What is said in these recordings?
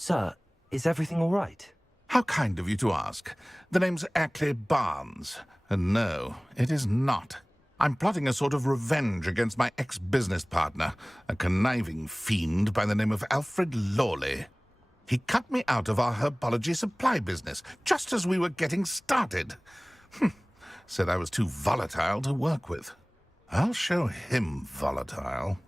Sir, is everything all right? How kind of you to ask. The name's Ackley Barnes. And no, it is not. I'm plotting a sort of revenge against my ex-business partner, a conniving fiend by the name of Alfred Lawley. He cut me out of our herbology supply business, just as we were getting started. Said I was too volatile to work with. I'll show him volatile.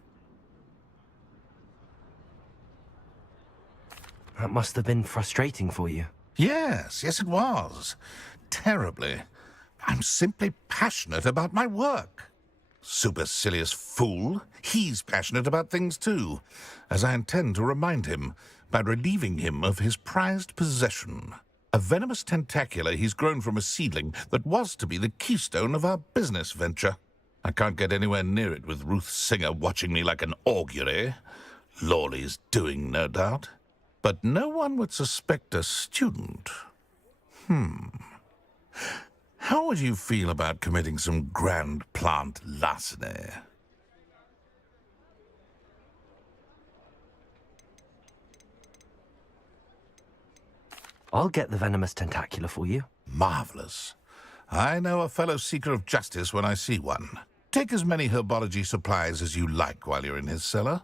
That must have been frustrating for you. Yes, it was. Terribly. I'm simply passionate about my work. Supercilious fool. He's passionate about things too, as I intend to remind him by relieving him of his prized possession. A venomous tentacula he's grown from a seedling that was to be the keystone of our business venture. I can't get anywhere near it with Ruth Singer watching me like an augury. Lawley's doing, no doubt. But no one would suspect a student. How would you feel about committing some grand plant larceny? I'll get the venomous tentacula for you. Marvelous. I know a fellow seeker of justice when I see one. Take as many herbology supplies as you like while you're in his cellar.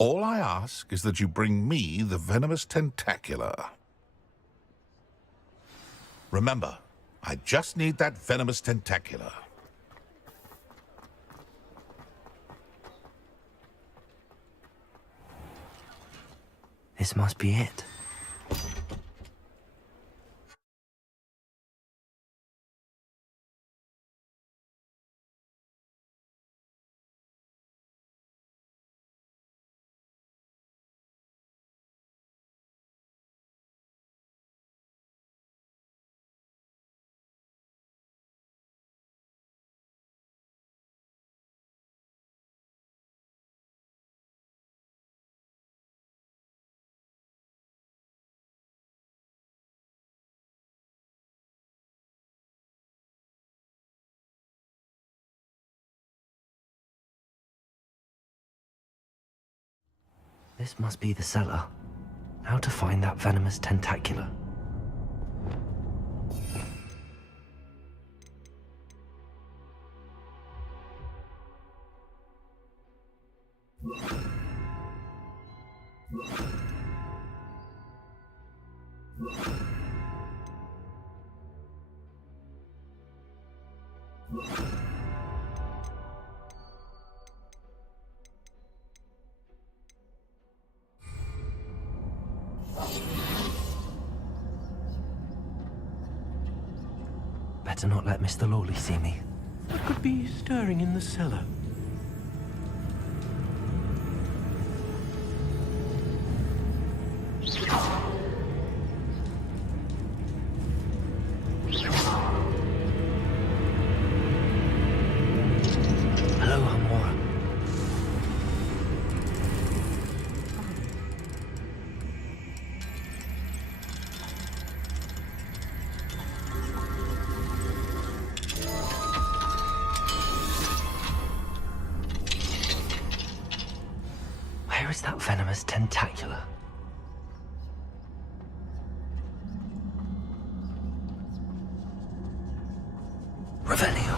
All I ask is that you bring me the venomous tentacula. Remember, I just need that venomous tentacula. This must be it. This must be the cellar. How to find that venomous tentacula? Better not let Mr. Lawley see me. What could be stirring in the cellar? Hello, Amora. Where is that venomous tentacula? Revelio.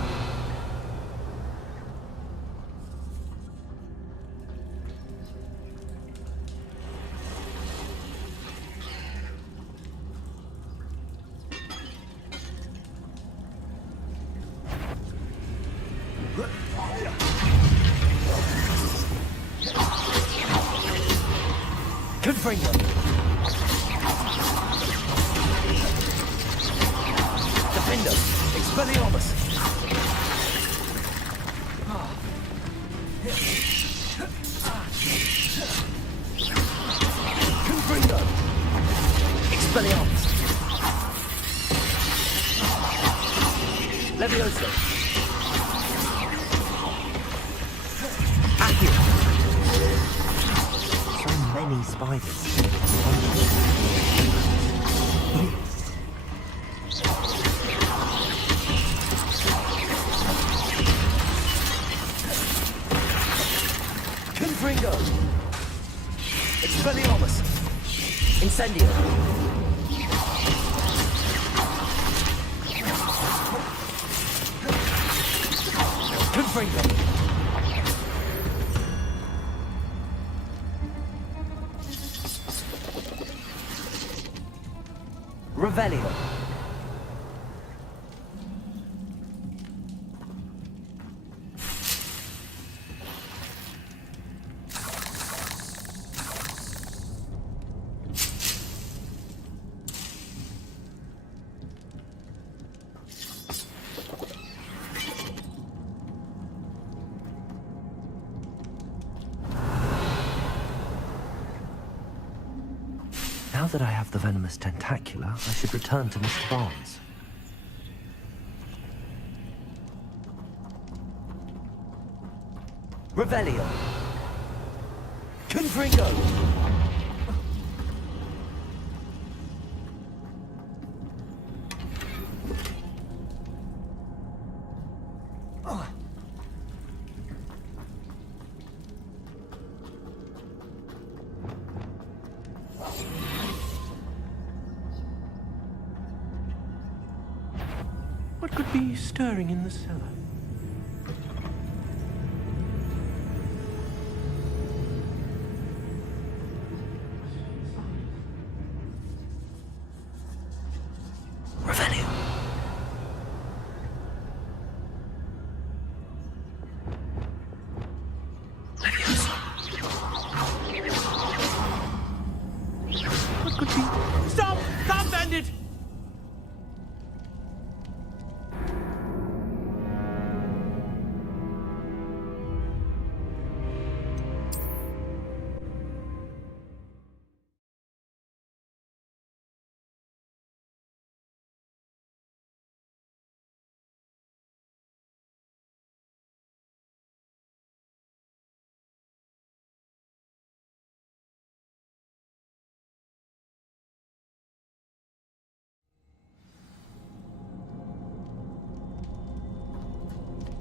Confringo. Defendo. Expelliarmus. Confringo. Expelliarmus. Levioso. Accio. Many spiders. Confringo. Expelliarmus. Incendio! Confringo! Revelio! Now that I have the venomous tentacula, I should return to Mr. Barnes. Revelio! Confringo! What could be stirring in the cellar? Revelio! What could be... Stop! Stop, bandit!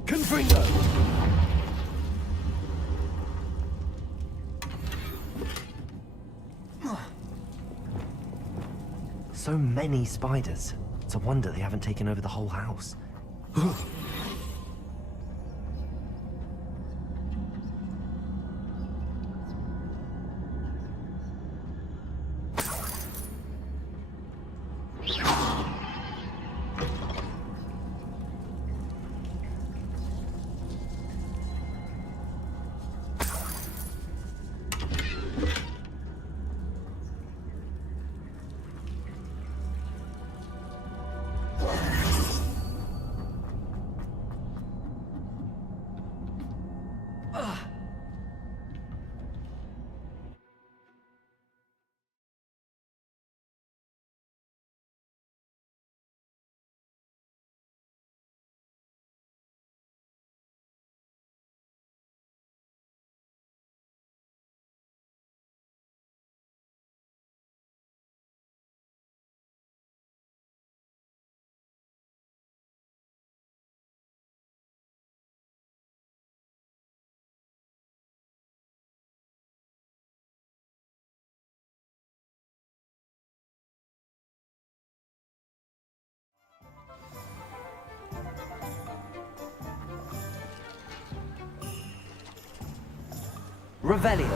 Confringo! So many spiders. It's a wonder they haven't taken over the whole house. Revelio!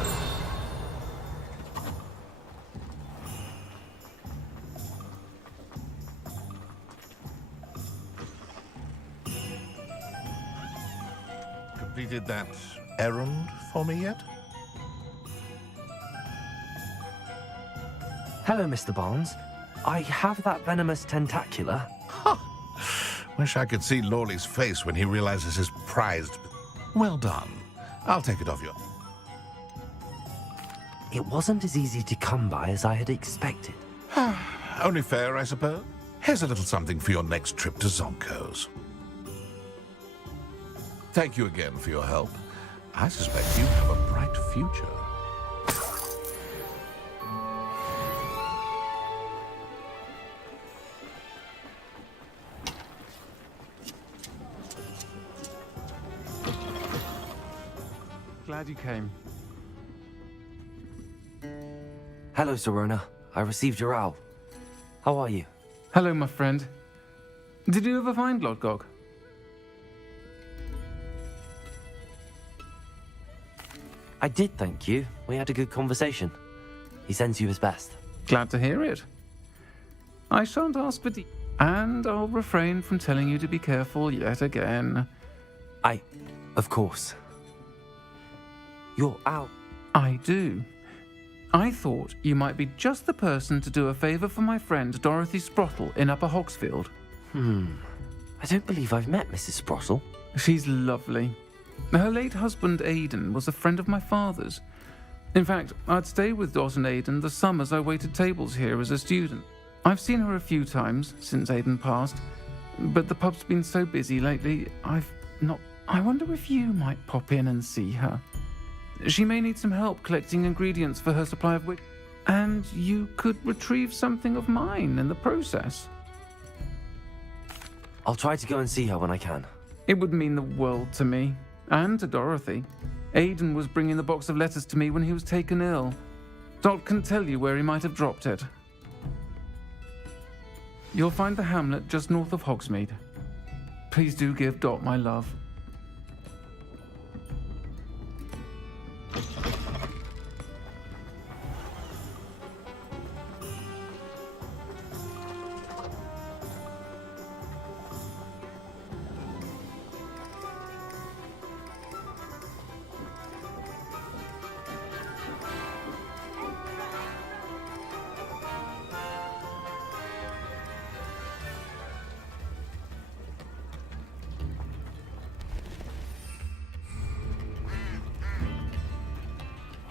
Completed that errand for me yet? Hello, Mr. Barnes. I have that venomous tentacula. Wish I could see Lawley's face when he realizes his prized... Well done. I'll take it off you. It wasn't as easy to come by as I had expected. Only fair, I suppose. Here's a little something for your next trip to Zonko's. Thank you again for your help. I suspect you have a bright future. Glad you came. Hello, Serona. I received your owl. How are you? Hello, my friend. Did you ever find Lodgok? I did, thank you. We had a good conversation. He sends you his best. Glad to hear it. I shan't ask for and I'll refrain from telling you to be careful yet again. Of course. You're out. I do. I thought you might be just the person to do a favour for my friend Dorothy Sprottle in Upper Hogsfield. I don't believe I've met Mrs. Sprottle. She's lovely. Her late husband Aidan was a friend of my father's. In fact, I'd stay with Dot and Aidan the summers I waited tables here as a student. I've seen her a few times since Aidan passed, but the pub's been so busy lately, I've not... I wonder if you might pop in and see her. She may need some help collecting ingredients for her supply of wit, and you could retrieve something of mine in the process. I'll try to go and see her when I can. It would mean the world to me, and to Dorothy. Aidan was bringing the box of letters to me when he was taken ill. Dot can tell you where he might have dropped it. You'll find the hamlet just north of Hogsmeade. Please do give Dot my love.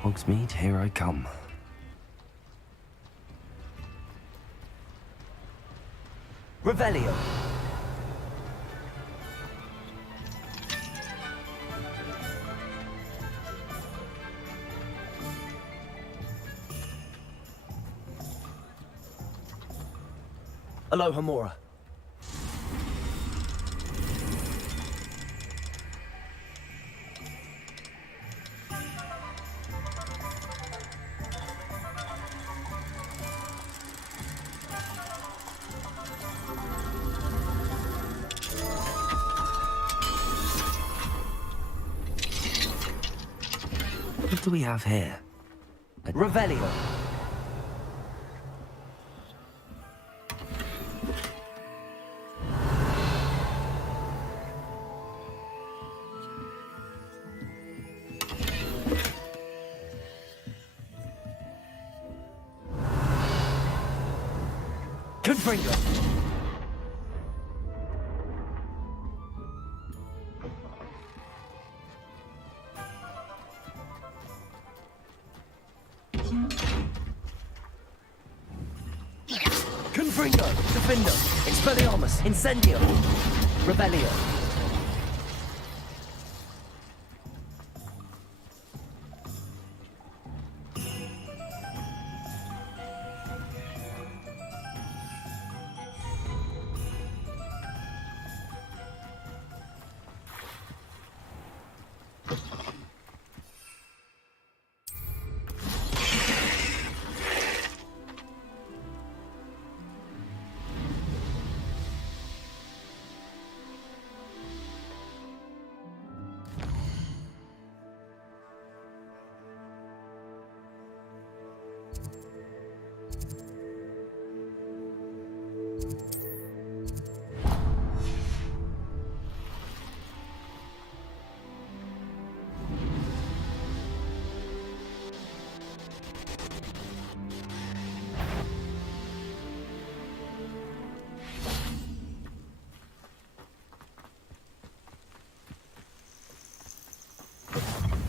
Hogsmeade, here I come. Revelio. Aloha Mora. What do we have here? Revelio. Confringo. Confringo, Defendo, Expelliarmus, Incendio, Revelio.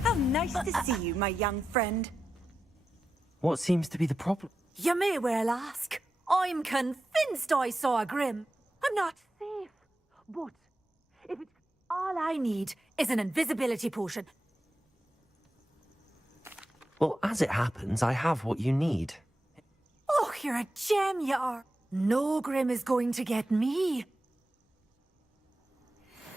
How nice to see you, my young friend. What seems to be the problem? You may well ask. I'm convinced I saw a Grim. I'm not safe. But if it's all I need is an invisibility potion. Well, as it happens, I have what you need. Oh, you're a gem, you are. No Grim is going to get me.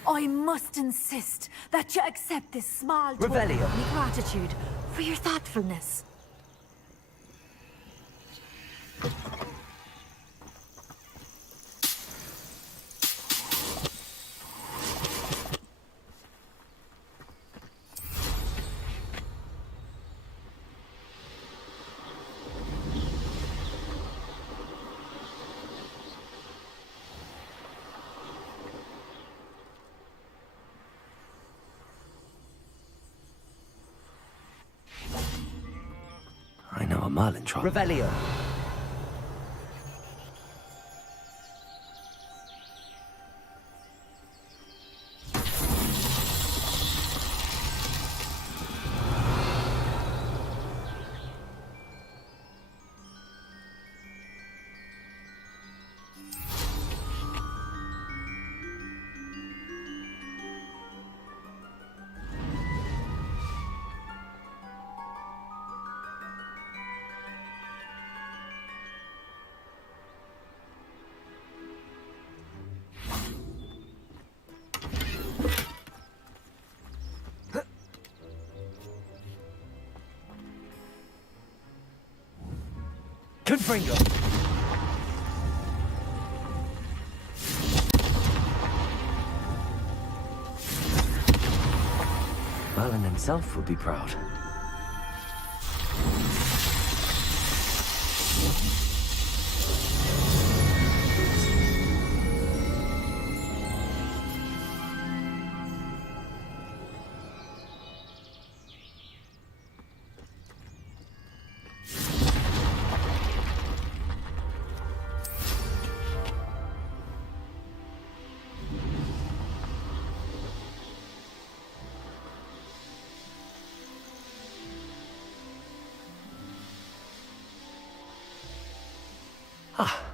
I must insist that you accept this small token Revelio. of gratitude for your thoughtfulness. I know a Merlin trap. Revelio. Confringo. Merlin himself would be proud.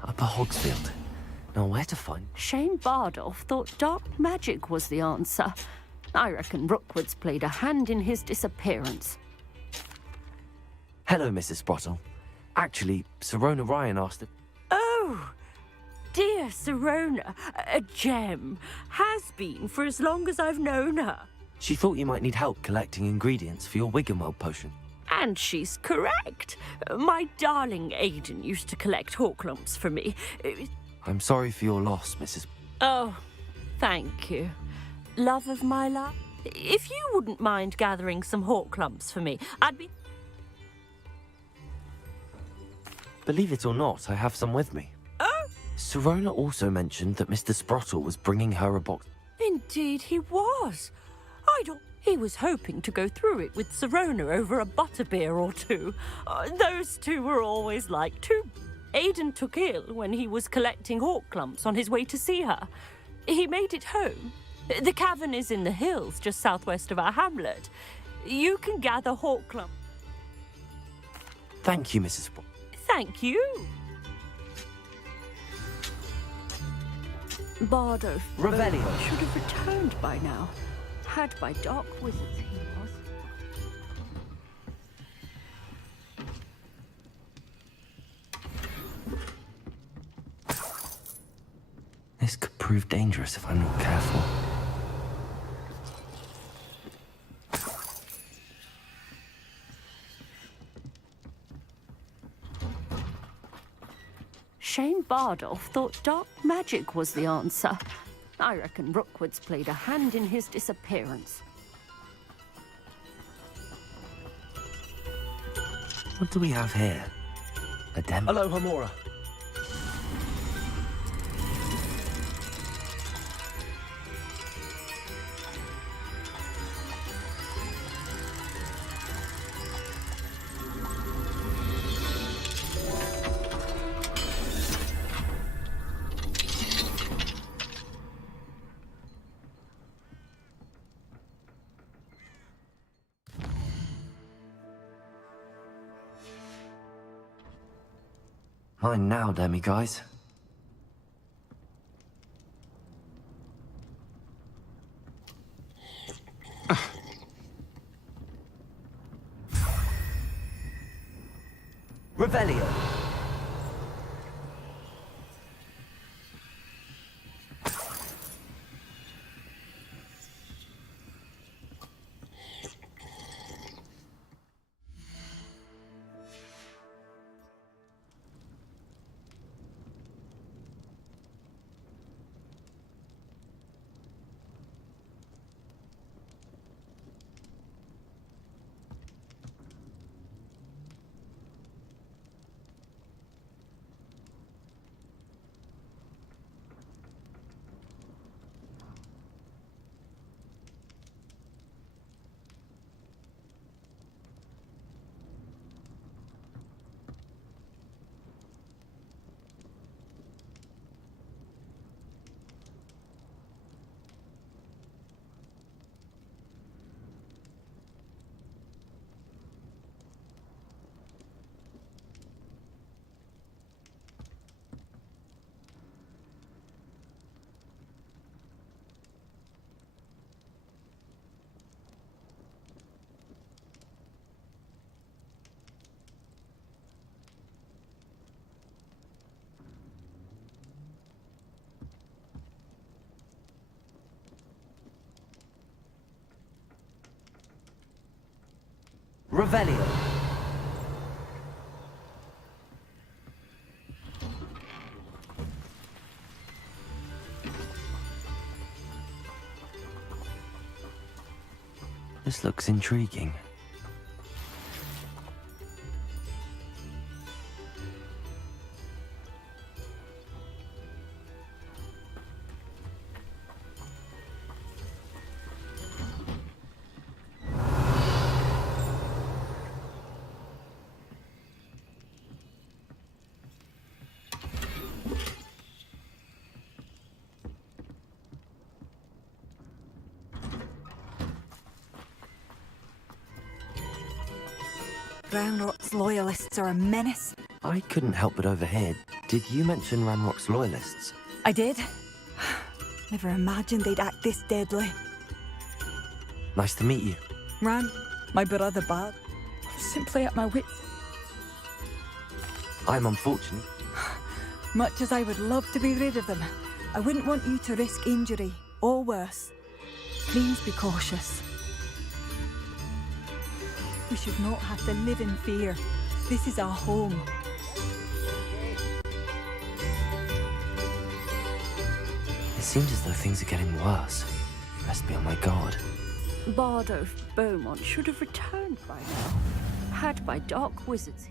Upper Hogsfield. Now where to find... Shane Bardolph thought dark magic was the answer. I reckon Rookwood's played a hand in his disappearance. Hello, Mrs. Sprottle. Actually, Sirona Ryan asked if... Oh, dear Sirona, a gem. Has been for as long as I've known her. She thought you might need help collecting ingredients for your Wiggenweld potion. And she's correct. My darling Aidan used to collect hawk lumps for me. I'm sorry for your loss, Mrs... Oh, thank you. Love of my life. If you wouldn't mind gathering some hawk lumps for me, I'd be... Believe it or not, I have some with me. Oh! Sirona also mentioned that Mr. Sprottle was bringing her a box... Indeed he was. He was hoping to go through it with Sirona over a butterbeer or two. Those two were always like two. Aidan took ill when he was collecting hawk lumps on his way to see her. He made it home. The cavern is in the hills just southwest of our hamlet. You can gather hawk lumps. Thank you, Mrs. Sprottle. Thank you. Bardo Revelio. should have returned by now. Had by dark wizards he was. This could prove dangerous if I'm not careful. Shane Bardolph thought dark magic was the answer. I reckon Rookwood's played a hand in his disappearance. What do we have here? A demo? Hello, Hamora. Mine now, Demi guys. Revelio. Revelio. This looks intriguing. Roundrock's loyalists are a menace. I couldn't help but overhear. Did you mention Ranrock's loyalists? I did. Never imagined they'd act this deadly. Nice to meet you. Ran, my brother Bad. I'm simply at my wits. I'm unfortunate. Much as I would love to be rid of them, I wouldn't want you to risk injury, or worse. Please be cautious. We should not have to live in fear. This is our home. It seems as though things are getting worse. Best be on my guard. Bardo Beaumont should have returned by now, had by dark wizards.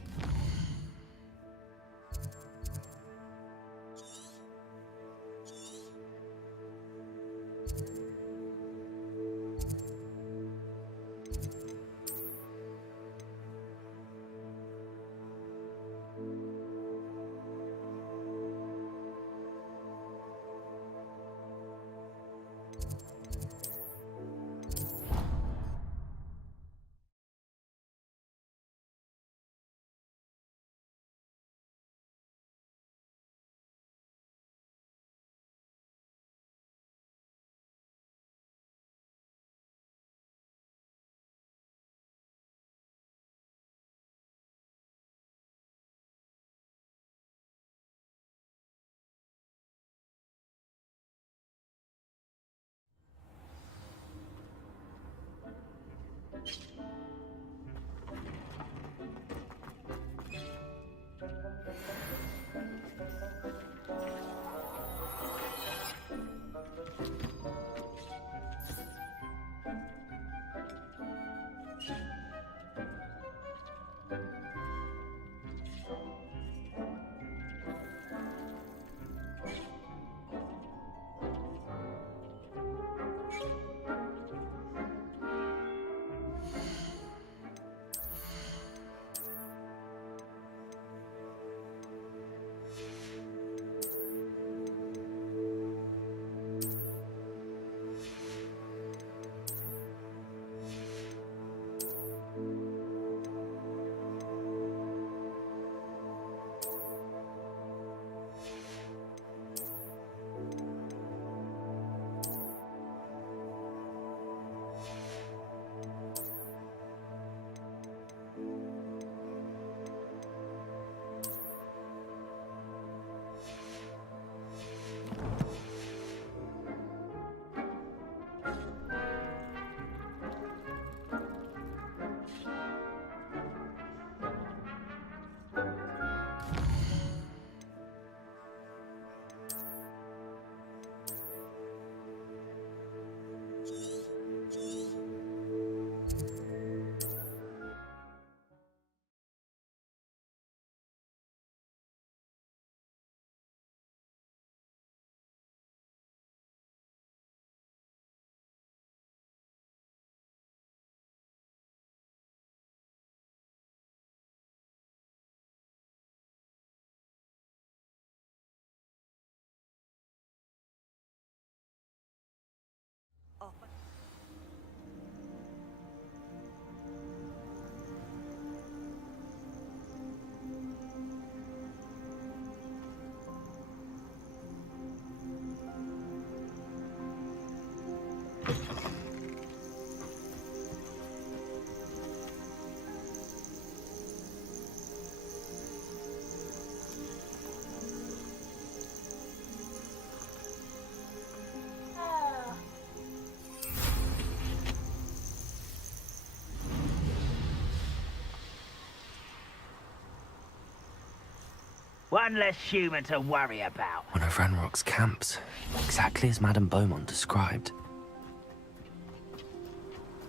One less human to worry about. One of Ranrock's camps, exactly as Madame Beaumont described.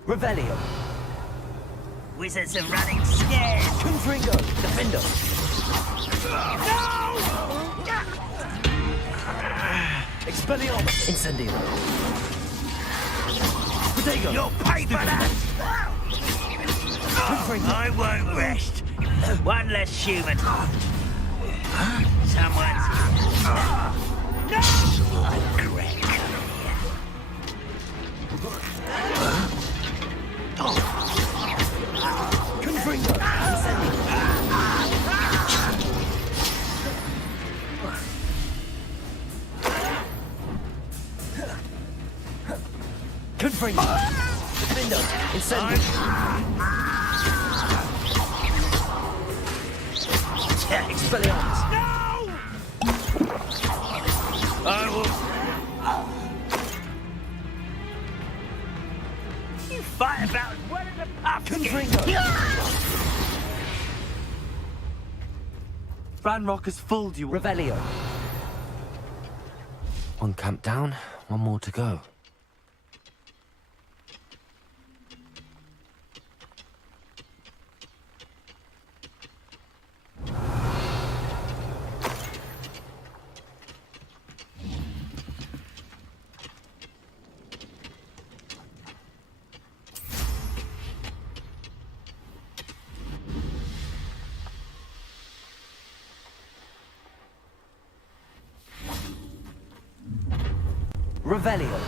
Revelio. Wizards are running scared. Confringo. Defendo. No! Expelliarmus. Incendio. Protego. You'll pay for that! I won't rest. One less human. Someone's here. No! Regret coming here. Confringo. Incendio. Confringo. Defendo. Incendio. Expelliarmus. No! I will. You fight about one of the pups. Confringo. Ranrock has fooled you. Revelio. One camp down, one more to go. Revelio.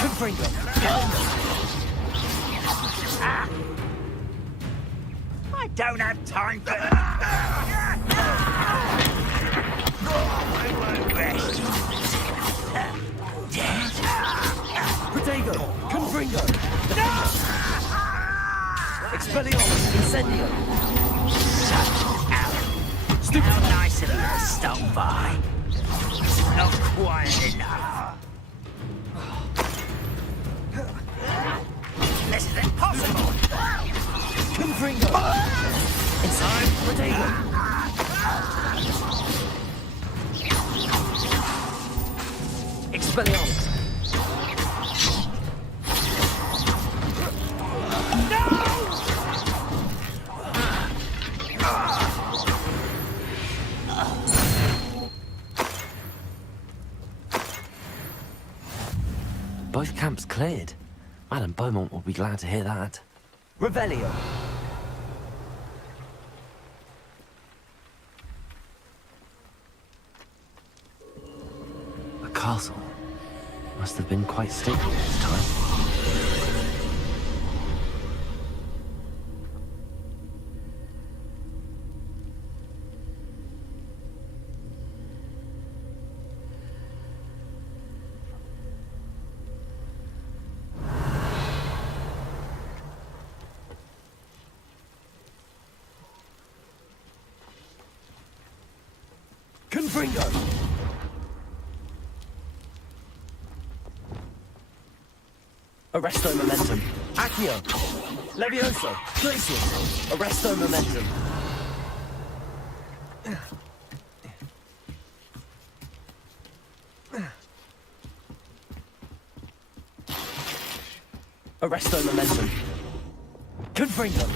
Confringo. I don't have time for that. I won't rest. Protego. Confringo. Expelliarmus. Incendio. Stupid. How nice of you to stop by. Not quiet enough. This is impossible. Confringo. Inside. Protego. Expelliarmus. Both camps cleared. Madame Beaumont will be glad to hear that. Revelio. The castle must have been quite stately this time. Confringo. Arresto momentum. Accio. Levioso. Glacius. Arresto momentum. Arresto momentum. Confringo.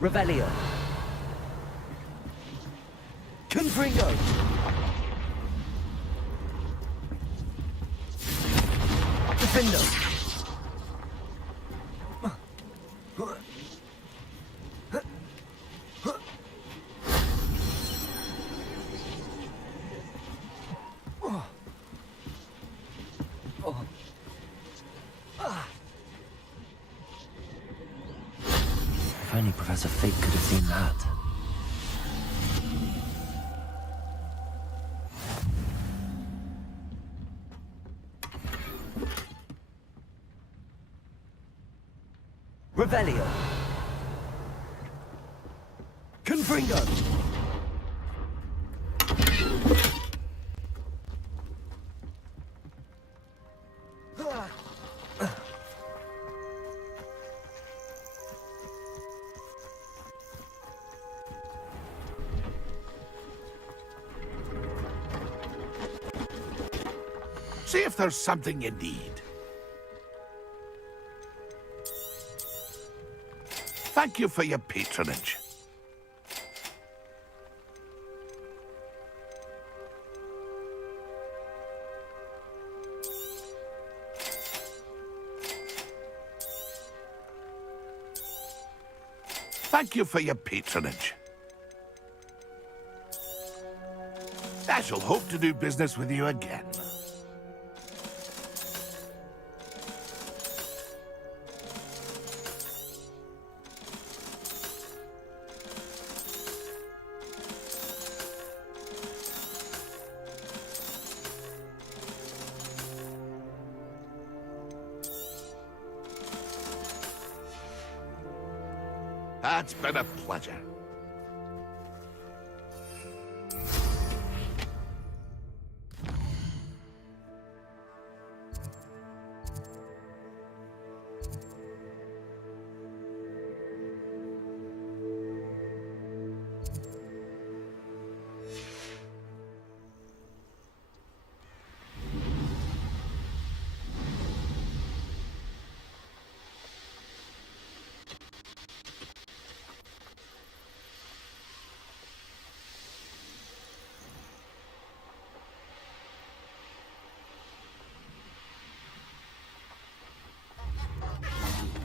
Revelio. Confringo. Defendo. If only Professor Fig could have seen that. Revelio. Confringo. See if there's something you need. Thank you for your patronage. Thank you for your patronage. I shall hope to do business with you again. It's been a pleasure.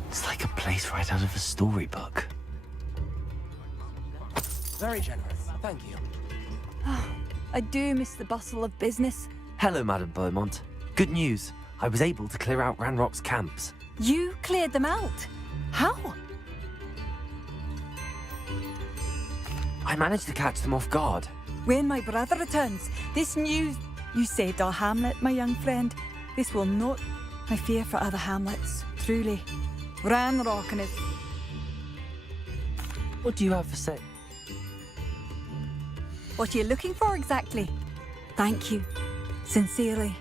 It's like a place right out of a storybook. Very generous. Thank you. I do miss the bustle of business. Hello, Madame Beaumont. Good news. I was able to clear out Ranrock's camps. You cleared them out. How? I managed to catch them off guard. When my brother returns, this news... You saved our hamlet, my young friend. This will not... I fear for other hamlets. Truly. Ranrock and his... What do you have for say? What are you looking for exactly? Thank you. Sincerely.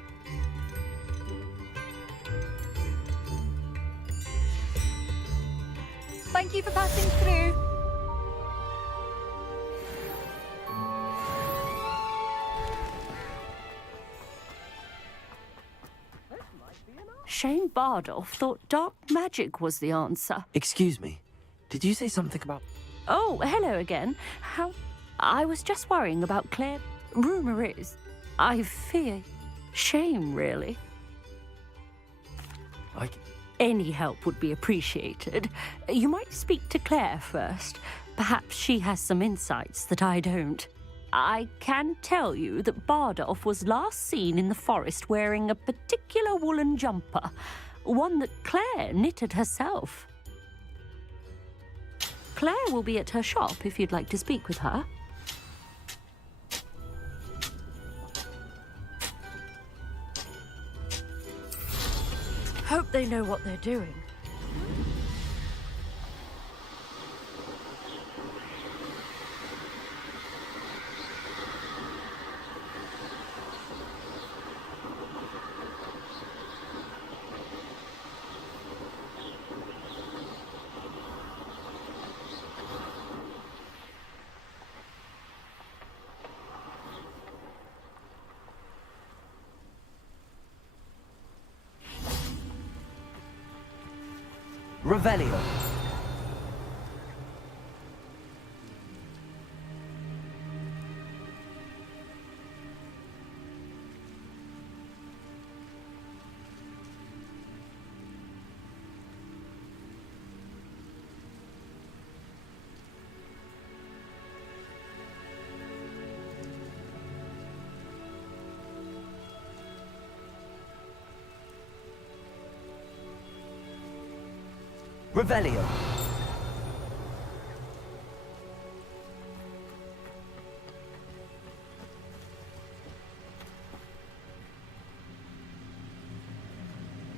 Thank you for passing through. Shane Bardolph thought dark magic was the answer. Excuse me. Did you say something about... Oh, hello again. How... I was just worrying about Claire. Rumour is... I fear... Shame, really. Any help would be appreciated. You might speak to Claire first. Perhaps she has some insights that I don't. I can tell you that Bardolph was last seen in the forest wearing a particular woolen jumper, one that Claire knitted herself. Claire will be at her shop if you'd like to speak with her. Hope they know what they're doing. Revelio. Revelio.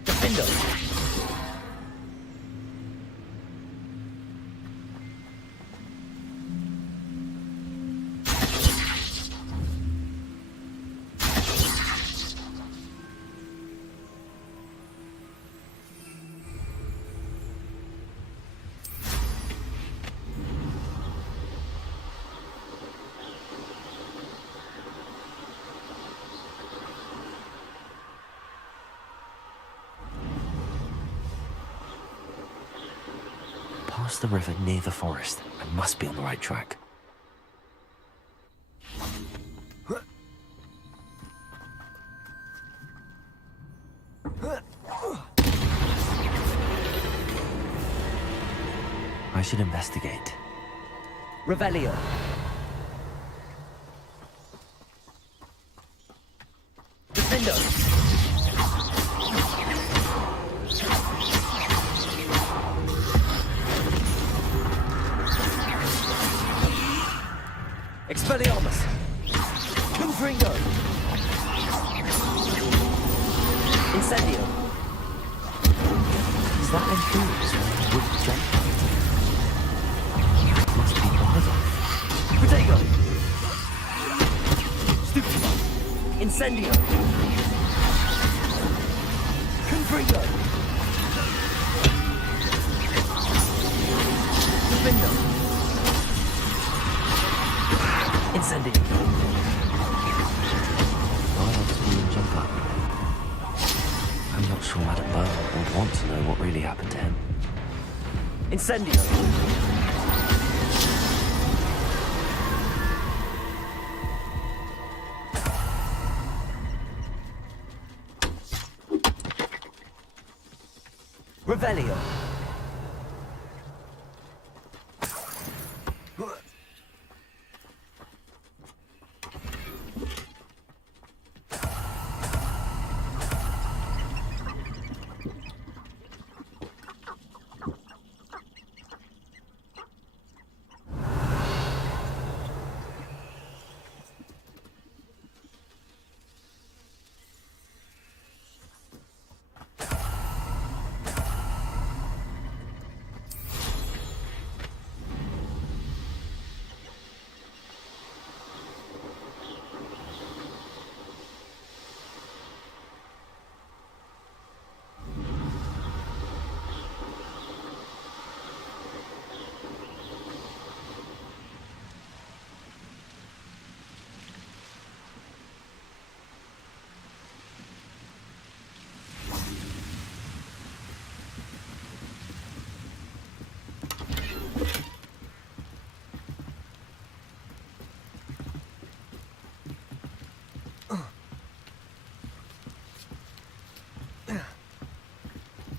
Defendo. Past the river near the forest. I must be on the right track. I should investigate. Revelio. Defendo. Expelliarmus. Confringo. Incendio. Is that influence would jump? Must be Bardoff. Protego. Stupefy. Incendio. Confringo. Defendo. Incendio. Bardoff's being jump up. I'm not sure Madame Beaumont would want to know what really happened to him. Incendio. Revelio.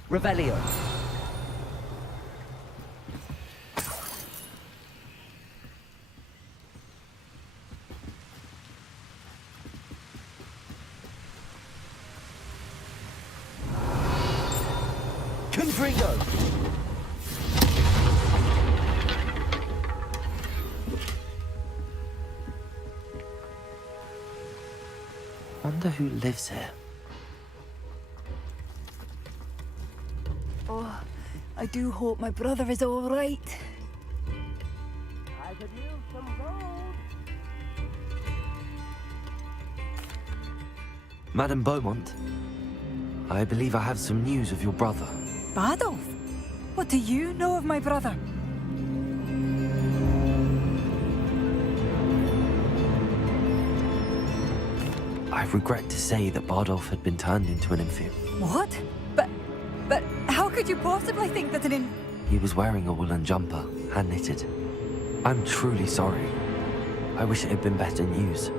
Revelio. Confringo. Wonder who lives here. Oh, I do hope my brother is all right. I could use some gold. Madame Beaumont, I believe I have some news of your brother. Badolf? What do you know of my brother? I regret to say that Bardolph had been turned into an inferior. What? But how could you possibly think that He was wearing a woolen jumper, hand-knitted. I'm truly sorry. I wish it had been better news.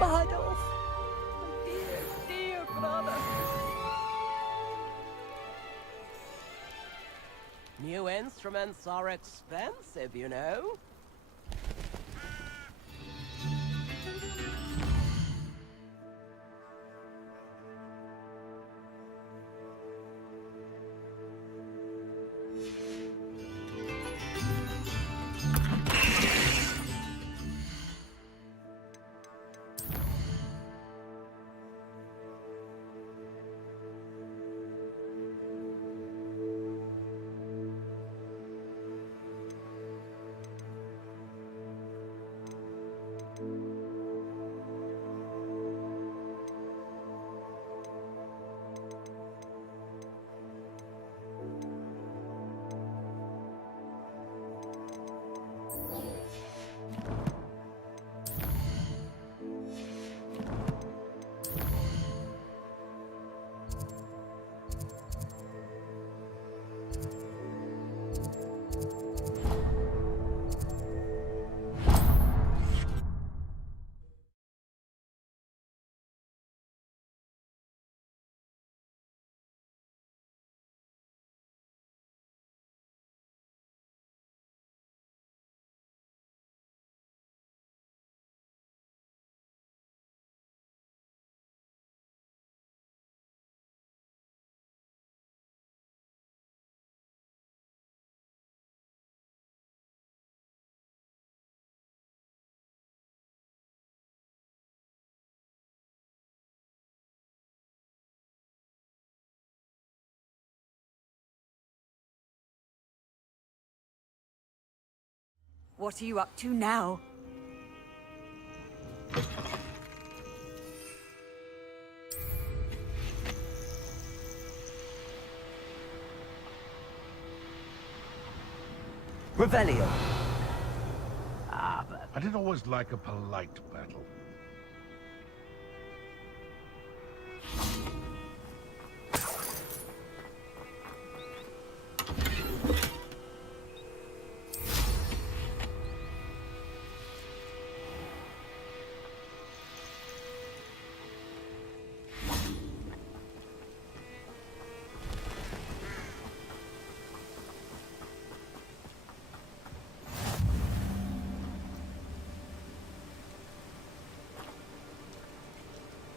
Badolf? My dear, dear brother. New instruments are expensive, you know. What are you up to now? Revelio. I did always like a polite battle.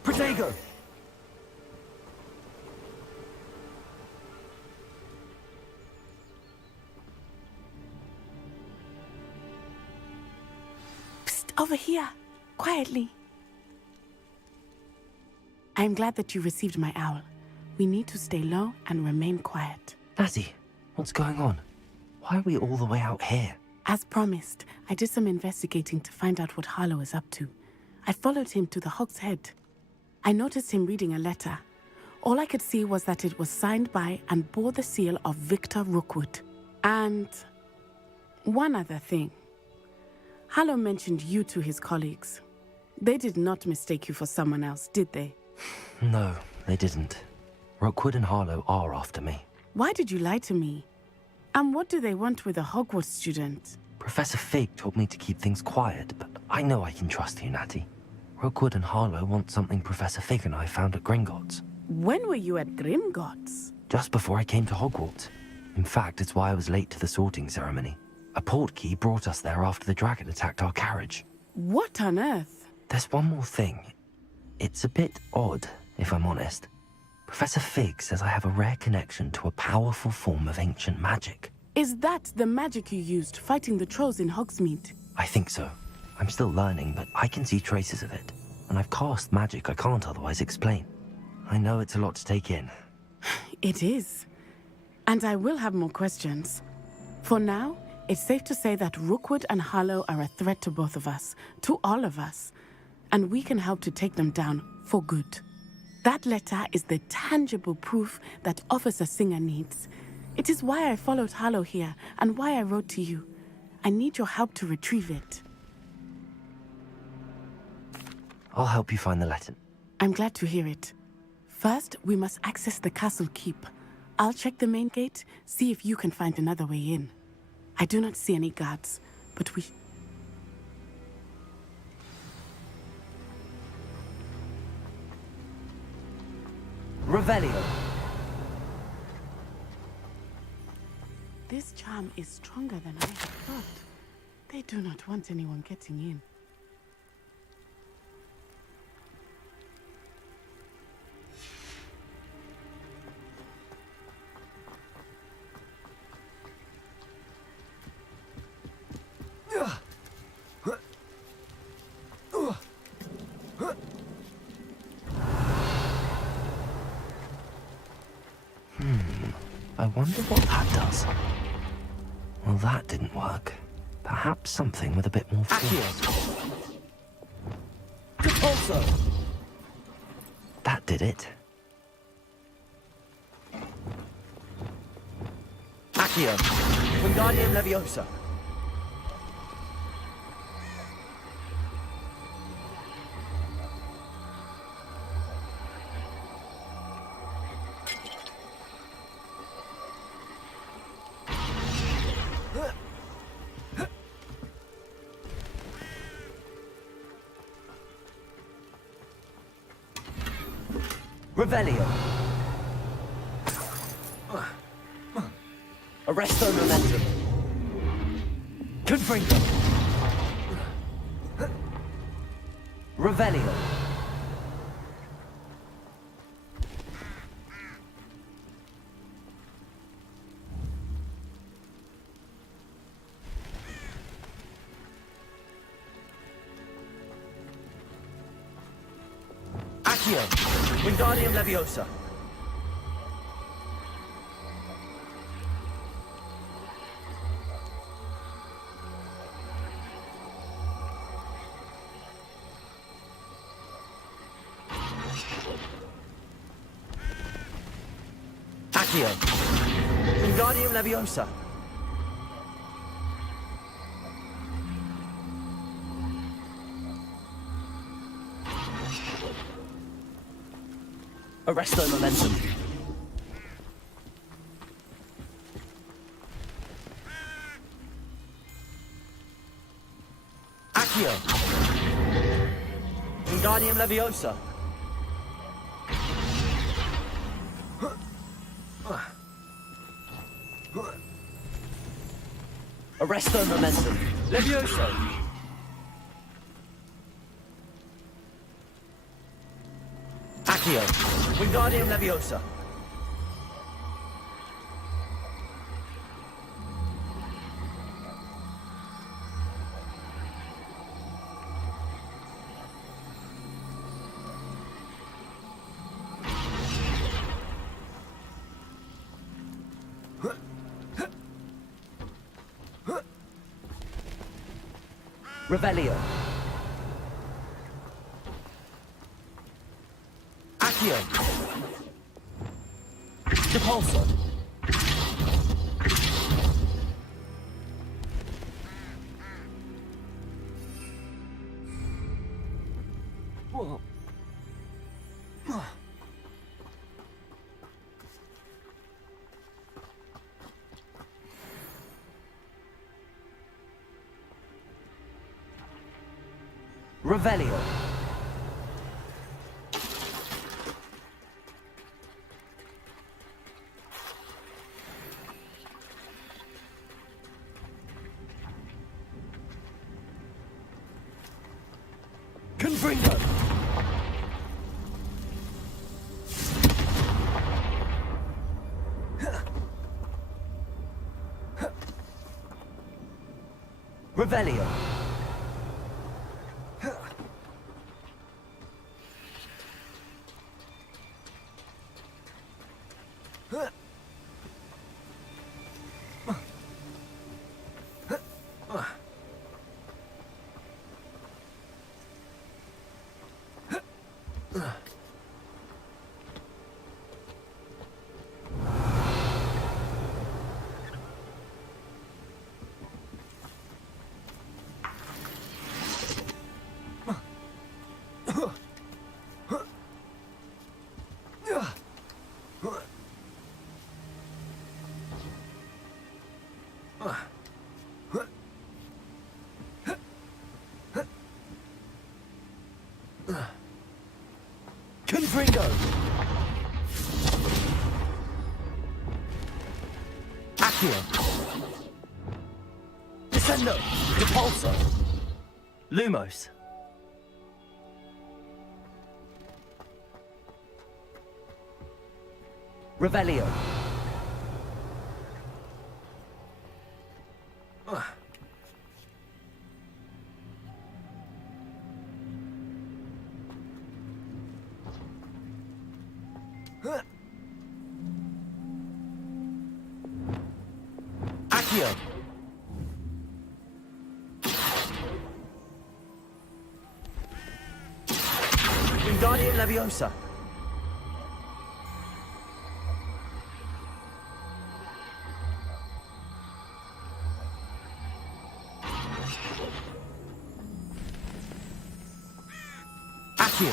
Protego! Psst, over here. Quietly. I am glad that you received my owl. We need to stay low and remain quiet. Natty, what's going on? Why are we all the way out here? As promised, I did some investigating to find out what Harlow is up to. I followed him to the Hog's Head. I noticed him reading a letter. All I could see was that it was signed by and bore the seal of Victor Rookwood. And one other thing. Harlow mentioned you to his colleagues. They did not mistake you for someone else, did they? No, they didn't. Rookwood and Harlow are after me. Why did you lie to me? And what do they want with a Hogwarts student? Professor Fig told me to keep things quiet, but I know I can trust you, Natty. Rookwood and Harlow want something Professor Fig and I found at Gringotts. When were you at Gringotts? Just before I came to Hogwarts. In fact, it's why I was late to the sorting ceremony. A portkey brought us there after the dragon attacked our carriage. What on earth? There's one more thing. It's a bit odd, if I'm honest. Professor Fig says I have a rare connection to a powerful form of ancient magic. Is that the magic you used fighting the trolls in Hogsmeade? I think so. I'm still learning, but I can see traces of it. And I've cast magic I can't otherwise explain. I know it's a lot to take in. It is. And I will have more questions. For now, it's safe to say that Rookwood and Harlow are a threat to both of us, to all of us. And we can help to take them down for good. That letter is the tangible proof that Officer Singer needs. It is why I followed Harlow here and why I wrote to you. I need your help to retrieve it. I'll help you find the letter. I'm glad to hear it. First, we must access the castle keep. I'll check the main gate, see if you can find another way in. I do not see any guards, but we... Revelio. This charm is stronger than I had thought. They do not want anyone getting in. I wonder what that does. Well, that didn't work. Perhaps something with a bit more force. That did it. Accio. Wingardium Leviosa. Revelio. Arresto Momentum. Confringo. Revelio. Accio. Wingardium Leviosa. Accio. Wingardium Leviosa. Arresto Momentum. Accio. Wingardium Leviosa. Arresto Momentum. Levioso. Accio. Wingardium Leviosa. Revelio. Accio. Depulso. Revelio. Confringo. Revelio. Confringo. Accio. Descendo. Depulso. Lumos. Revelio. Accio. Wingardium Leviosa. Accio.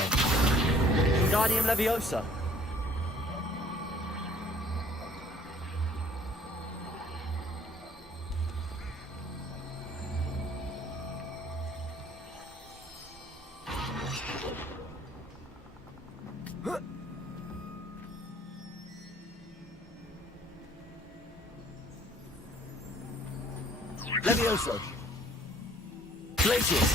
Wingardium Leviosa. Levioso. Glacius.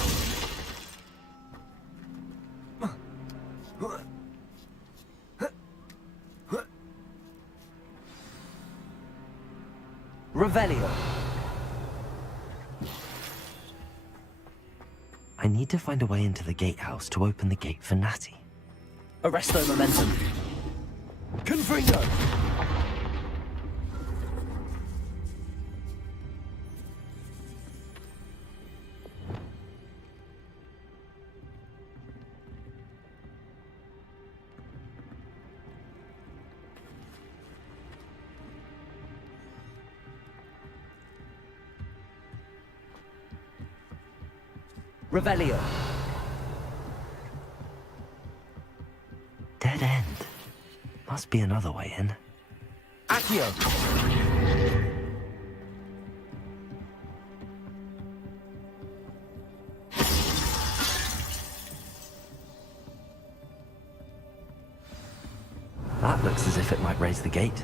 Revelio. I need to find a way into the gatehouse to open the gate for Natty. Arresto Momentum. Confringo. Revelio. Dead end. Must be another way in. Accio. That looks as if it might raise the gate.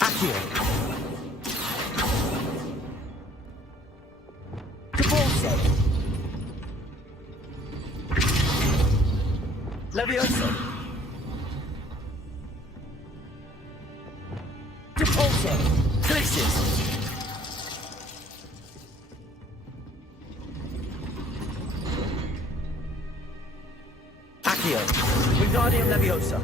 Accio. Divorce. Levioso. Divorce. Glacius. Accio. Wingardium Leviosa.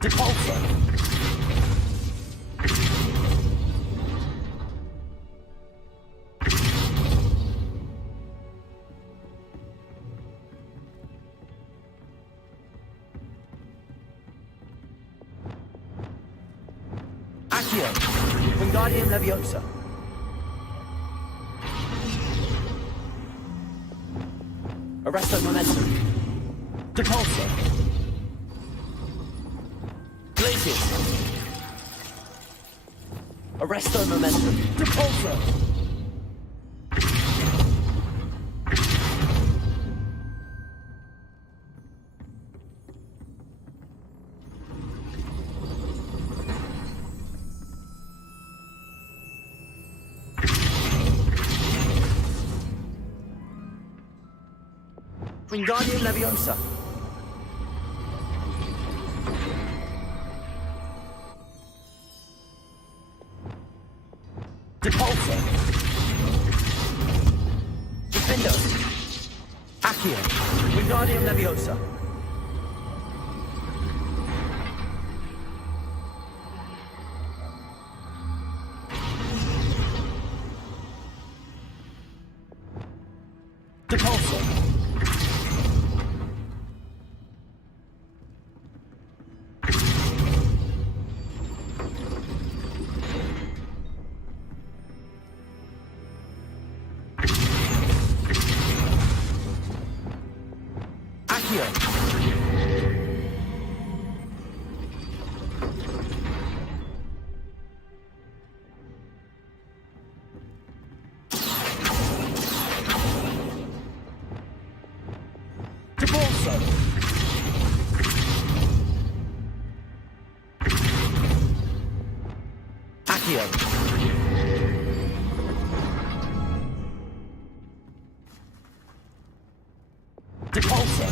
Depulso. Accio. Wingardium Leviosa. Arresto Momentum. Depulso. Glacius. Arresto Momentum. Depulso. Wingardium Leviosa. Depulso. Defendo. Accio. Wingardium Leviosa. Depulso. Accio. Depulso. Accio. Depulso.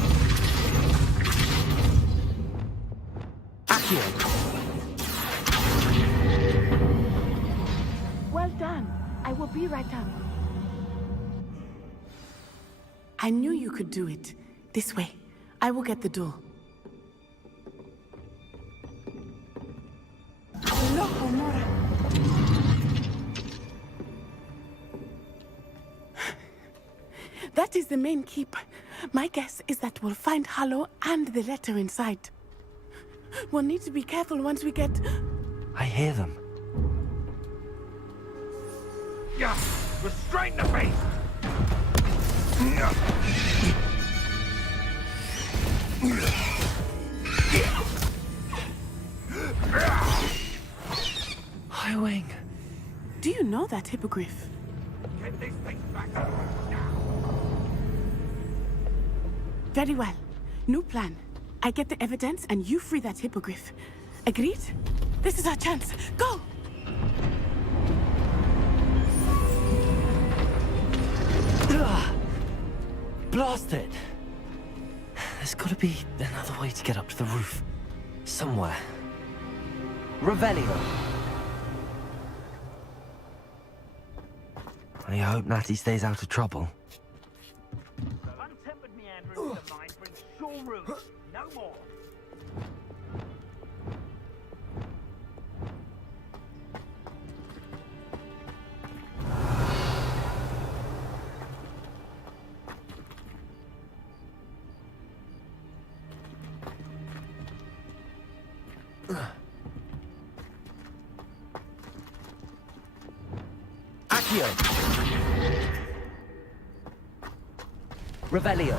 Accio. Well done. I will be right up. I knew you could do it. This way. I will get the door. That is the main keep. My guess is that we'll find Hallow and the letter inside. We'll need to be careful once we get... I hear them. Restrain the beast! Highwing. Do you know that hippogriff? Get these things back. Very well. New plan. I get the evidence and you free that hippogriff. Agreed? This is our chance. Go! Blast it! There's gotta be another way to get up to the roof. Somewhere. Revelio. I hope Natty stays out of trouble. Untempered meandering of the mind brings sure roots, no more. Accio. Revelio.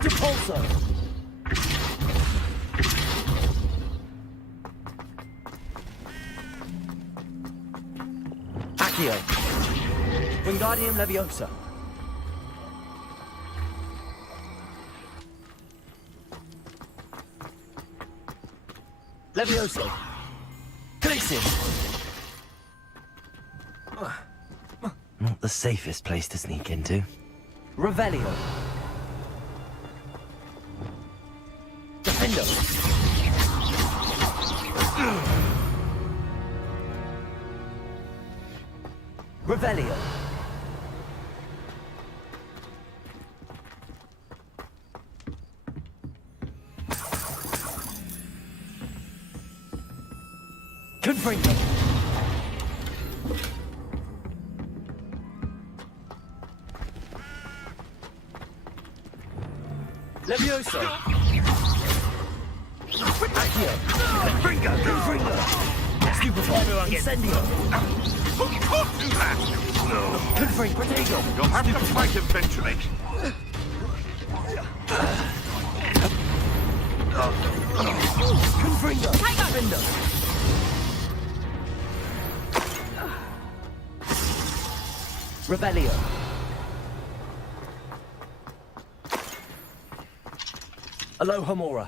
Repulso. Accio. Wingardium Leviosa. Leviosa. Glacius. Not the safest place to sneak into. Revelio. Defendo. Revelio. Confringo. Levioso. Accio. Confringo. Stupefy. Incendio. Can't do that! No. Confringo. Protego. You'll have to fight eventually. Confringo. Defendo. Revelio. Alohomora.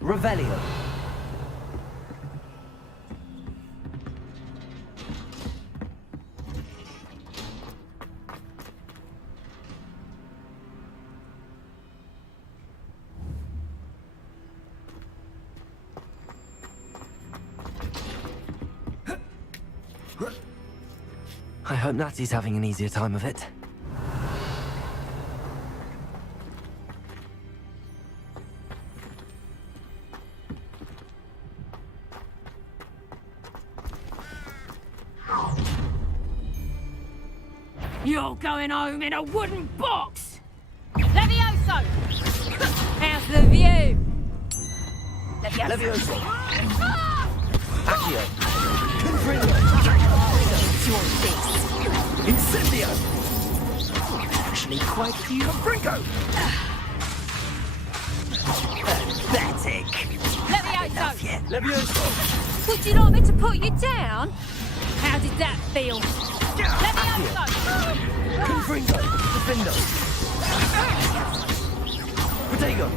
Revelio. I hope Natty's having an easier time of it. You're going home in a wooden box! Levioso! How's the view? Levioso. Accio. Confringo. It's your face. Incendio. Actually, quite cute. Confringo. Pathetic. Levioso! Levioso. Would you like me to put you down? How did that feel? Levioso! Confringo. Defendo. Protego.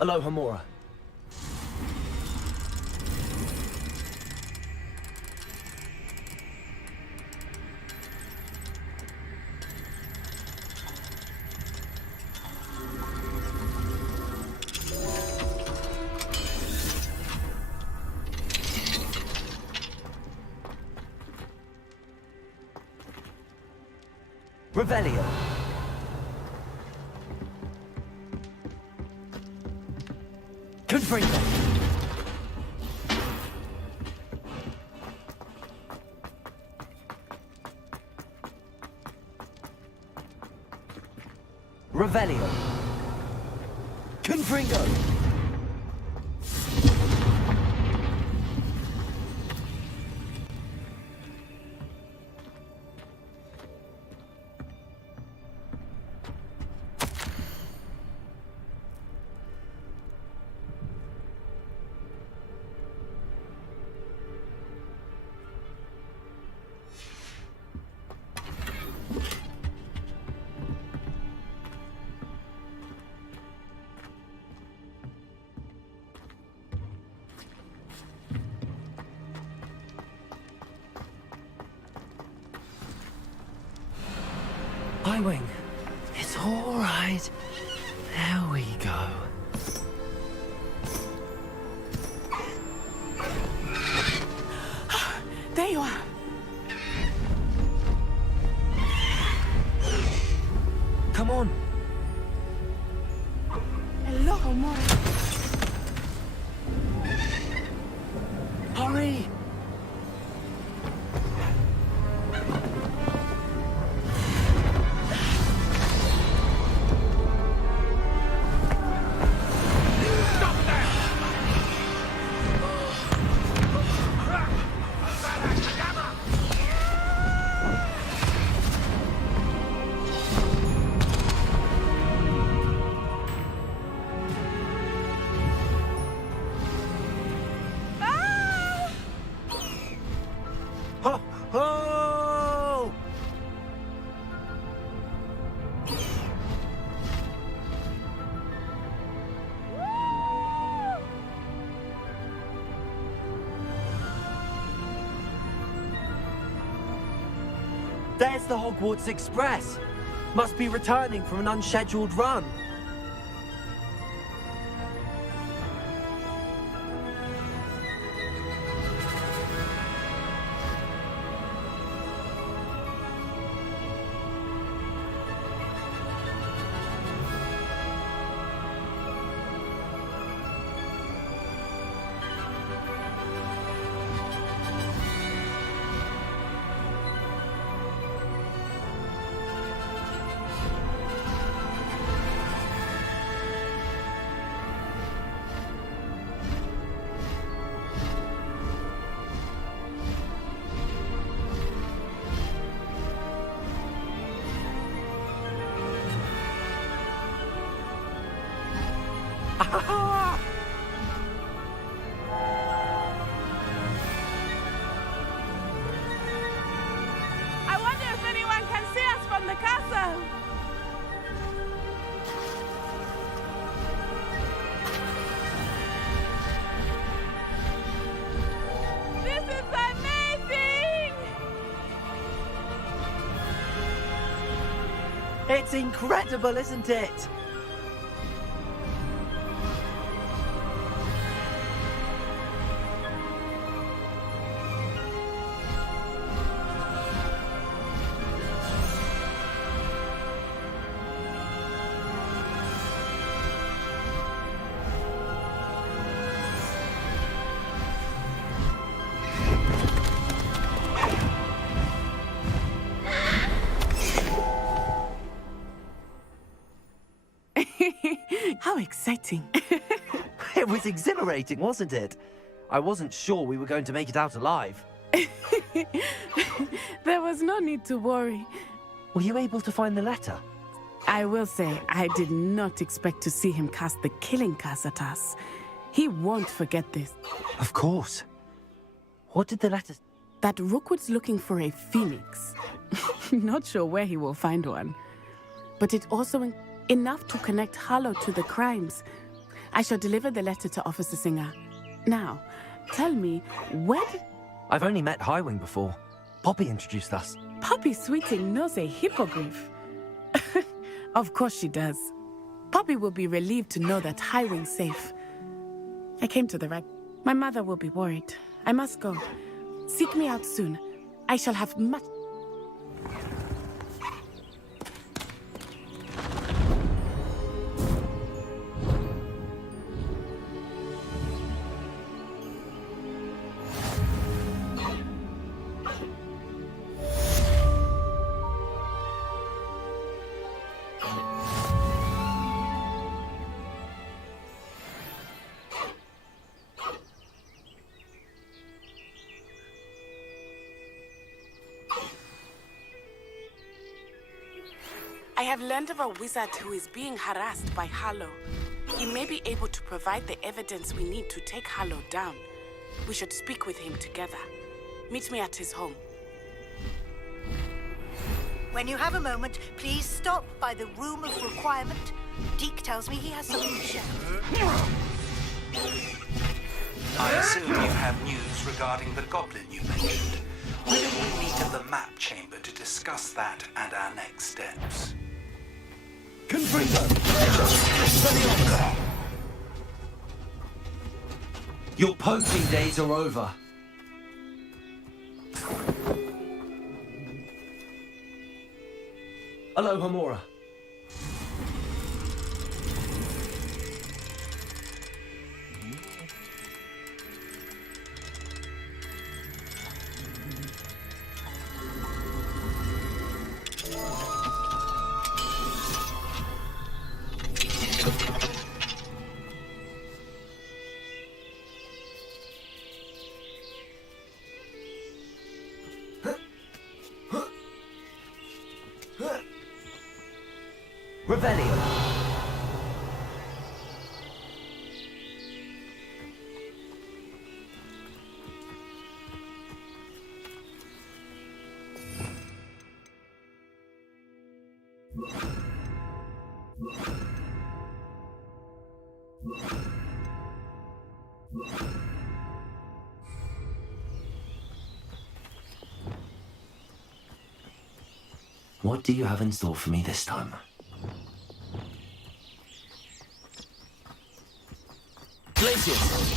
Alohomora. Revelio. Confringo. Revelio. Confringo. Highwing. It's all right. There we go. There you are. Come on. Hello, Homura. Hurry. Ho, ho! There's the Hogwarts Express. Must be returning from an unscheduled run. I wonder if anyone can see us from the castle. This is amazing! It's incredible, isn't it? How exciting. It was exhilarating, wasn't it? I wasn't sure we were going to make it out alive. There was no need to worry. Were you able to find the letter? I will say, I did not expect to see him cast the killing curse at us. He won't forget this. Of course. What did the letter... That Rookwood's looking for a phoenix. Not sure where he will find one. But it also enough to connect Harlow to the crimes. I shall deliver the letter to Officer Singer. Now, tell me, where did... I've only met Highwing before. Poppy introduced us. Poppy Sweeting knows a hippogriff. Of course she does. Poppy will be relieved to know that Highwing's safe. I came to the right. My mother will be worried. I must go. Seek me out soon. I shall have much... I have learned of a wizard who is being harassed by Harlow. He may be able to provide the evidence we need to take Harlow down. We should speak with him together. Meet me at his home. When you have a moment, please stop by the room of requirement. Deke tells me he has something to share. I assume you have news regarding the goblin you mentioned. Why don't we meet at the map chamber to discuss that and our next steps? Confringo! Your poking days are over. Hello, Homura. Revelio. What do you have in store for me this time? Glacius.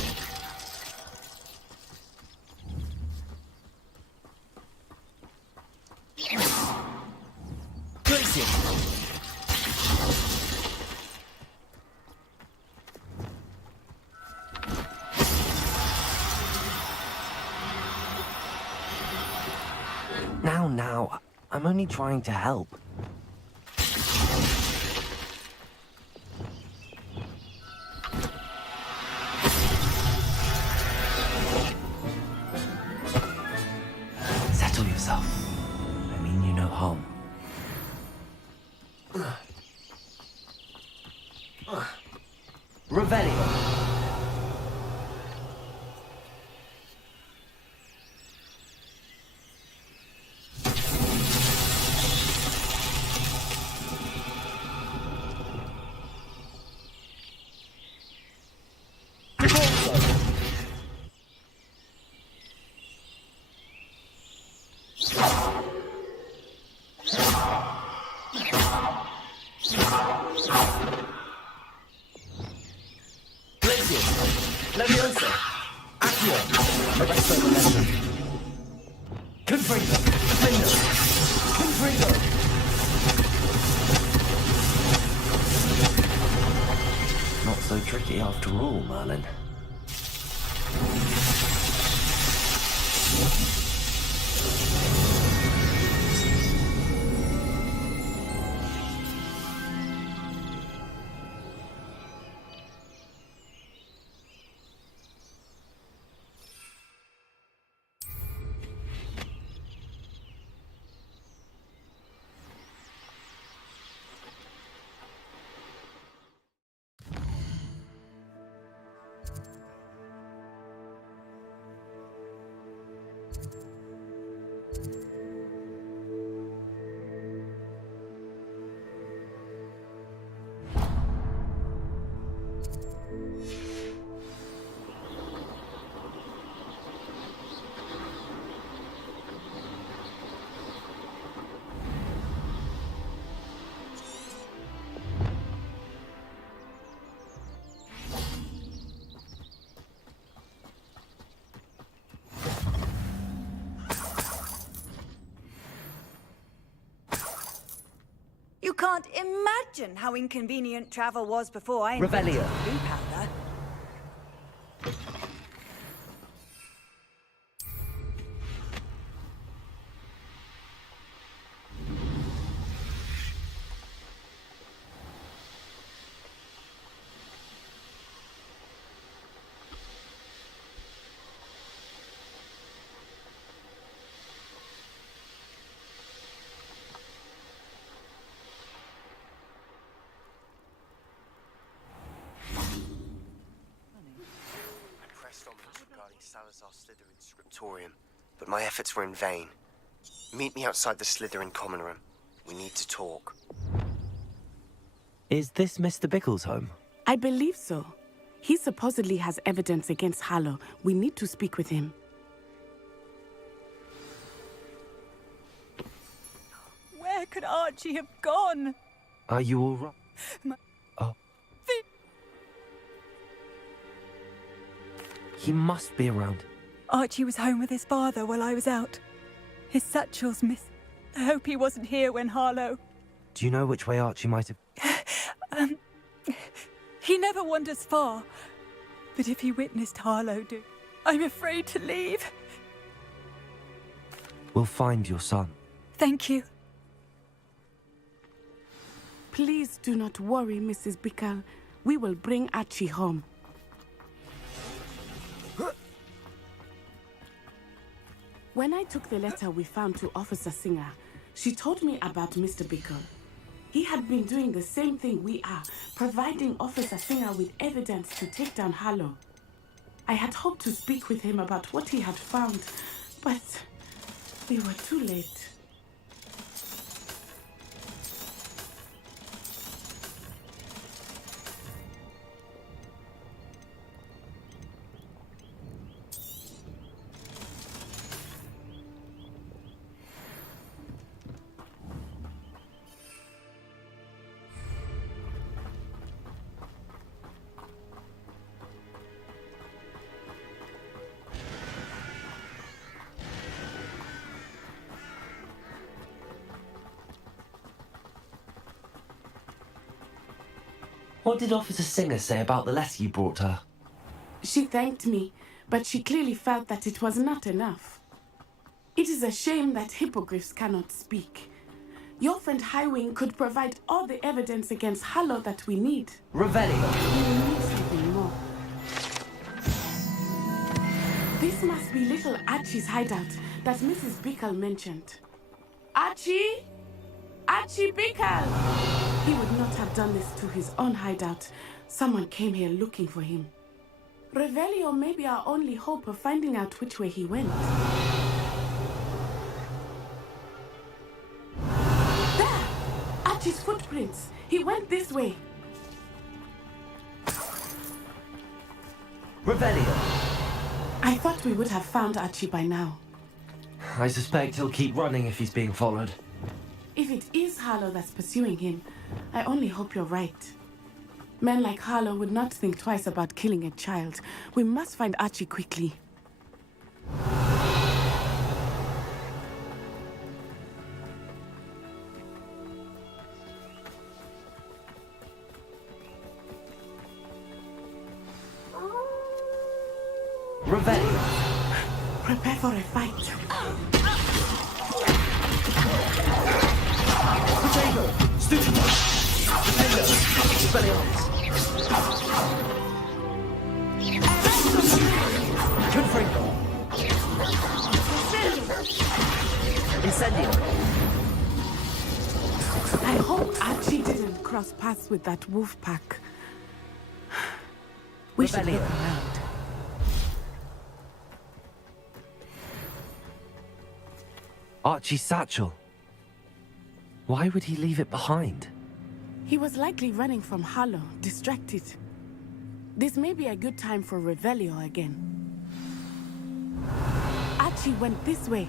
Now, I'm only trying to help. Settle yourself. I mean you no harm. Revelio. Not so tricky after all, Merlin. You can't imagine how inconvenient travel was before I Revelio. invented blue powder. Salazar's Slytherin scriptorium, but my efforts were in vain. Meet me outside the Slytherin common room. We need to talk. Is this Mr. Bickle's home? I believe so. He supposedly has evidence against Hallow. We need to speak with him. could Archie have gone? Are you all right? Oh. He must be around. Archie was home with his father while I was out. His satchel's missing. I hope he wasn't here when Harlow... Do you know which way Archie might have... He never wanders far. But if he witnessed Harlow do, I'm afraid to leave. We'll find your son. Thank you. Please do not worry, Mrs. Bickle. We will bring Archie home. When I took the letter we found to Officer Singer, she told me about Mr. Bickle. He had been doing the same thing we are, providing Officer Singer with evidence to take down Harlow. I had hoped to speak with him about what he had found, but we were too late. What did Officer Singer say about the letter you brought her? She thanked me, but she clearly felt that it was not enough. It is a shame that hippogriffs cannot speak. Your friend Highwing could provide all the evidence against Harlow that we need. Revelio. We need something more. This must be little Archie's hideout that Mrs. Bickle mentioned. Archie? Archie Bickle! He would not have done this to his own hideout. Someone came here looking for him. Revelio may be our only hope of finding out which way he went. There! Archie's footprints. He went this way. Revelio. I thought we would have found Archie by now. I suspect he'll keep running if he's being followed. If it is Harlow that's pursuing him, I only hope you're right. Men like Harlow would not think twice about killing a child. We must find Archie quickly. Revelio. Prepare for a fight. Potato! Studio! Potato! Confringo! Incendio! I hope Archie didn't cross paths with that wolf pack. We should look around. Archie's satchel. Why would he leave it behind? He was likely running from Harlow, distracted. This may be a good time for Revelio again. Archie went this way.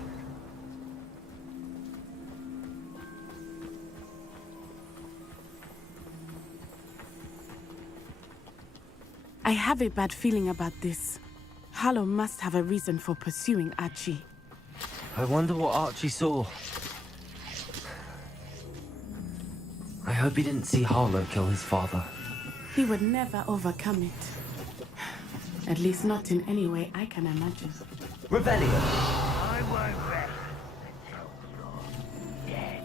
I have a bad feeling about this. Harlow must have a reason for pursuing Archie. I wonder what Archie saw. I hope he didn't see Harlow kill his father. He would never overcome it. At least not in any way I can imagine. Revelio! I won't rest until you're dead.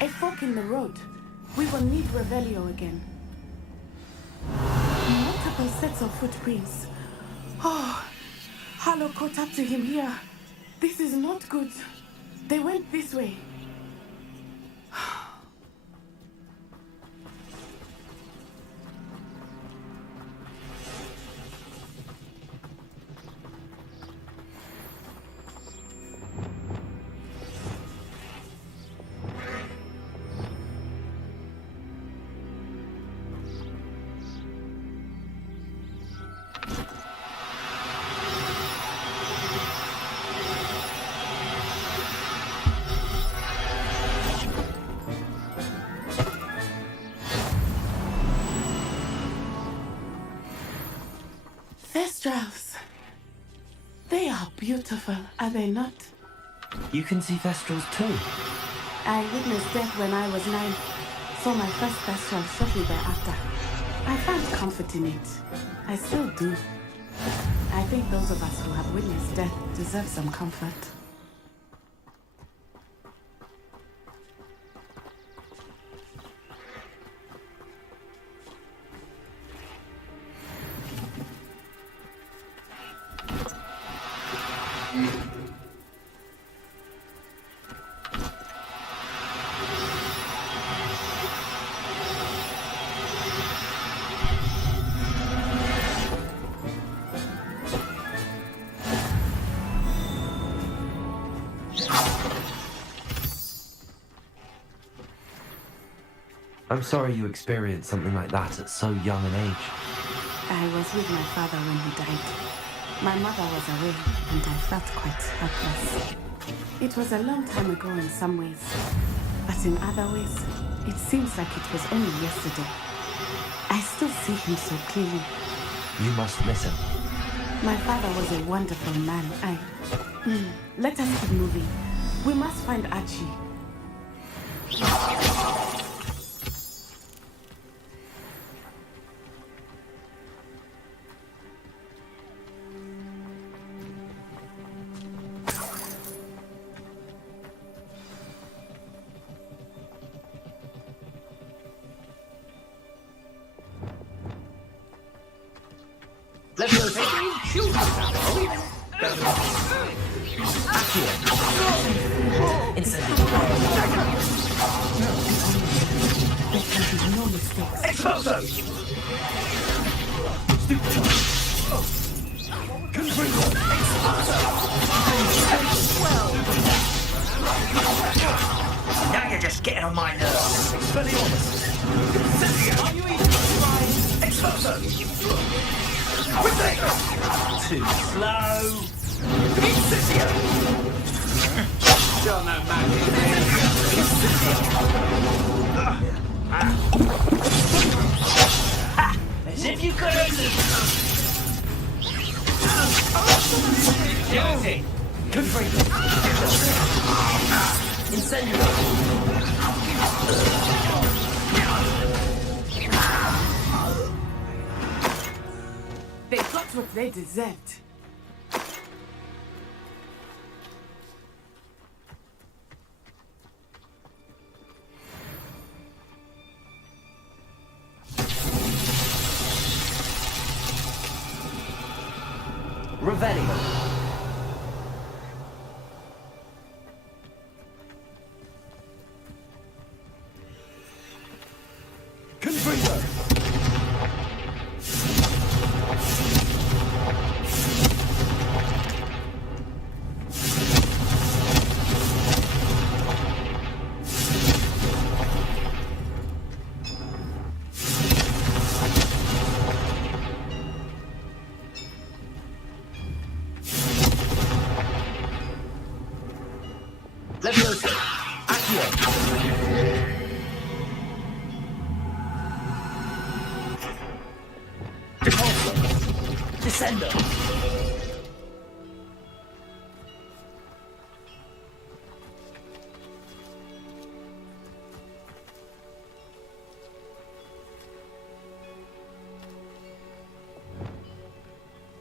A fork in the road. We will need Revelio again. Multiple sets of footprints. Oh, Harlow caught up to him here. This is not good. They went this way. Kestrels. They are beautiful, are they not? You can see Thestrals too. I witnessed death when I was 9. Saw my first Thestral shortly thereafter. I found comfort in it. I still do. I think those of us who have witnessed death deserve some comfort. I'm sorry you experienced something like that at so young an age. I was with my father when he died. My mother was away, and I felt quite helpless. It was a long time ago in some ways, but in other ways, it seems like it was only yesterday. I still see him so clearly. You must miss him. My father was a wonderful man. Let us keep moving. We must find Archie. Now you're just getting on my nerves. Too slow. Still no as if you could have. Guilty. Good for you. They got what they deserved. Revelio.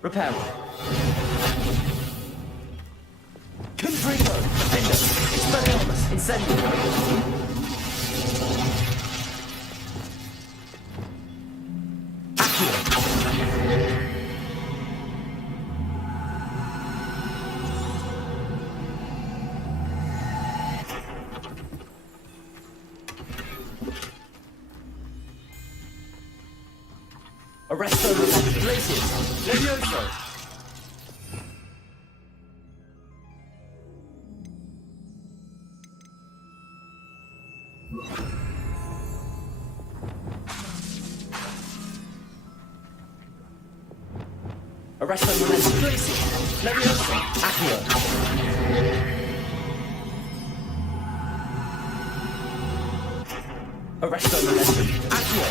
Repair. Confringo. Defender. Expelliarmus. Incendio. Arresto Glacius. Levioso. Arresto Glacius. Levioso. Accio. Arresto Accio.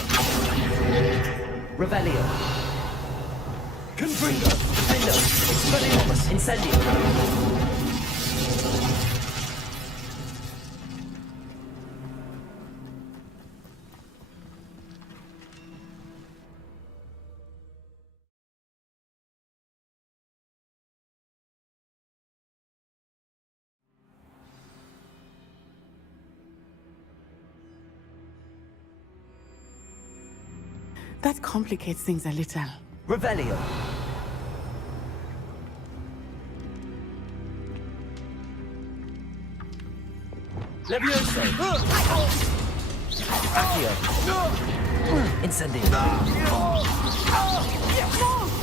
Revelio. Confringo! Defendo! Expelliarmus! Incendio! That complicates things a little. Revelio! Levioso! Accio! Incendio!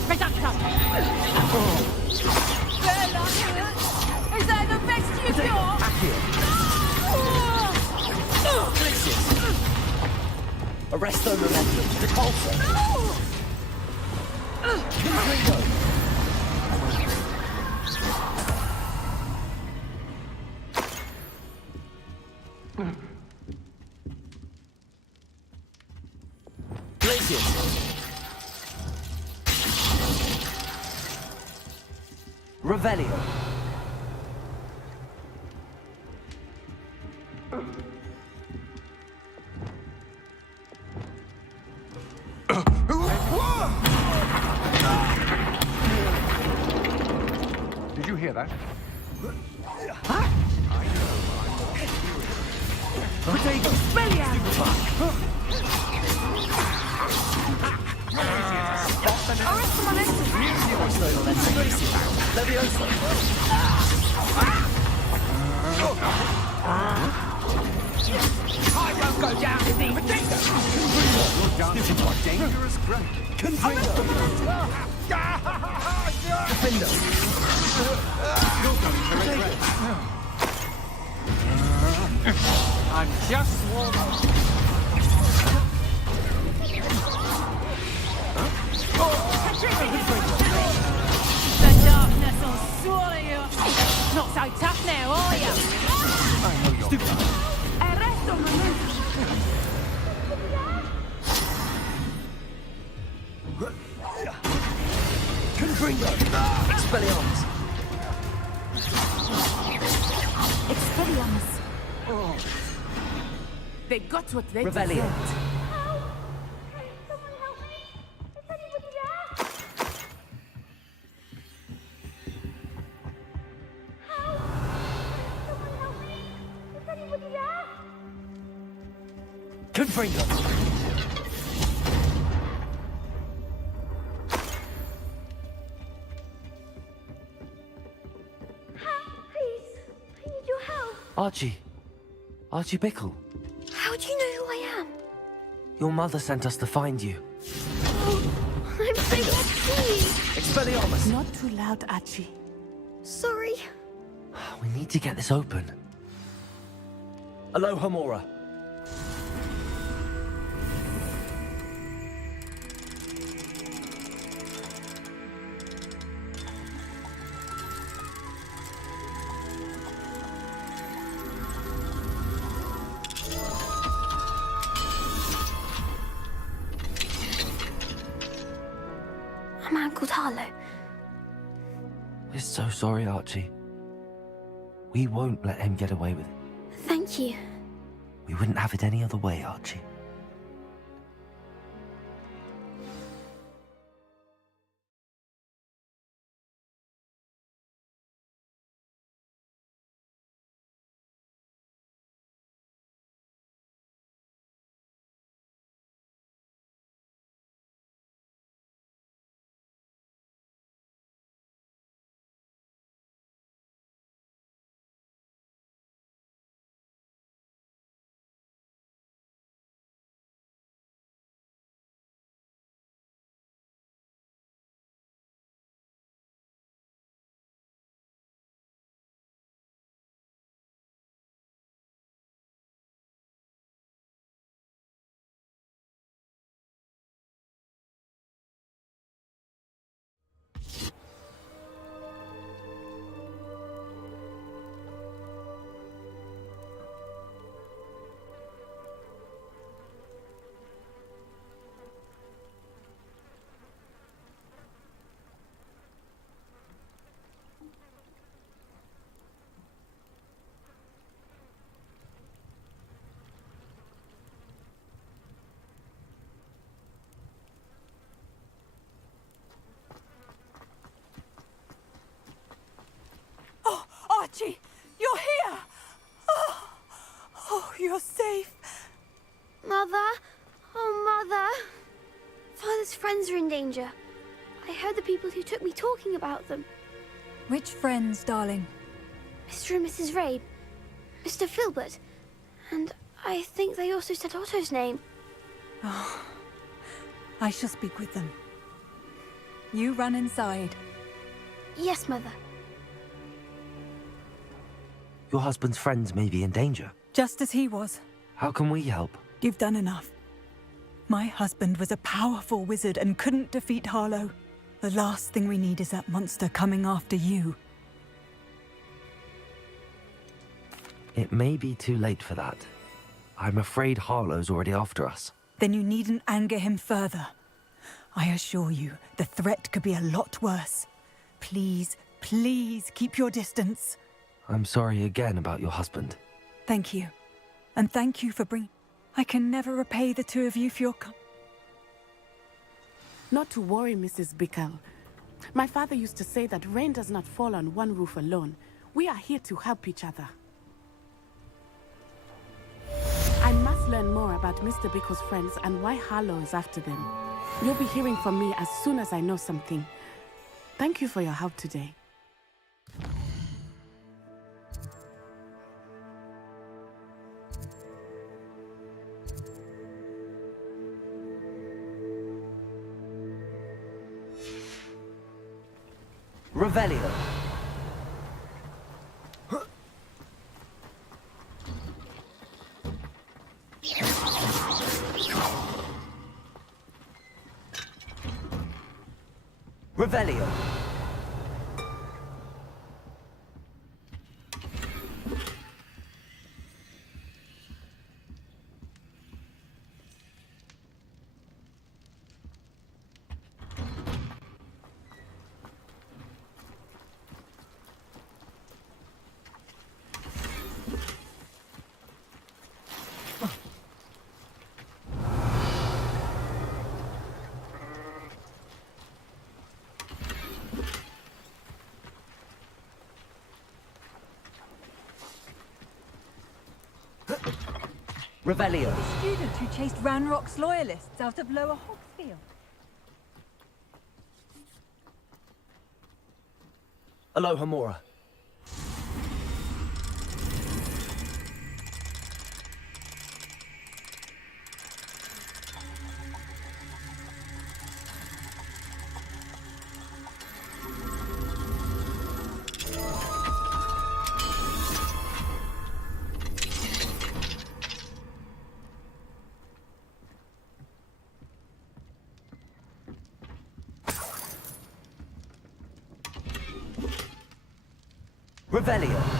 Reductor! Is that the best you got? Accio! Glacius! Arresto momentum! Repulsor! Confringo! Glacius! Revelio! Did you hear that? Protego! Levioso! I won't go down in these Protego! You're dancing on dangerous ground. Confringo! Defendo! You're going to regret. I'm just warm up. The darkness will swallow you. Not so tough now, are you? I know you're right. Arresto momentum. Confringo! Expelliarmus! Expelliarmus. They got what they Revelio! deserved. Confringo! Please, I need your help. Archie. Archie Bickle. How do you know who I am? Your mother sent us to find you. I'm so please. Expelliarmus! Not too loud, Archie. Sorry. We need to get this open. Aloha Mora! A man called Harlow. We're so sorry, Archie. We won't let him get away with it. Thank you. We wouldn't have it any other way, Archie. you're safe. Mother? Oh, Mother. Father's friends are in danger. I heard the people who took me talking about them. Which friends, darling? Mr. and Mrs. Rabe. Mr. Filbert. And I think they also said Otto's name. Oh, I shall speak with them. You run inside. Yes, Mother. Your husband's friends may be in danger. Just as he was. How can we help? You've done enough. My husband was a powerful wizard and couldn't defeat Harlow. The last thing we need is that monster coming after you. It may be too late for that. I'm afraid Harlow's already after us. Then you needn't anger him further. I assure you, the threat could be a lot worse. Please, please keep your distance. I'm sorry again about your husband. Thank you. And thank you for bringing... I can never repay the two of you for your... Not to worry, Mrs. Bickle. My father used to say that rain does not fall on one roof alone. We are here to help each other. I must learn more about Mr. Bickle's friends and why Harlow is after them. You'll be hearing from me as soon as I know something. Thank you for your help today. Revelio. Revelio. Revelio. The student who chased Ranrock's loyalists out of Lower Hogsfield. Alohomora. Revelio.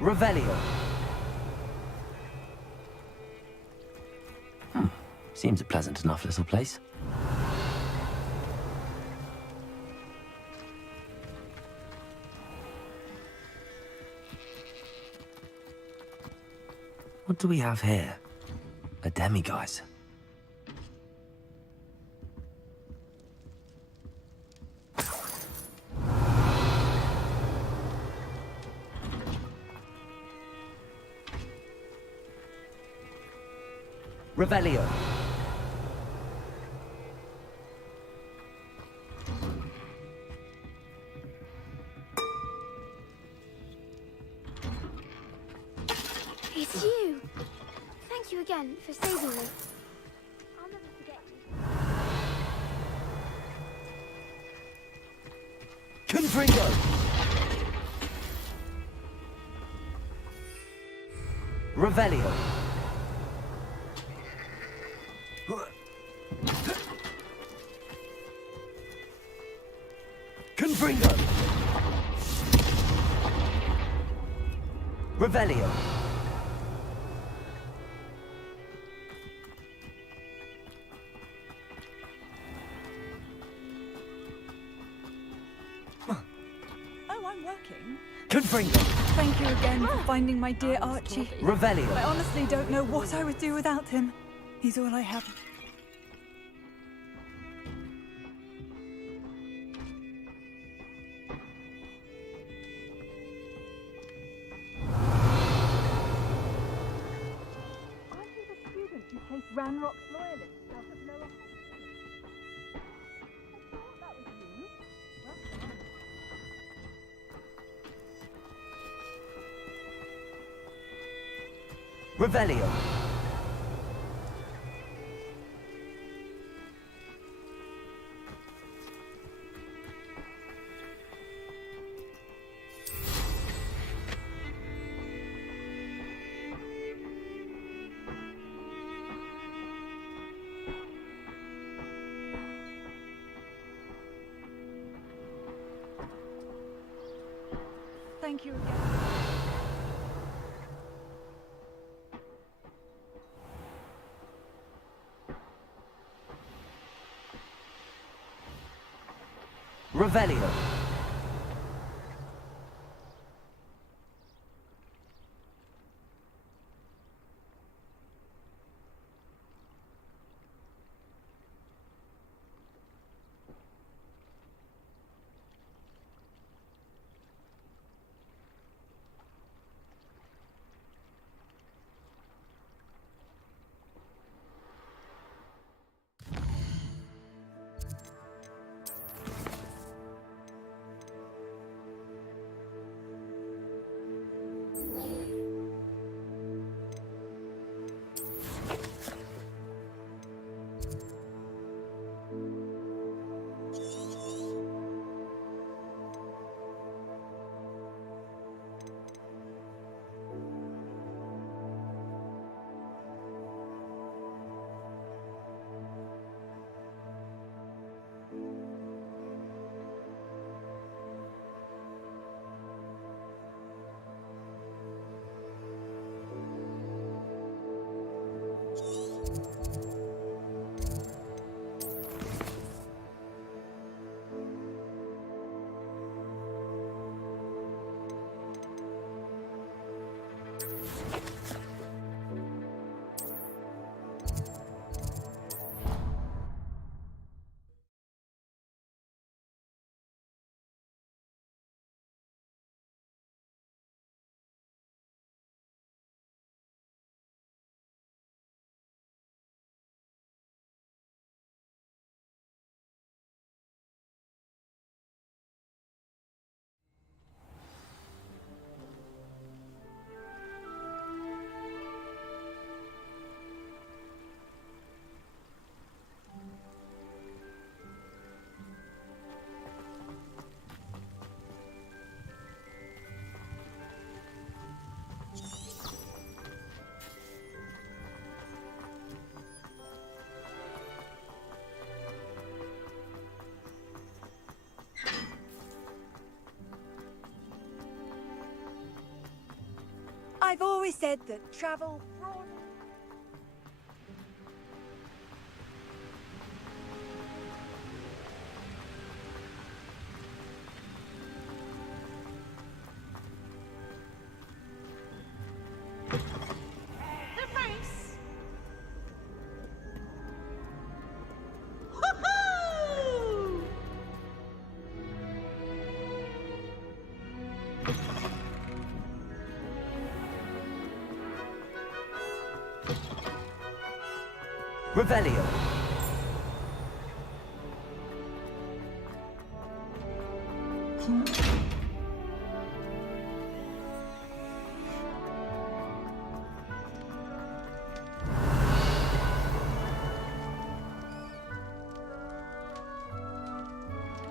Revelio. Seems a pleasant enough little place. What do we have here? A demiguise. Revelio. It's you. Thank you again for saving me. I'll never forget you. Confringo. Revelio. Confringo. Revelio. Oh, I'm working. Confringo. Thank you again for finding my dear Archie. Revelio. I honestly don't know what I would do without him. He's all I have. Ranrock's loyalist out of Lower I thought that was you. Revelio. Thank you again. Revelio. I've always said that travel broad... Revelio.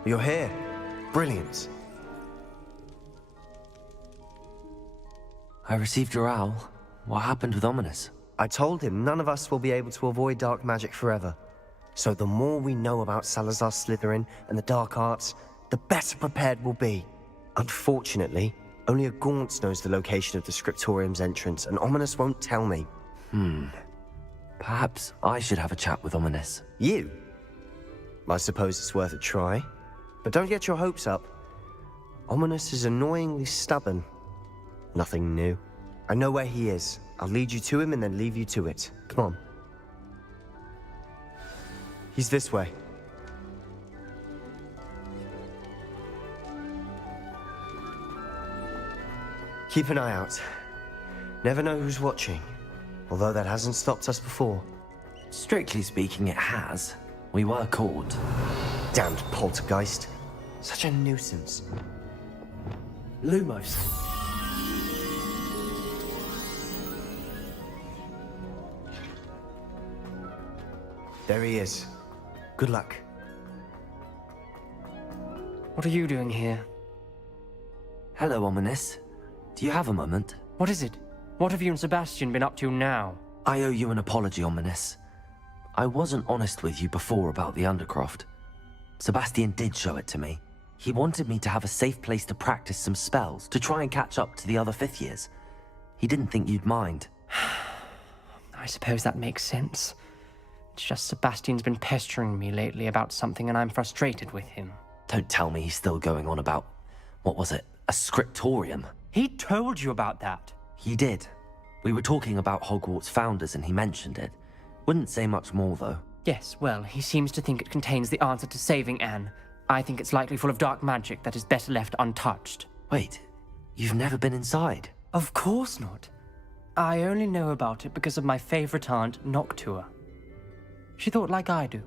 You're here. Brilliant. I received your owl. What happened with Ominous? I told him none of us will be able to avoid dark magic forever. So the more we know about Salazar Slytherin and the dark arts, the better prepared we'll be. Unfortunately, only a Gaunt knows the location of the Scriptorium's entrance, and Ominous won't tell me. Perhaps I should have a chat with Ominous. You? I suppose it's worth a try. But don't get your hopes up. Ominous is annoyingly stubborn. Nothing new. I know where he is. I'll lead you to him and then leave you to it. Come on. He's this way. Keep an eye out. Never know who's watching. Although that hasn't stopped us before. Strictly speaking, it has. We were caught. Damned poltergeist. Such a nuisance. Lumos. There he is. Good luck. What are you doing here? Hello, Ominous. Do you have a moment? What is it? What have you and Sebastian been up to now? I owe you an apology, Ominous. I wasn't honest with you before about the Undercroft. Sebastian did show it to me. He wanted me to have a safe place to practice some spells, to try and catch up to the other 5th years. He didn't think you'd mind. I suppose that makes sense. It's just Sebastian's been pestering me lately about something and I'm frustrated with him. Don't tell me he's still going on about, what was it, a scriptorium? He told you about that. He did. We were talking about Hogwarts founders and he mentioned it. Wouldn't say much more, though. Yes, well, he seems to think it contains the answer to saving Anne. I think it's likely full of dark magic that is better left untouched. Wait, you've never been inside? Of course not. I only know about it because of my favorite aunt, Noctua. She thought like I do.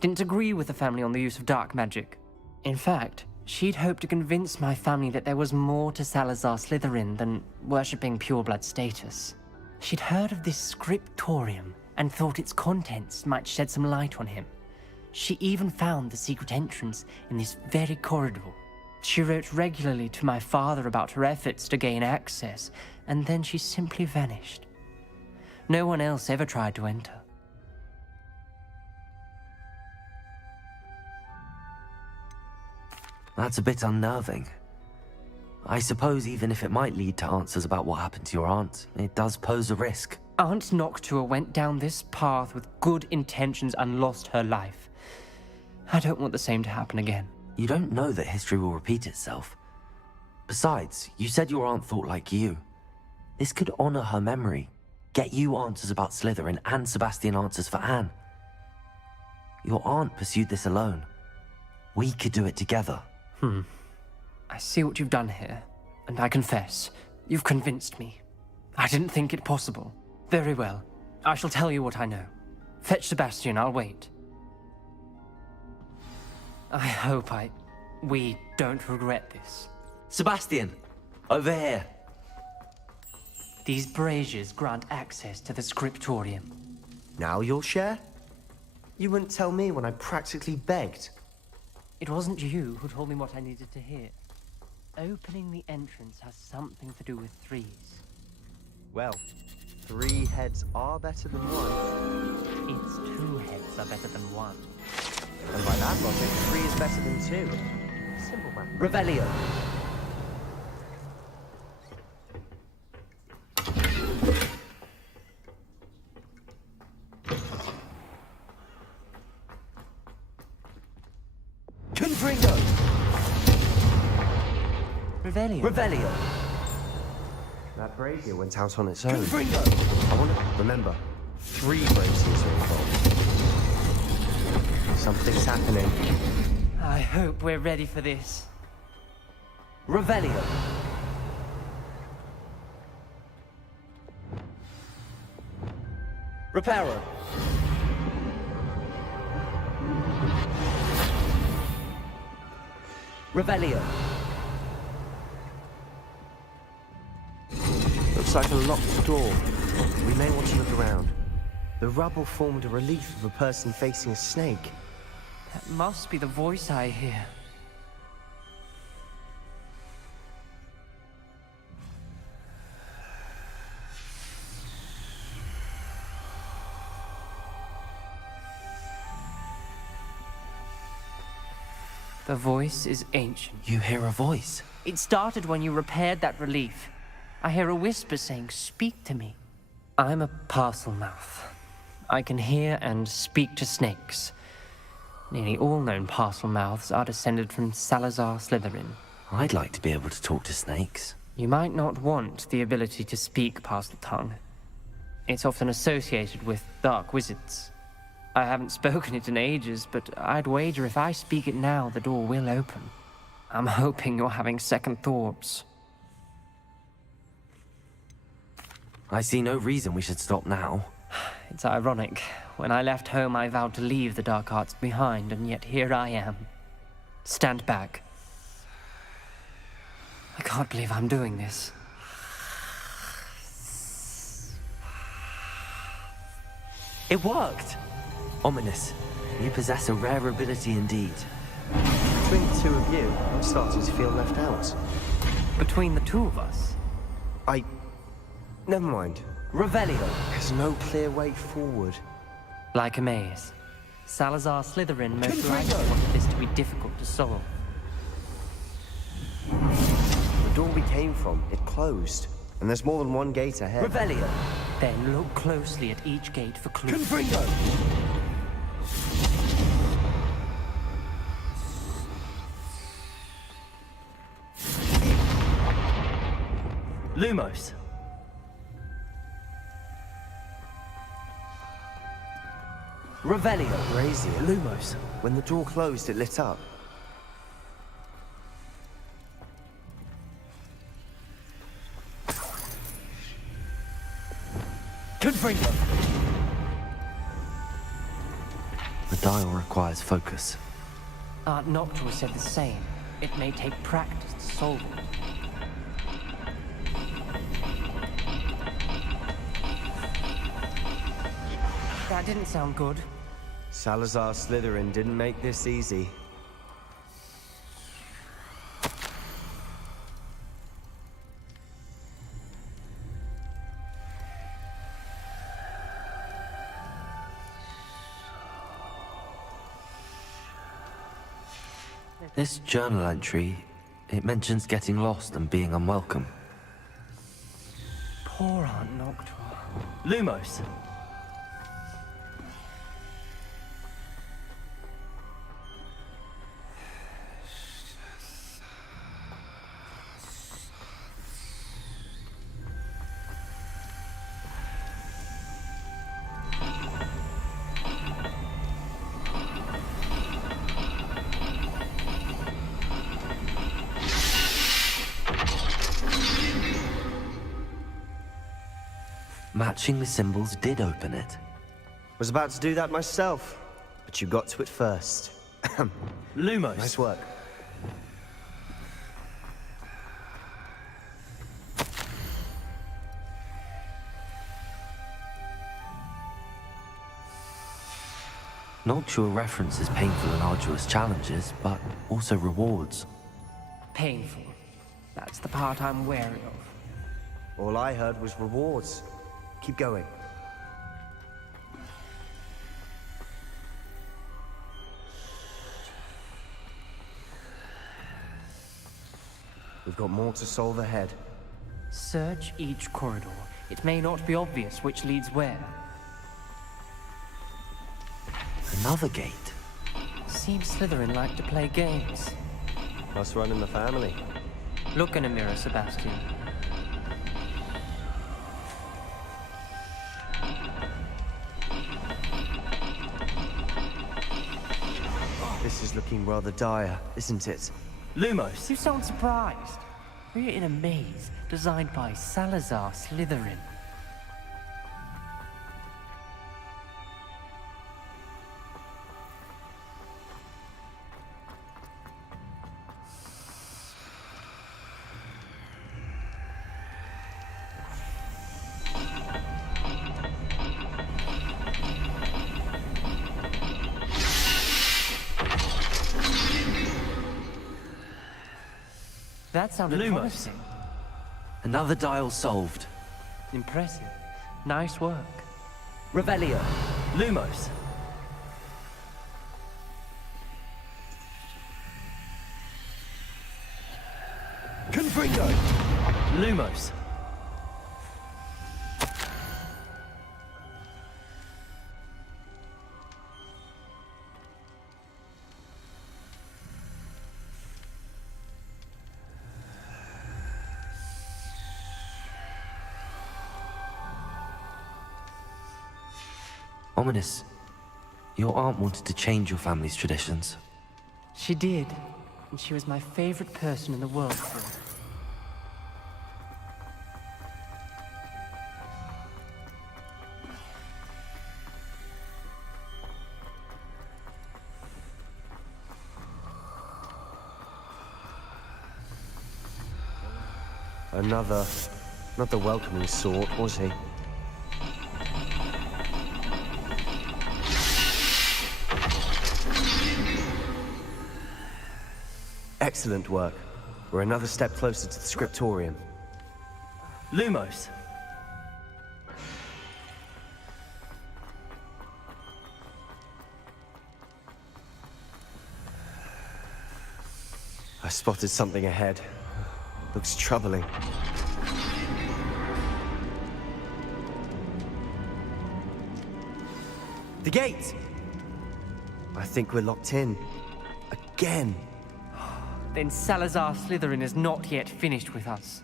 Didn't agree with the family on the use of dark magic. In fact, she'd hoped to convince my family that there was more to Salazar Slytherin than worshipping pureblood status. She'd heard of this scriptorium and thought its contents might shed some light on him. She even found the secret entrance in this very corridor. She wrote regularly to my father about her efforts to gain access, and then she simply vanished. No one else ever tried to enter. That's a bit unnerving. I suppose even if it might lead to answers about what happened to your aunt, it does pose a risk. Aunt Noctua went down this path with good intentions and lost her life. I don't want the same to happen again. You don't know that history will repeat itself. Besides, you said your aunt thought like you. This could honor her memory, get you answers about Slytherin and Sebastian answers for Anne. Your aunt pursued this alone. We could do it together. I see what you've done here, and I confess, you've convinced me. I didn't think it possible. Very well. I shall tell you what I know. Fetch Sebastian, I'll wait. I hope we don't regret this. Sebastian! Over here! These braziers grant access to the scriptorium. Now you'll share? You wouldn't tell me when I practically begged. It wasn't you who told me what I needed to hear. Opening the entrance has something to do with threes. Well, 3 heads are better than 1. It's 2 heads are better than 1. And by that logic, 3 is better than 2. Simple man. Revelio. Confringo. Revelio. Revelio. That brazier went out on its own. Confringo. I want to remember, 3 braziers are involved. Something's happening. I hope we're ready for this. Revelio. Reparo. Revelio. Looks like a locked door. We may want to look around. The rubble formed a relief of a person facing a snake. That must be the voice I hear. The voice is ancient. You hear a voice? It started when you repaired that relief. I hear a whisper saying, "Speak to me." I'm a parcel mouth. I can hear and speak to snakes. Nearly all known parcel mouths are descended from Salazar Slytherin. I'd like to be able to talk to snakes. You might not want the ability to speak parcel tongue. It's often associated with dark wizards. I haven't spoken it in ages, but I'd wager if I speak it now, the door will open. I'm hoping you're having second thoughts. I see no reason we should stop now. It's ironic. When I left home, I vowed to leave the dark arts behind, and yet here I am. Stand back. I can't believe I'm doing this. It worked! Ominous. You possess a rare ability indeed. Between the two of you, I'm starting to feel left out. Between the two of us? Never mind. Revelio. There's no clear way forward. Like a maze. Salazar Slytherin most likely wanted this to be difficult to solve. The door we came from, it closed. And there's more than one gate ahead. Revelio. Then look closely at each gate for clues. Confringo. Lumos. Revelio. Brazier. Lumos. When the door closed, it lit up. Confringo. The dial requires focus. Aunt Noctua said the same. It may take practice to solve it. That didn't sound good. Salazar Slytherin didn't make this easy. This journal entry, it mentions getting lost and being unwelcome. Poor Aunt Noctua. Lumos. Matching the symbols did open it. Was about to do that myself, but you got to it first. Lumos. Nice work. Noctua references painful and arduous challenges, but also rewards. Painful. That's the part I'm wary of. All I heard was rewards. Keep going. We've got more to solve ahead. Search each corridor. It may not be obvious which leads where. Another gate. Seems Slytherin like to play games. Must run in the family. Look in a mirror, Sebastian. This is looking rather dire, isn't it? Lumos. You sound surprised. We're in a maze designed by Salazar Slytherin. That sounded promising. Another dial solved. Impressive. Nice work. Revelio. Lumos. Gringo! Lumos. Ominous, your aunt wanted to change your family's traditions. She did, and she was my favorite person in the world. Not the welcoming sort, was he? Excellent work. We're another step closer to the scriptorium. Lumos. I spotted something ahead. Looks troubling. The gate! I think we're locked in. Again. Then Salazar Slytherin is not yet finished with us.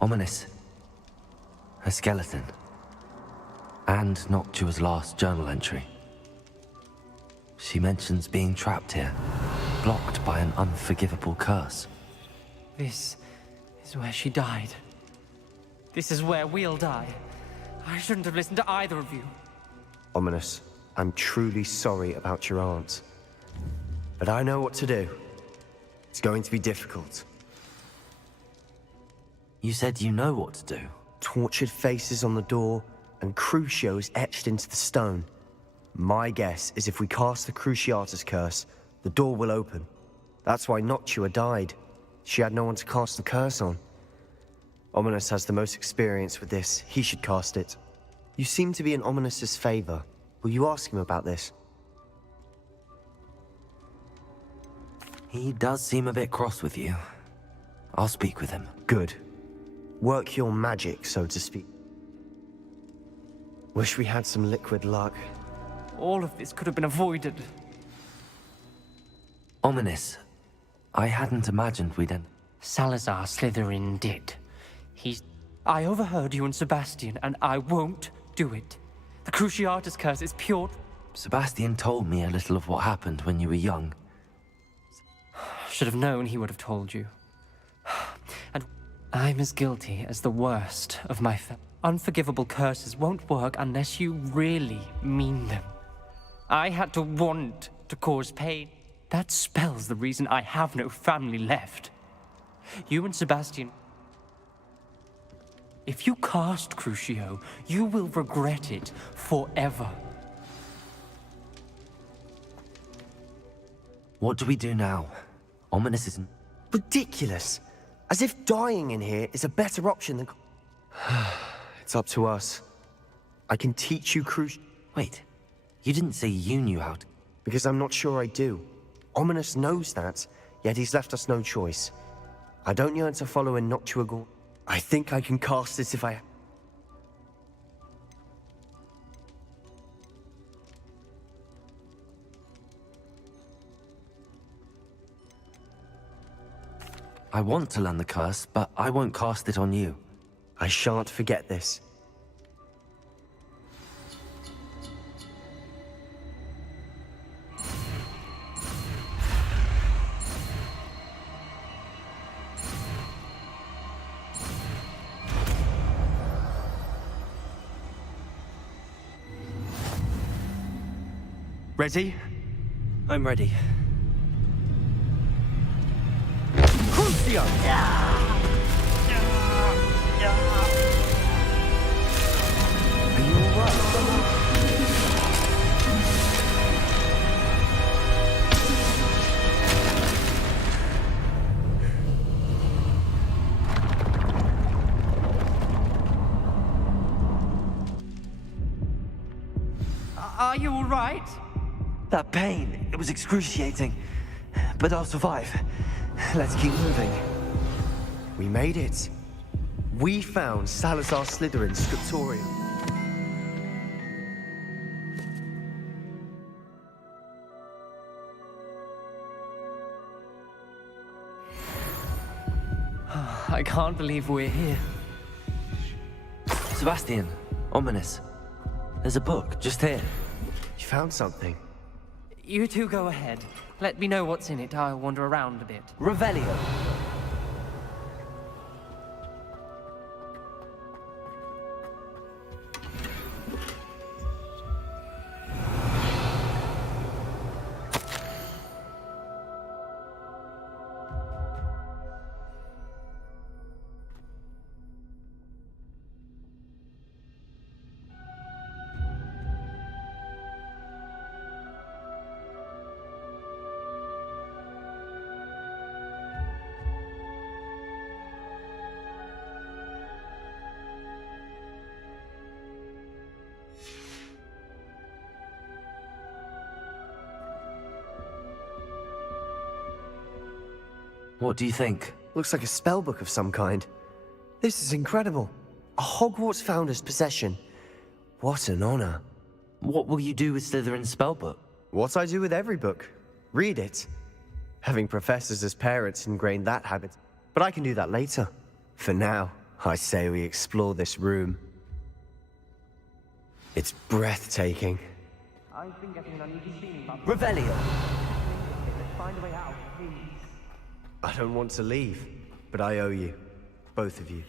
Ominous. A skeleton. And Noctua's last journal entry. She mentions being trapped here, blocked by an unforgivable curse. This is where she died. This is where we'll die. I shouldn't have listened to either of you. Ominous, I'm truly sorry about your aunt. But I know what to do. It's going to be difficult. You said you know what to do. Tortured faces on the door, and Crucios etched into the stone. My guess is if we cast the Cruciatus curse, the door will open. That's why Noctua died. She had no one to cast the curse on. Ominous has the most experience with this. He should cast it. You seem to be in Ominous's favor. Will you ask him about this? He does seem a bit cross with you. I'll speak with him. Good. Work your magic, so to speak. Wish we had some liquid luck. All of this could have been avoided. Ominous. I hadn't imagined we'd end. Salazar Slytherin did. I overheard you and Sebastian, and I won't do it. The Cruciatus curse is pure... Sebastian told me a little of what happened when you were young. Should have known he would have told you. And I'm as guilty as the worst of my unforgivable curses won't work unless you really mean them. I had to want to cause pain. That spells the reason I have no family left. You and Sebastian... If you cast Crucio, you will regret it forever. What do we do now? Ominous isn't... Ridiculous! As if dying in here is a better option than... It's up to us. I can teach you Crucio... Wait, you didn't say you knew how to... Because I'm not sure I do. Ominous knows that, yet he's left us no choice. I don't yearn to follow in Noctua Gore. I think I can cast this if I... I want to learn the curse, but I won't cast it on you. I shan't forget this. Ready? I'm ready. Crucio! Are you all right? That pain, it was excruciating. But I'll survive. Let's keep moving. We made it. We found Salazar Slytherin's scriptorium. I can't believe we're here. Sebastian, ominous. There's a book just here. You found something? You two go ahead. Let me know what's in it. I'll wander around a bit. Revelio. What do you think? Looks like a spellbook of some kind. This is incredible. A Hogwarts founder's possession. What an honor. What will you do with Slytherin's spellbook? What I do with every book. Read it. Having professors as parents ingrained that habit. But I can do that later. For now, I say we explore this room. It's breathtaking. I've been getting an uneasy feeling about Revelio. Let's find a way out, please. I don't want to leave, but I owe you. Both of you.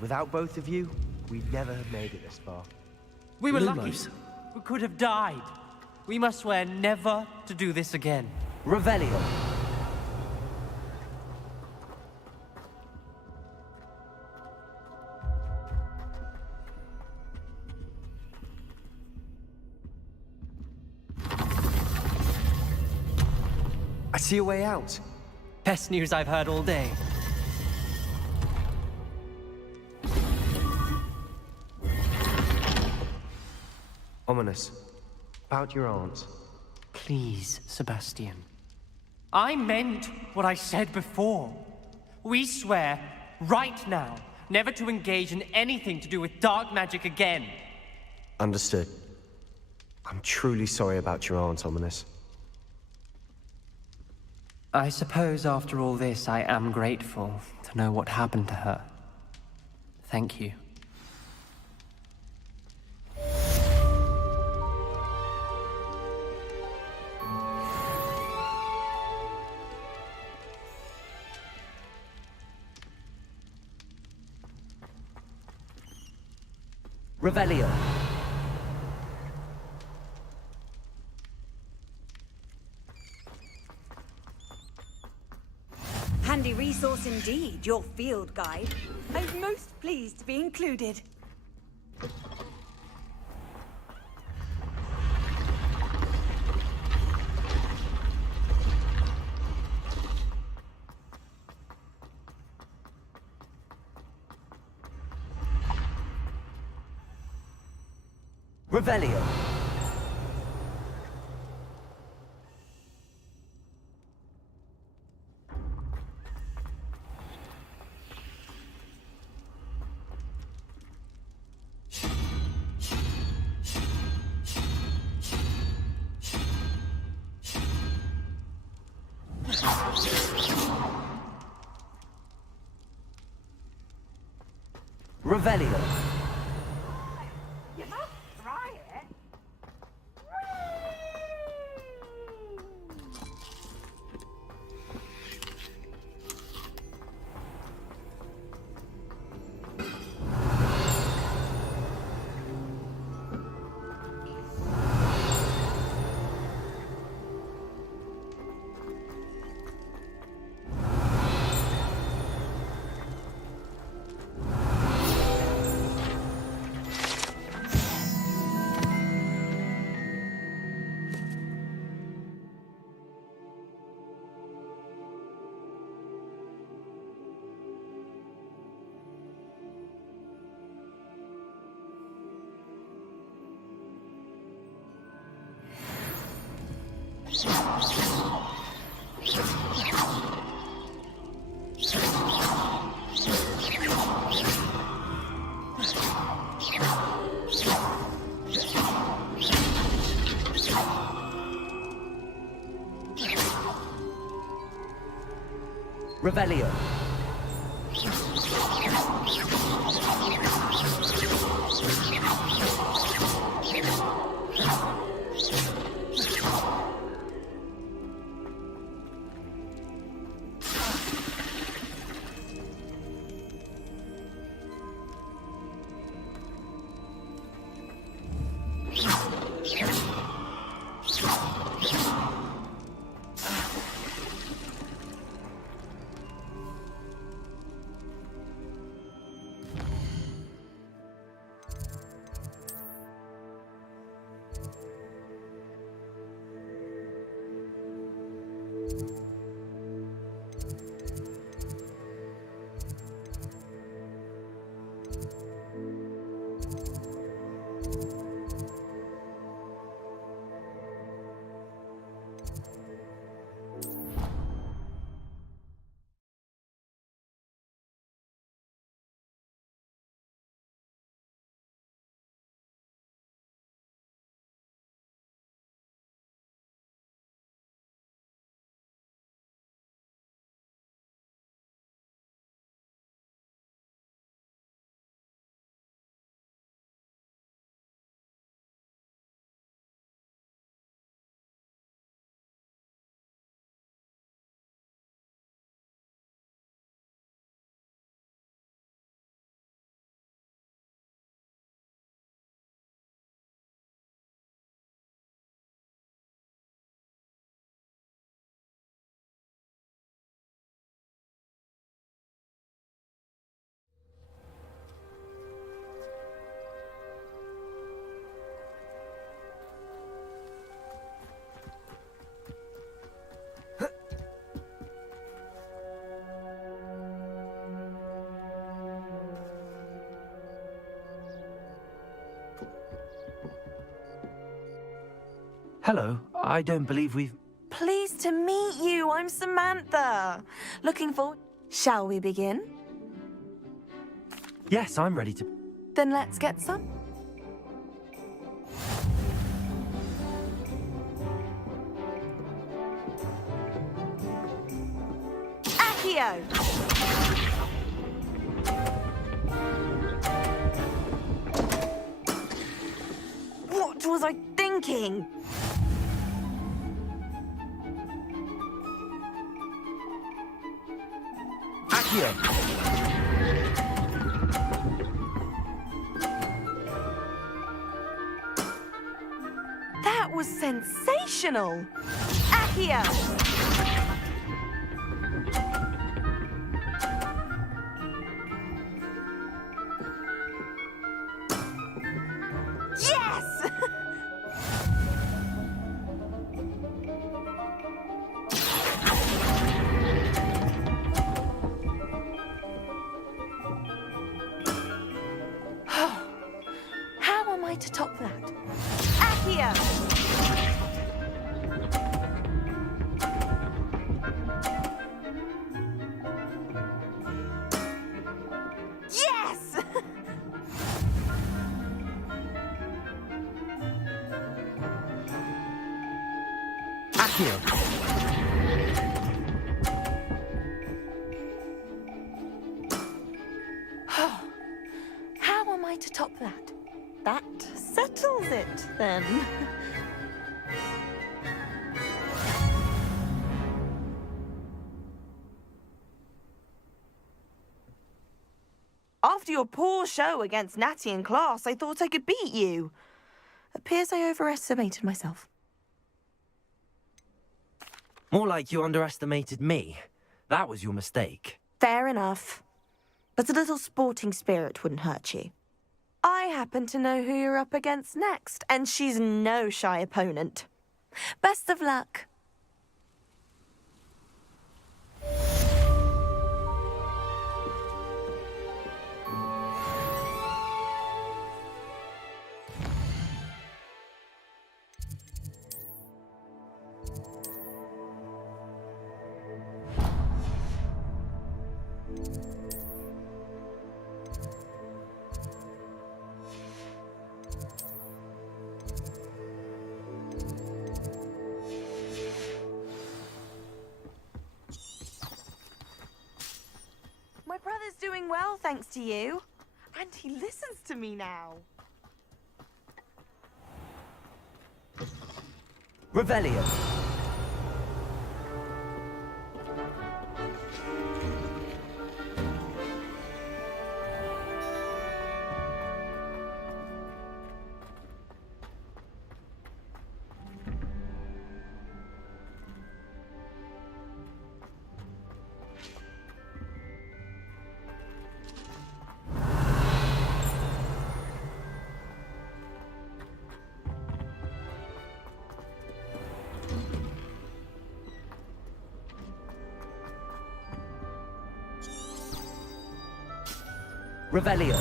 Without both of you, we'd never have made it this far. We were lucky. Lumos. We could have died. We must swear never to do this again. Revelio. I see a way out. Best news I've heard all day. Ominous. About your aunt. Please, Sebastian. I meant what I said before. We swear, right now, never to engage in anything to do with dark magic again. Understood. I'm truly sorry about your aunt, Ominous. I suppose after all this, I am grateful to know what happened to her. Thank you. Revelio. Handy resource indeed, your field guide. I'm most pleased to be included. Revelio. Revelio. You must try it. Revelio. Hello, I don't believe we've... Pleased to meet you. I'm Samantha. Looking forward. Shall we begin? Yes, I'm ready to... Then let's get some. Accio! What was I thinking? Accio! That was sensational! Accio! Yes! How am I to top that? Accio! Yes! Accio! How am I to top that? That settles it, then. After your poor show against Natty in class, I thought I could beat you. Appears I overestimated myself. More like you underestimated me. That was your mistake. Fair enough. But a little sporting spirit wouldn't hurt you. I happen to know who you're up against next, and she's no shy opponent. Best of luck. thanks to you. And he listens to me now. Revelio. Revelio.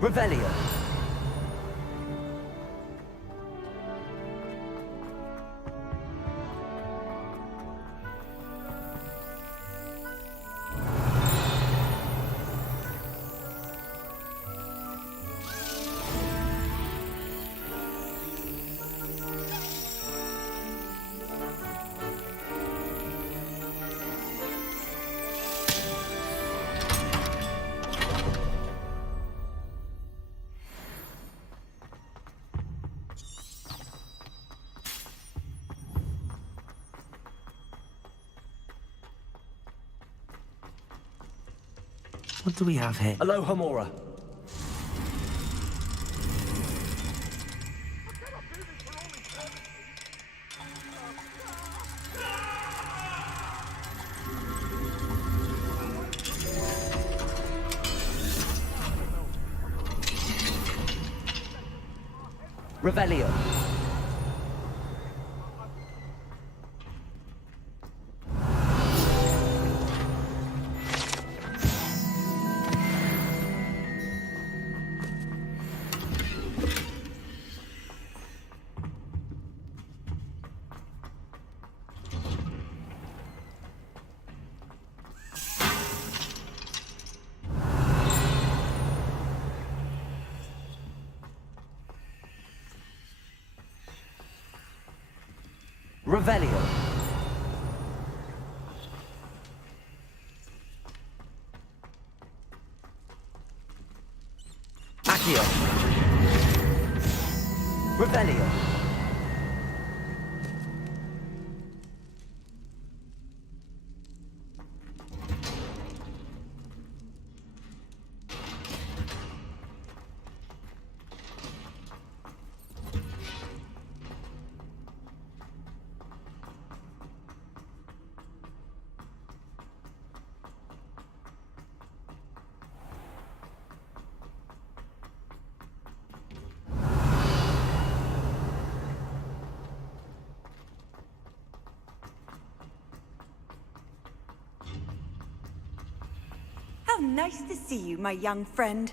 Revelio. What do we have here? Aloha Mora. Revelio. Revelio. Accio. Revelio. How nice to see you, my young friend.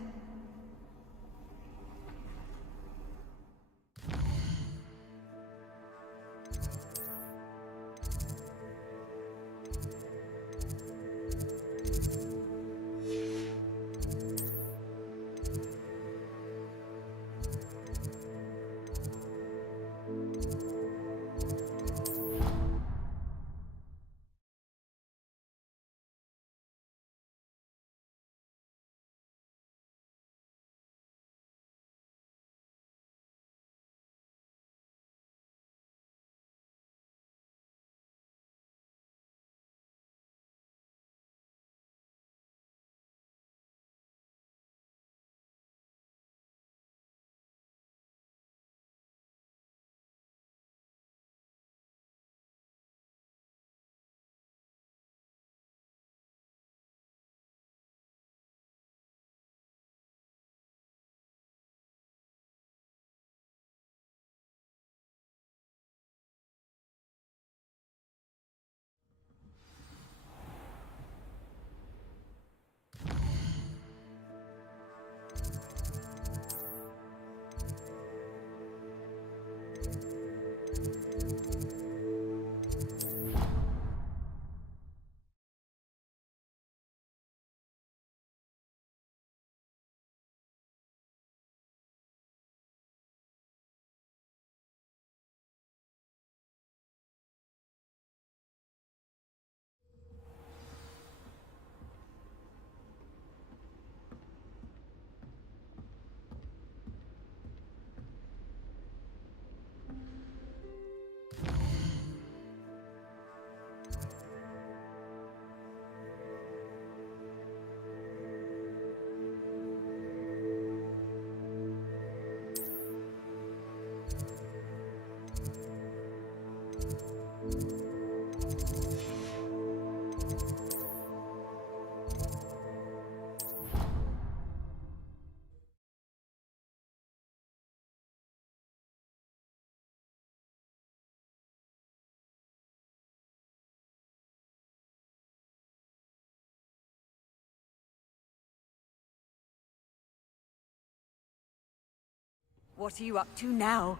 What are you up to now?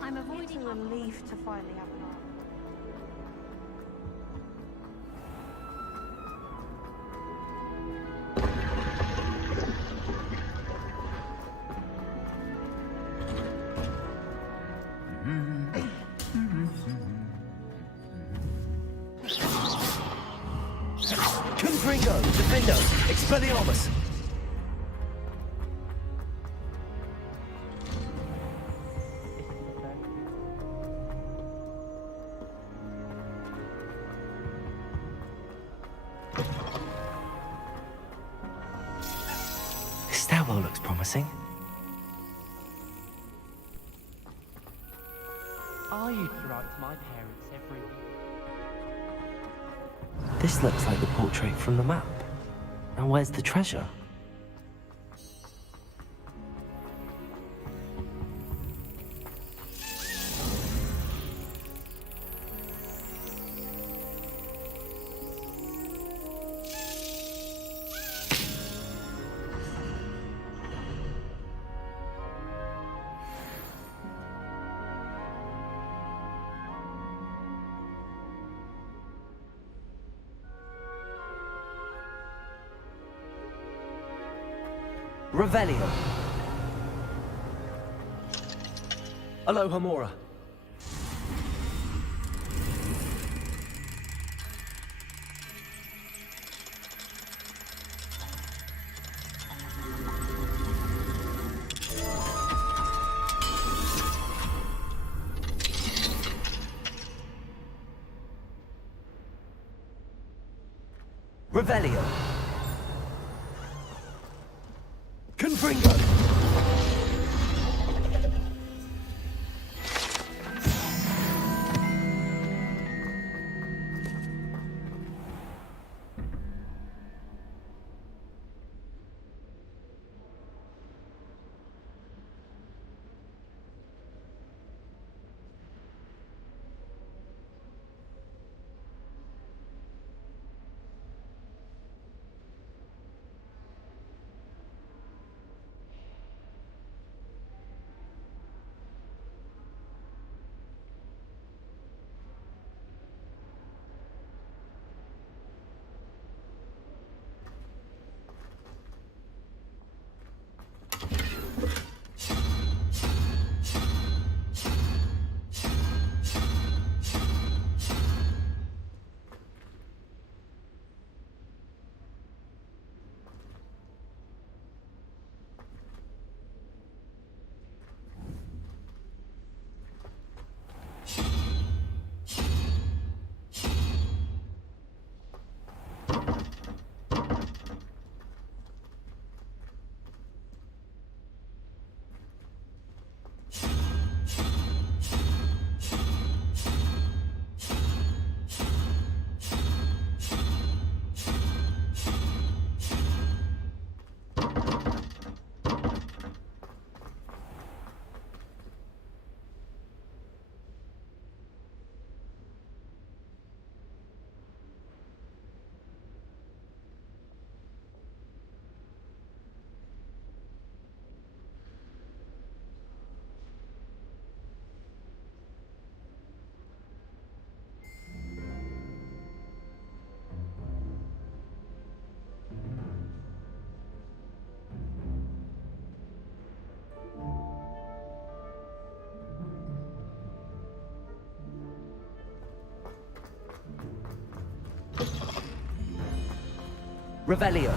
I'm avoiding relief to finally have an arm. Confringo, Defendo, Expelliarmus! This stairwell looks promising. I used to write to my parents every week. This looks like the portrait from the map. Now where's the treasure? Revelio. Alohomora. Revelio. Confringo. Revelio.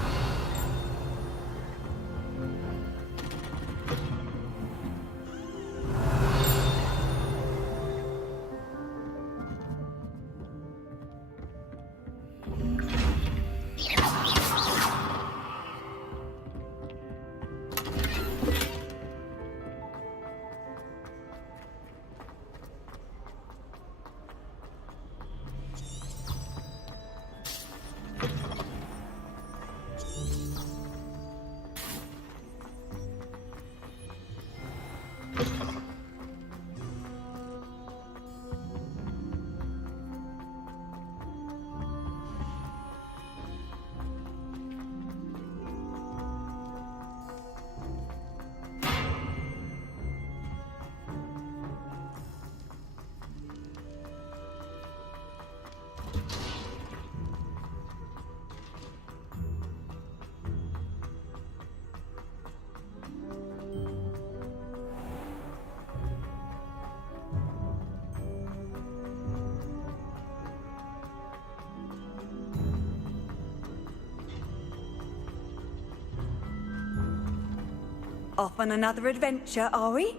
Off on another adventure, are we?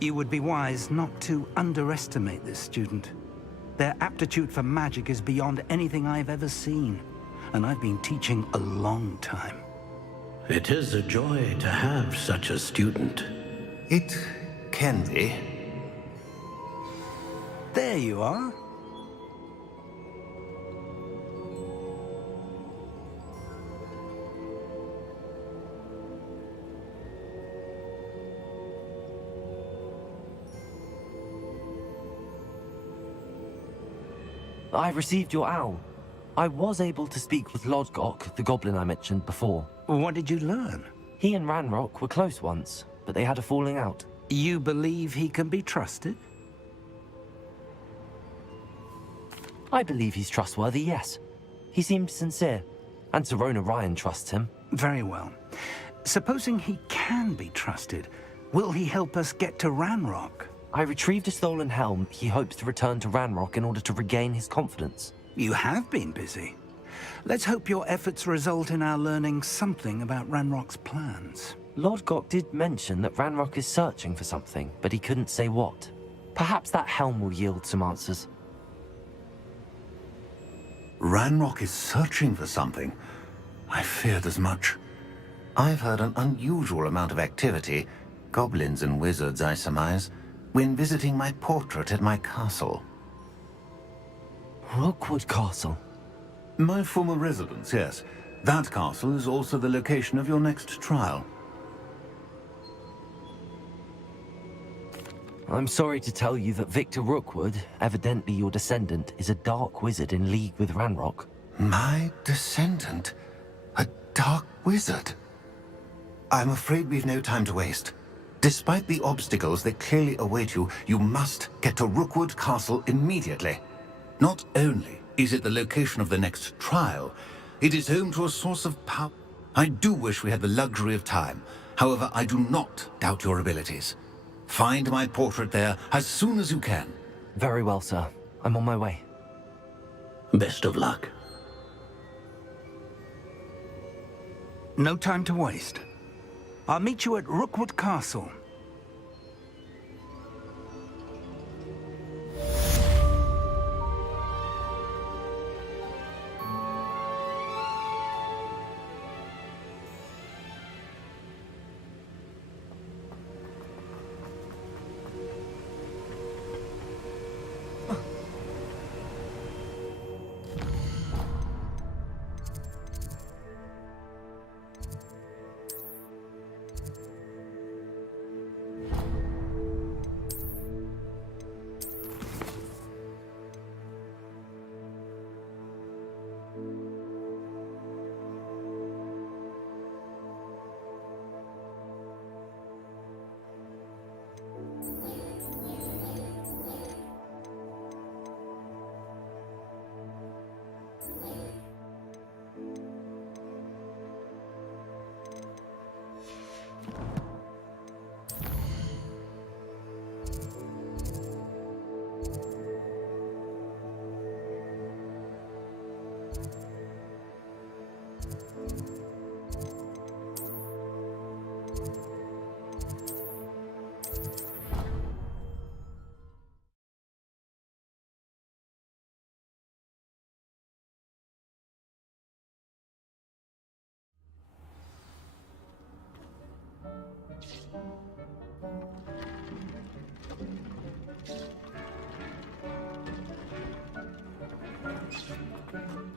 You would be wise not to underestimate this student. Their aptitude for magic is beyond anything I've ever seen, and I've been teaching a long time. It is a joy to have such a student. It can be. There you are. I received your owl. I was able to speak with Lodgok, the goblin I mentioned before. What did you learn? He and Ranrock were close once, but they had a falling out. You believe he can be trusted? I believe he's trustworthy, yes. He seemed sincere, and Sirona Ryan trusts him. Very well. Supposing he can be trusted, will he help us get to Ranrock? I retrieved a stolen helm. He hopes to return to Ranrock in order to regain his confidence. You have been busy. Let's hope your efforts result in our learning something about Ranrock's plans. Lodgok did mention that Ranrock is searching for something, but he couldn't say what. Perhaps that helm will yield some answers. Ranrock is searching for something. I feared as much. I've heard an unusual amount of activity, goblins and wizards, I surmise, when visiting my portrait at my castle. Rookwood Castle? My former residence, yes. That castle is also the location of your next trial. I'm sorry to tell you that Victor Rookwood, evidently your descendant, is a dark wizard in league with Ranrock. My descendant? A dark wizard? I'm afraid we've no time to waste. Despite the obstacles that clearly await you, you must get to Rookwood Castle immediately. Not only is it the location of the next trial, it is home to a source of power. I do wish we had the luxury of time. However, I do not doubt your abilities. Find my portrait there as soon as you can. Very well, sir. I'm on my way. Best of luck. No time to waste. I'll meet you at Rookwood Castle.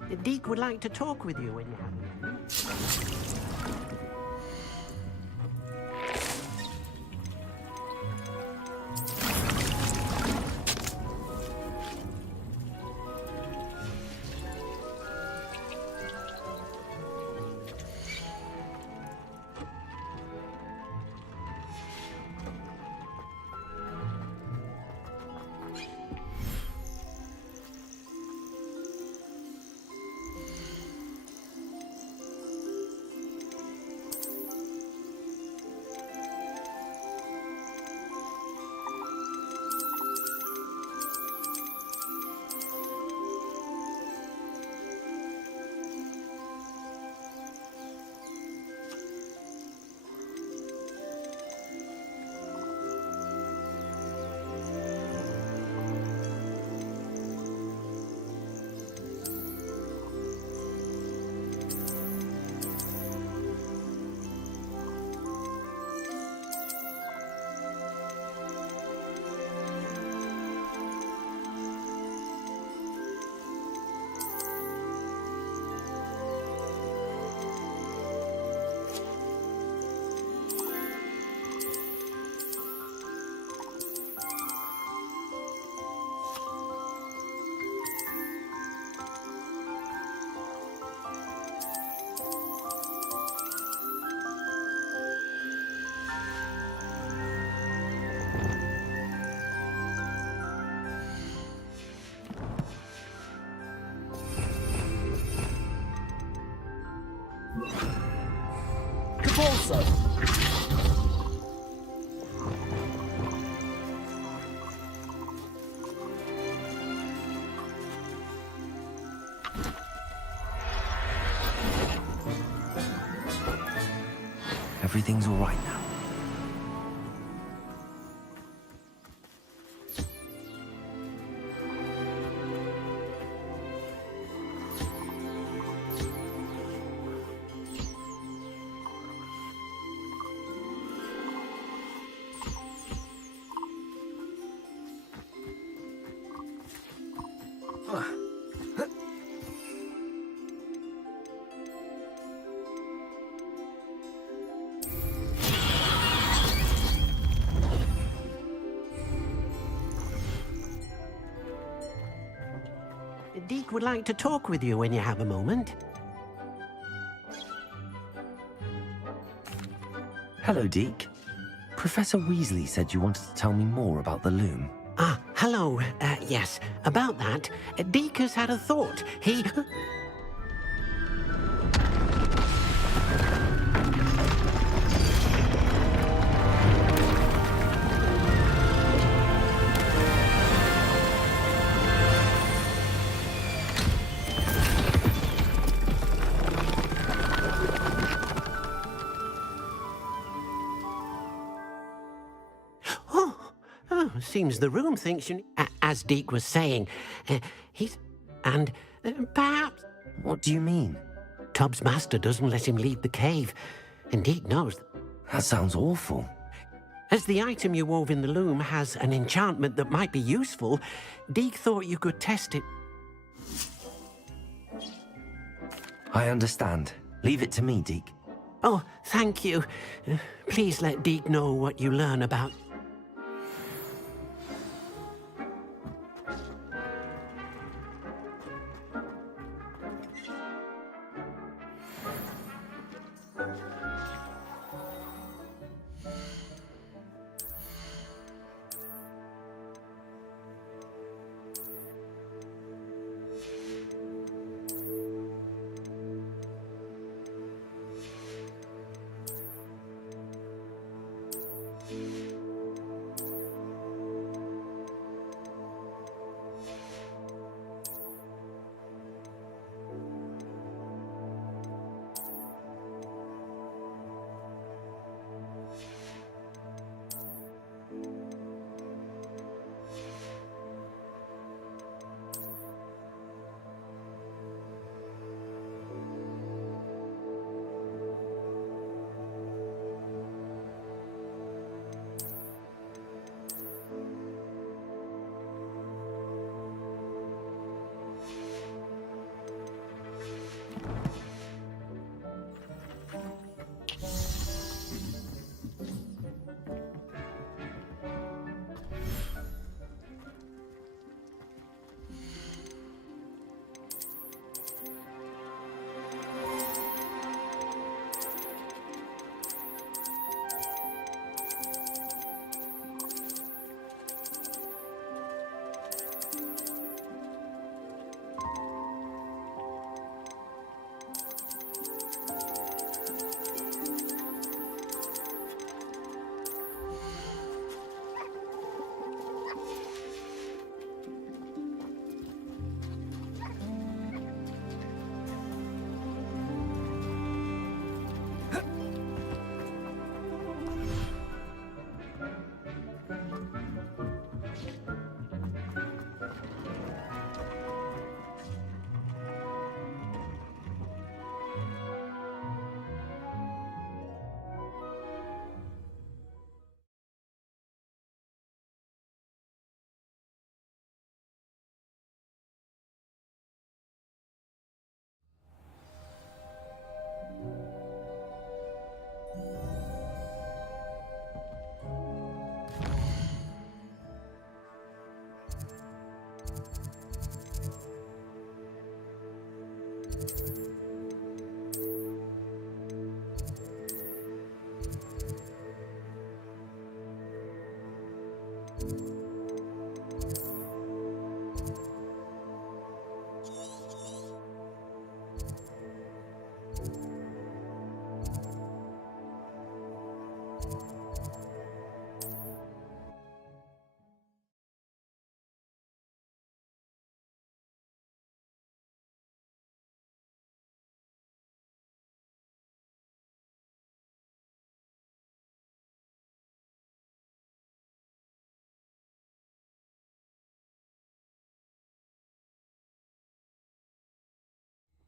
The Deke would like to talk with you when you have a moment. so. Everything's all right now. Deke would like to talk with you when you have a moment. Hello, Deke. Professor Weasley said you wanted to tell me more about the loom. Ah, hello. Yes, about that. Deke has had a thought. He... Seems the room thinks you... as Deke was saying, he's... and perhaps... What do you mean? Tubbs' master doesn't let him leave the cave, and Deke knows... That sounds awful. As the item you wove in the loom has an enchantment that might be useful, Deke thought you could test it. I understand. Leave it to me, Deke. Oh, thank you. Please let Deke know what you learn about...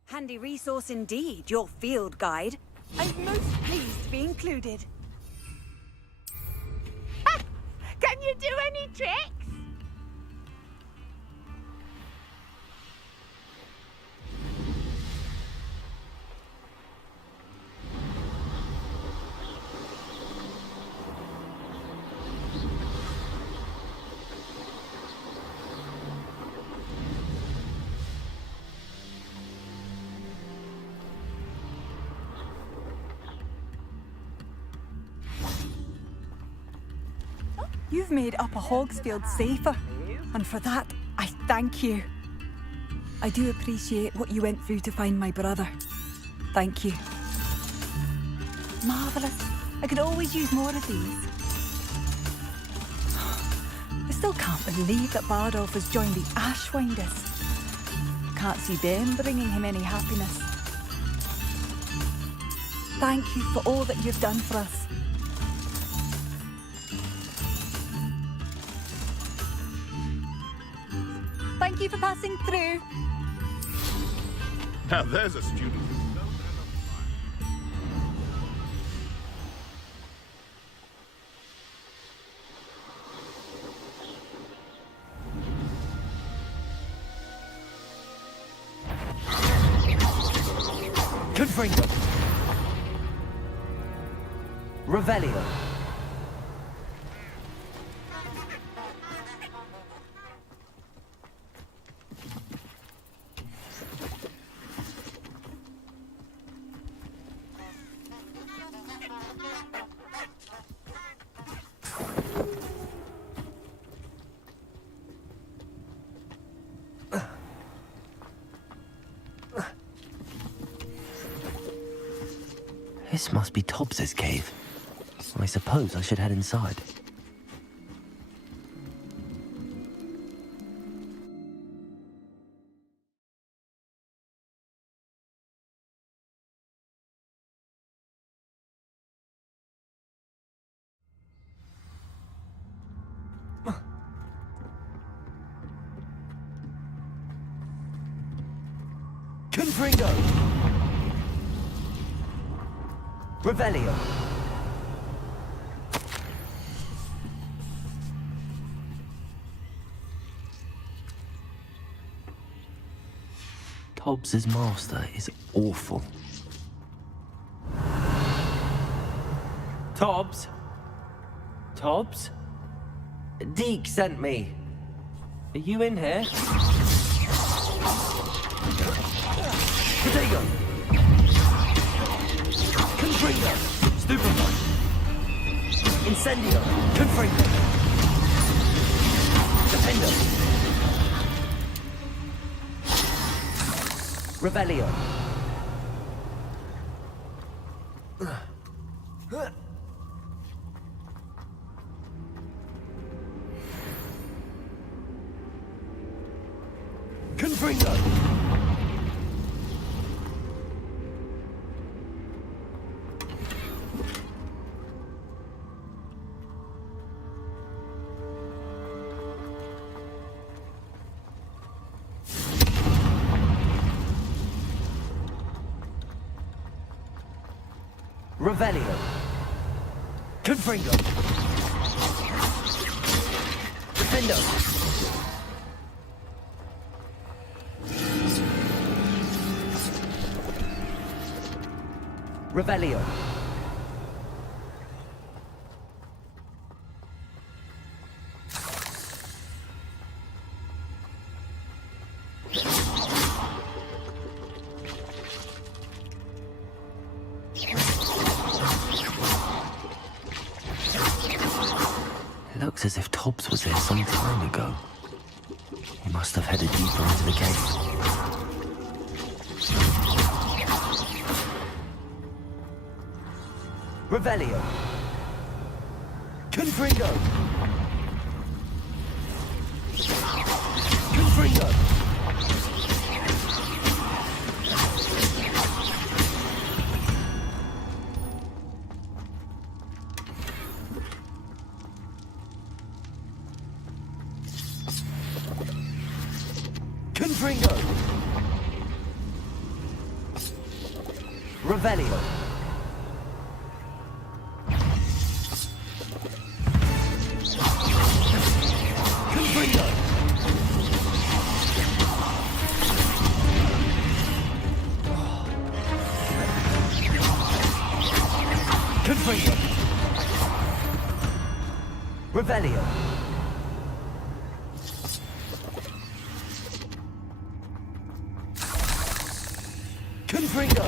Handy resource indeed, your field guide. I'm most pleased to be included. Can you do any tricks? You've made Upper Hogsfield safer, and for that, I thank you. I do appreciate what you went through to find my brother. Thank you. Marvellous. I could always use more of these. I still can't believe that Bardolph has joined the Ashwinders. Can't see them bringing him any happiness. Thank you for all that you've done for us. Thank you for passing through. Now there's a student. Confringo. Revelio. This must be Tobbs's cave. I suppose I should head inside. Confringo. Revelio. Tobbs's master is awful. Tobbs? Tobbs? Deke sent me. Are you in here? Potato! Confringo! Stupefy! Incendio! Confringo! Defendo! Revelio! Confringo! Revelio. Confringo. Defendo. Revelio. Looks as if Tobbs was here some time ago. He must have headed deeper into the cave. Revelio. Confringo. Confringo. Confringo. Revelio. Confringo. Confringo. Revelio. Confringo.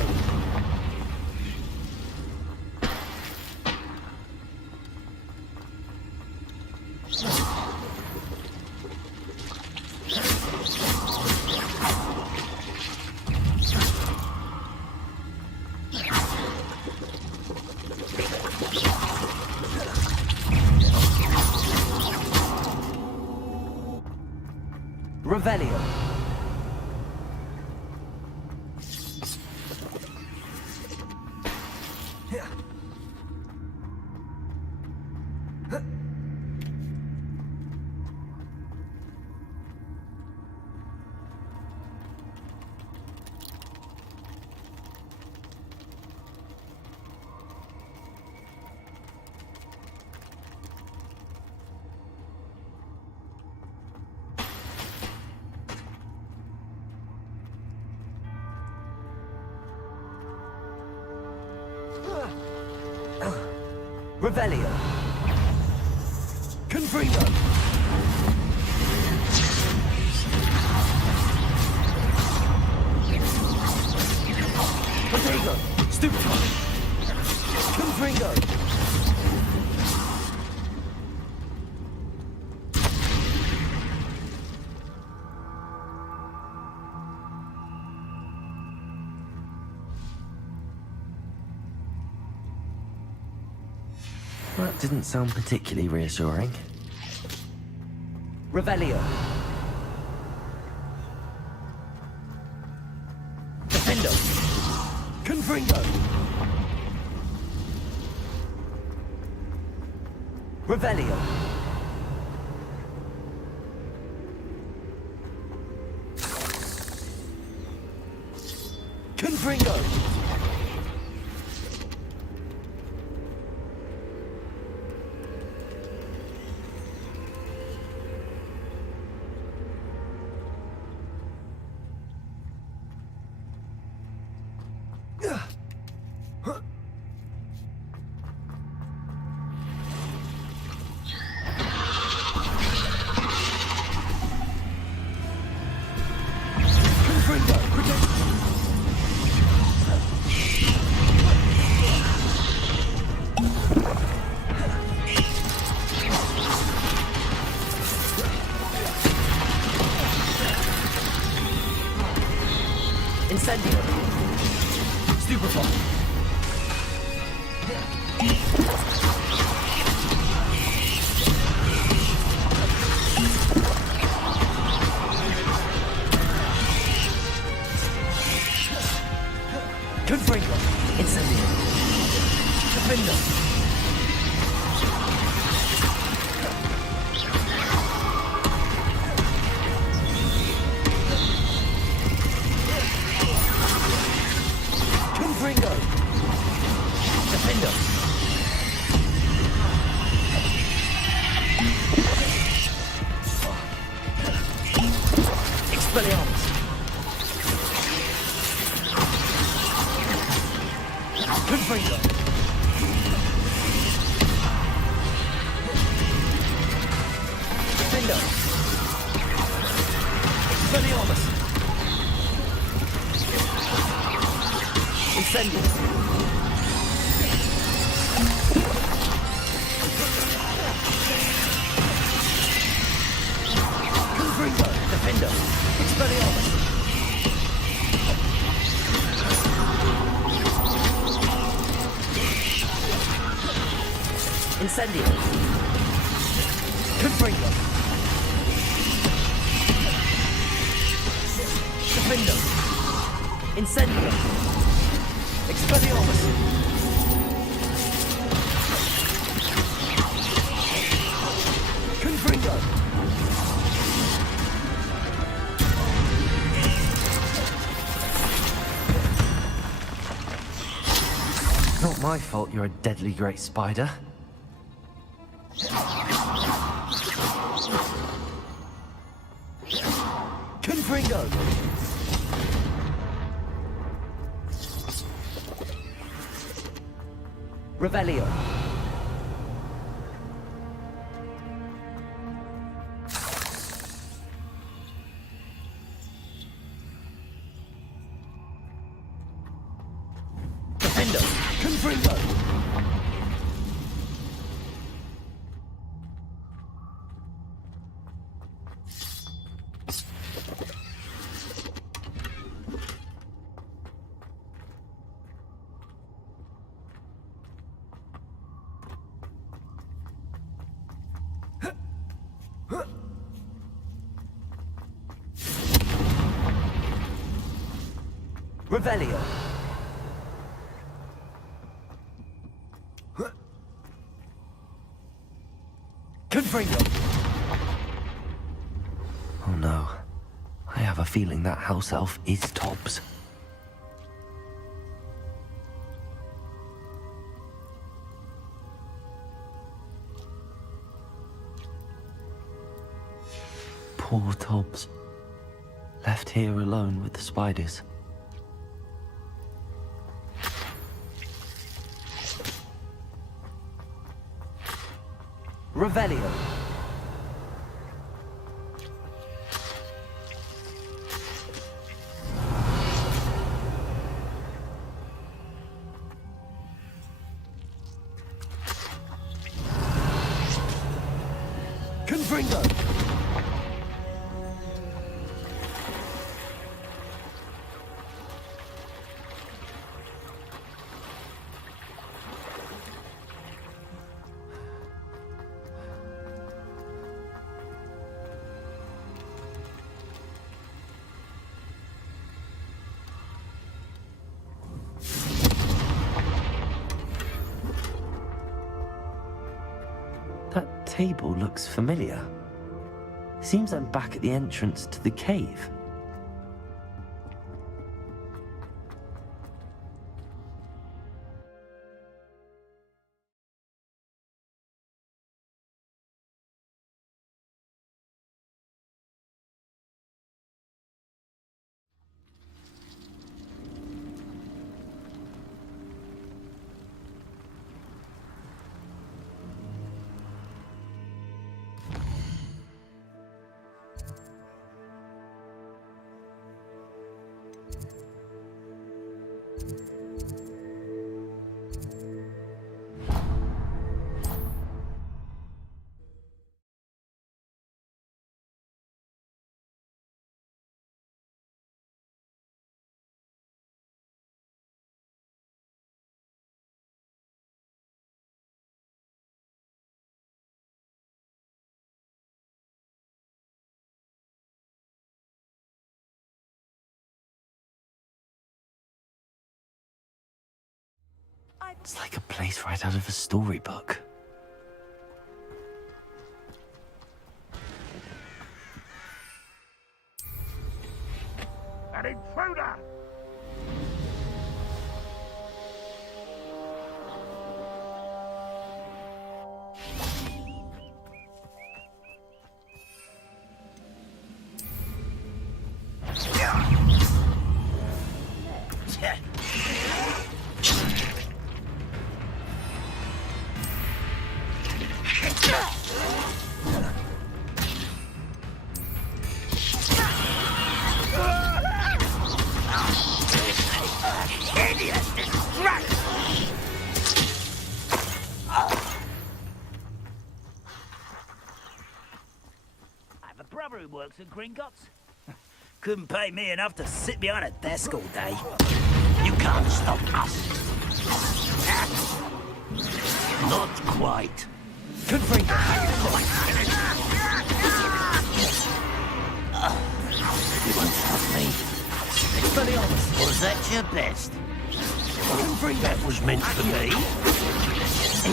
Revelio. Revelio. Confringo. Potato. Stupefy. Confringo. That didn't sound particularly reassuring. Revelio. Defendo. Confringo. Revelio. Confringo. Incendio. Stupefy. Confringo. Incendio. Defendo. Confringo. Defendo. Expelliarmus. Confringo. Defendo. Expelliarmus. Incendio. Confringo. Defendo. Expelliarmus. Incendio. Confringo. Defendo. Incendio. Expelliarmus. Confringo. my fault you're a deadly great spider. Confringo! Revelio. Defendo. Confringo. Revelio. Confringo. Oh no. I have a feeling that house elf is Tobbs. Poor Tobbs. Left here alone with the spiders. Revelio. Confringo. That table looks familiar. Seems I'm back at the entrance to the cave. It's like a place right out of a storybook. An intruder! Who works at Gringotts? Couldn't pay me enough to sit behind a desk all day. You can't stop us. Not quite. Confringo. You won't stop me. Was that your best? That was meant for me.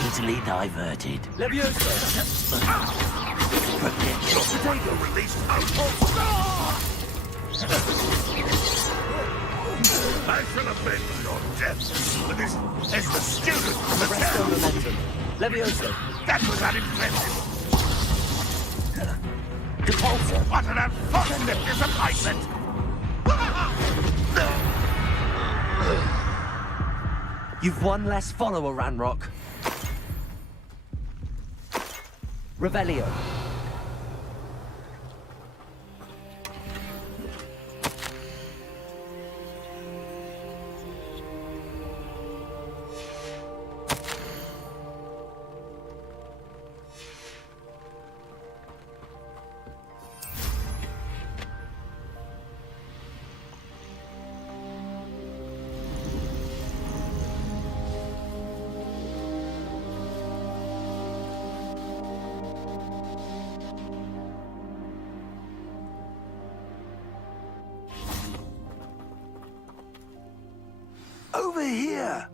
Easily diverted. Levioso. Potato released out. I should have bend your death. But this is the student. The Rest on momentum. Levioso. That was unimpressive. Depulsor. What an unfortunate disappointment. You've one less follower, Ranrock. Revelio. Over here!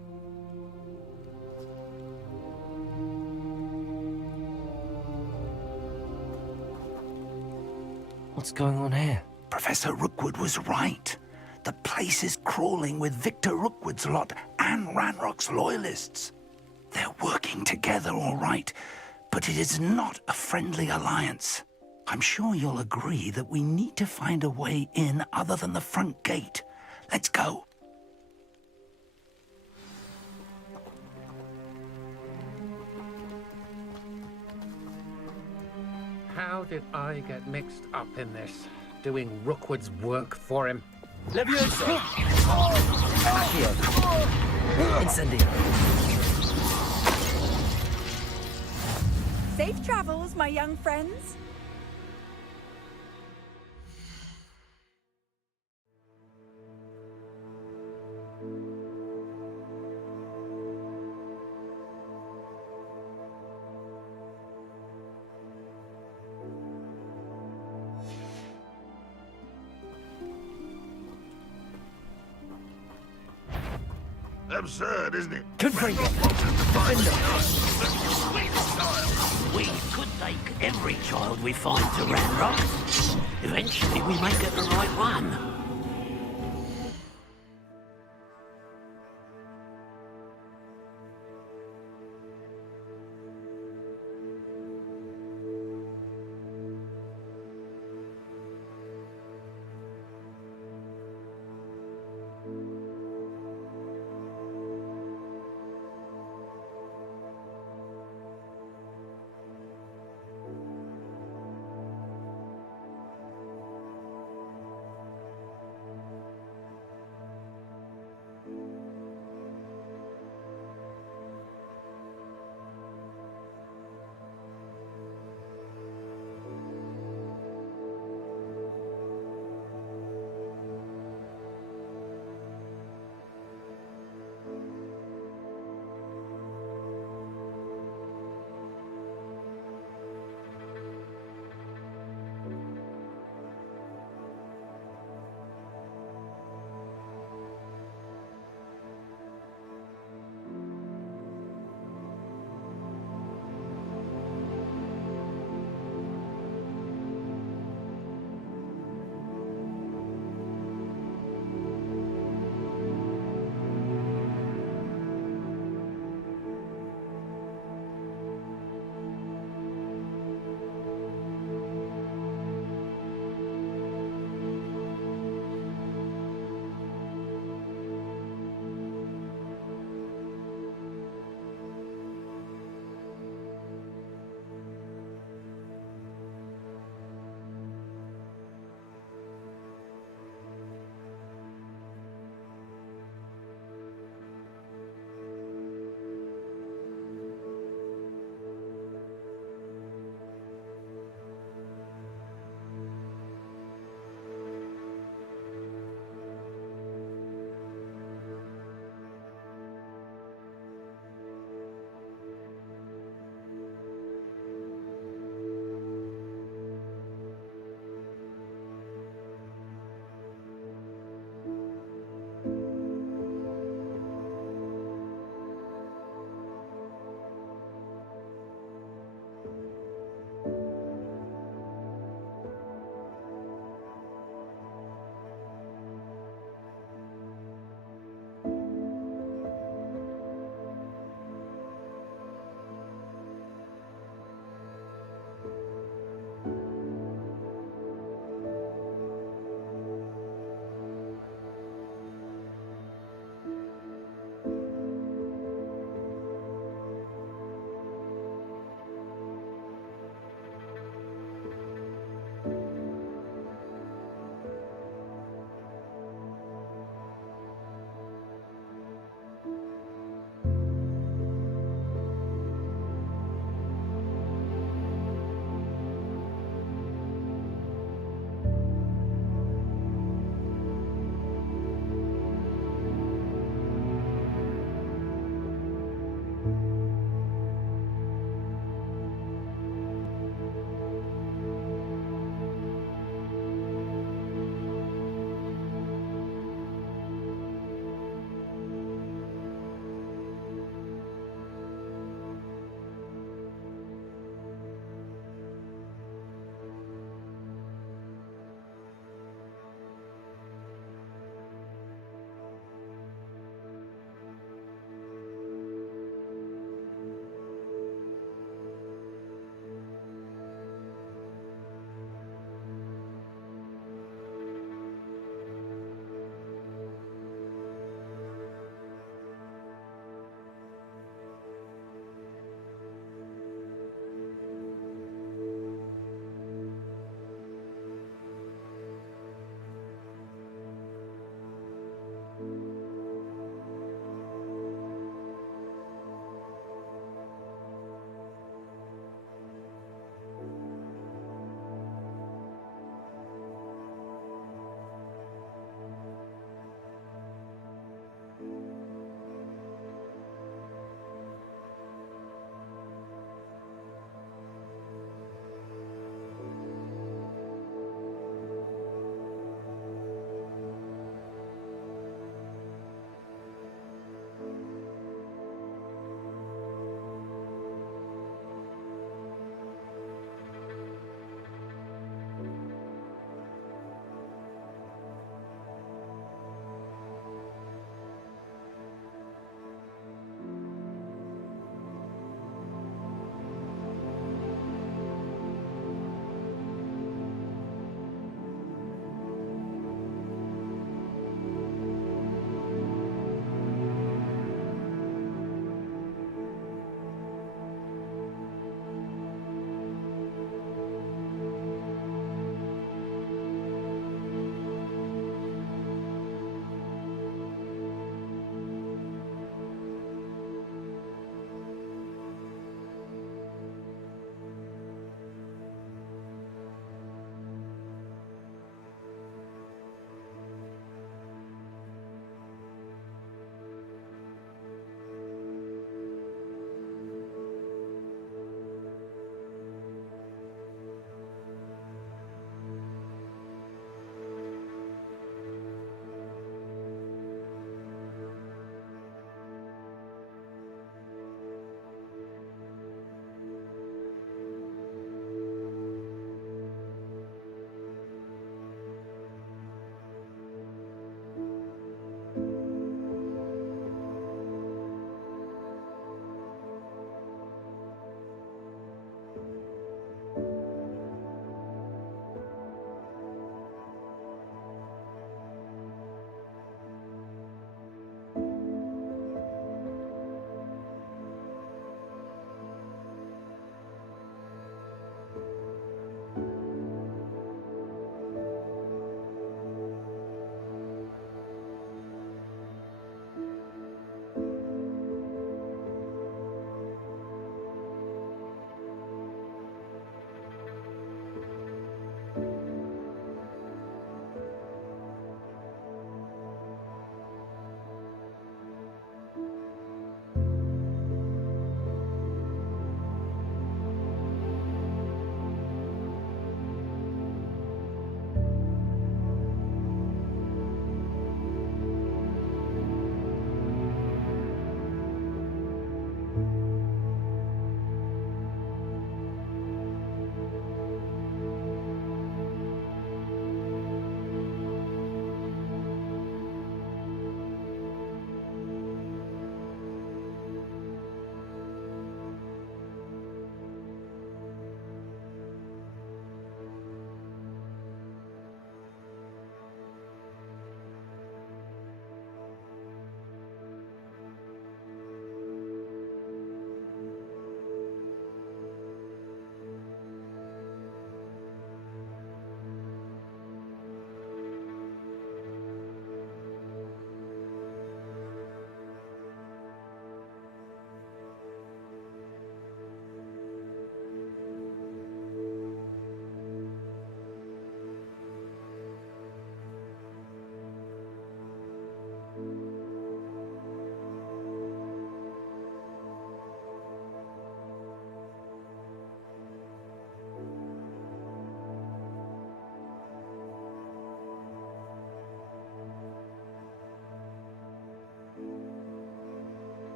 What's going on here? Professor Rookwood was right. The place is crawling with Victor Rookwood's lot and Ranrock's loyalists. They're working together, all right, but it is not a friendly alliance. I'm sure you'll agree that we need to find a way in other than the front gate. Let's go. How did I get mixed up in this? Doing Rookwood's work for him? Levioso. Accio. Incendio. Safe travels, my young friends. Absurd, isn't it? Confringo. We could take every child we find to Ranrock. Eventually we may get the right one.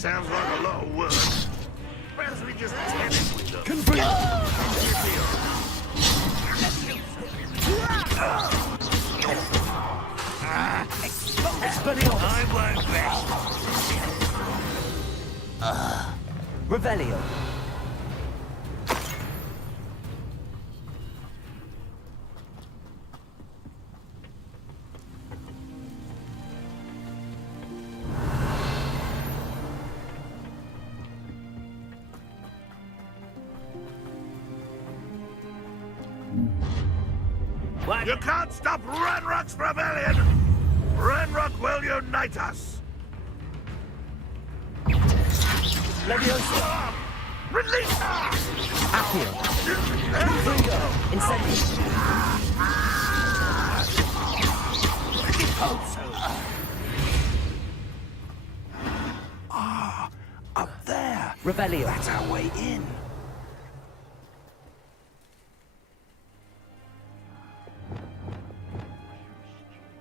sounds like a lot of work. Perhaps we just tennis with them. I won't rest. Revelio. You can't stop Ranrock's rebellion! Ranrock will unite us! Leviosa. Release her! Accio. Fringo. Incendio. Up there. Revelio. That's our way in.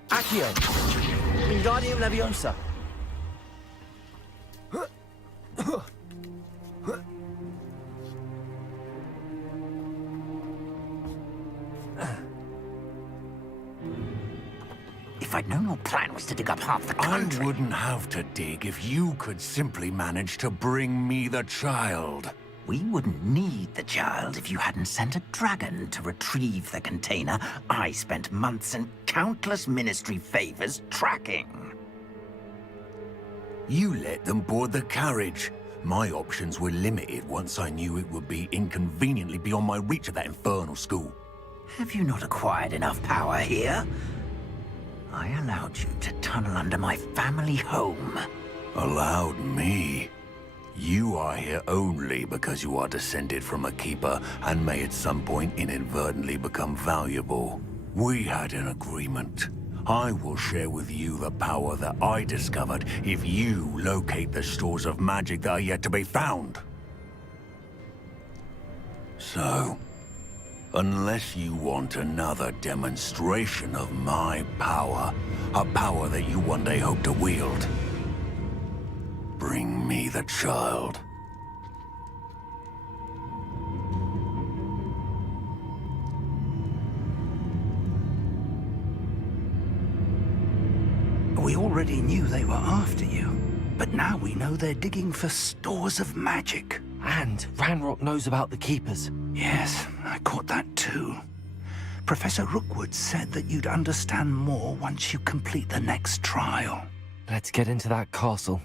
Accio. Wingardium Leviosa. If I'd known your plan was to dig up half the country... I wouldn't have to dig if you could simply manage to bring me the child. We wouldn't need the child if you hadn't sent a dragon to retrieve the container I spent months and countless ministry favors tracking. You let them board the carriage. My options were limited once I knew it would be inconveniently beyond my reach at that infernal school. Have you not acquired enough power here? I allowed you to tunnel under my family home. Allowed me? You are here only because you are descended from a keeper and may at some point inadvertently become valuable. We had an agreement. I will share with you the power that I discovered if you locate the stores of magic that are yet to be found. So, unless you want another demonstration of my power, a power that you one day hope to wield, bring me the child. We already knew they were after you, but now we know they're digging for stores of magic. And Ranrock knows about the Keepers. Yes, I caught that too. Professor Rookwood said that you'd understand more once you complete the next trial. Let's get into that castle.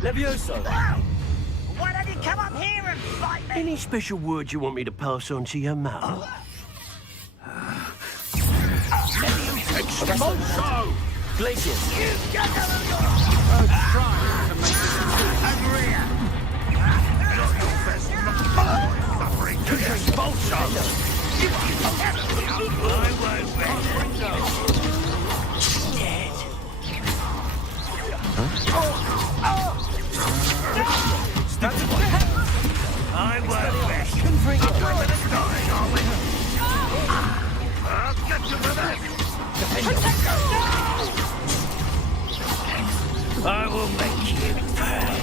Levioso! Why don't you come up here and fight me? Any special words you want me to pass on to your mother? Expulso! Glacius! I won't rest. I'll get you for that! I will make you burn.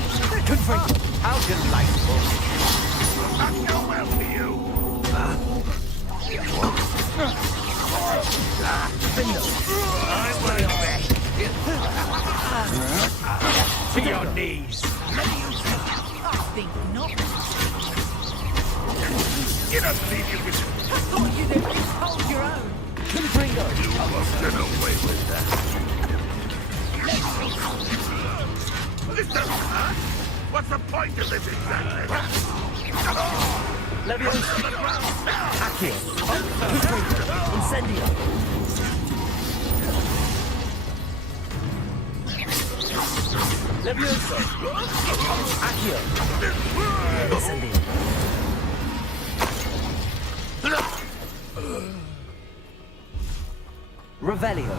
How delightful! I'll go well for you! I won't rest. To your knees. Think not. You don't think you can... I thought you'd at least hold your own. You must get away with that. This doesn't hurt. What's the point of this exactly? Leviosa! Accio! Incendio! Leviosa! Accio! Incendio! Revelio!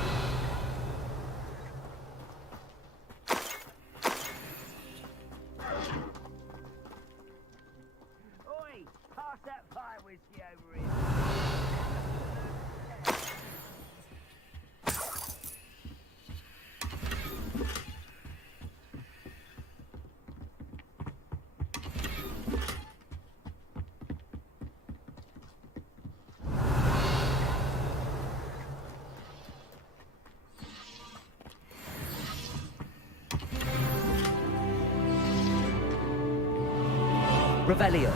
Revelio.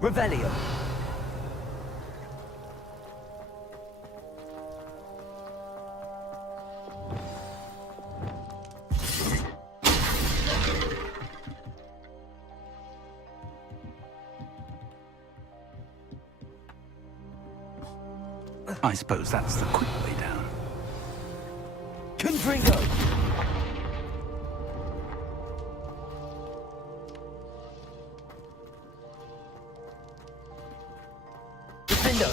Revelio. I suppose that's the quick way down. Confringo. Defendo.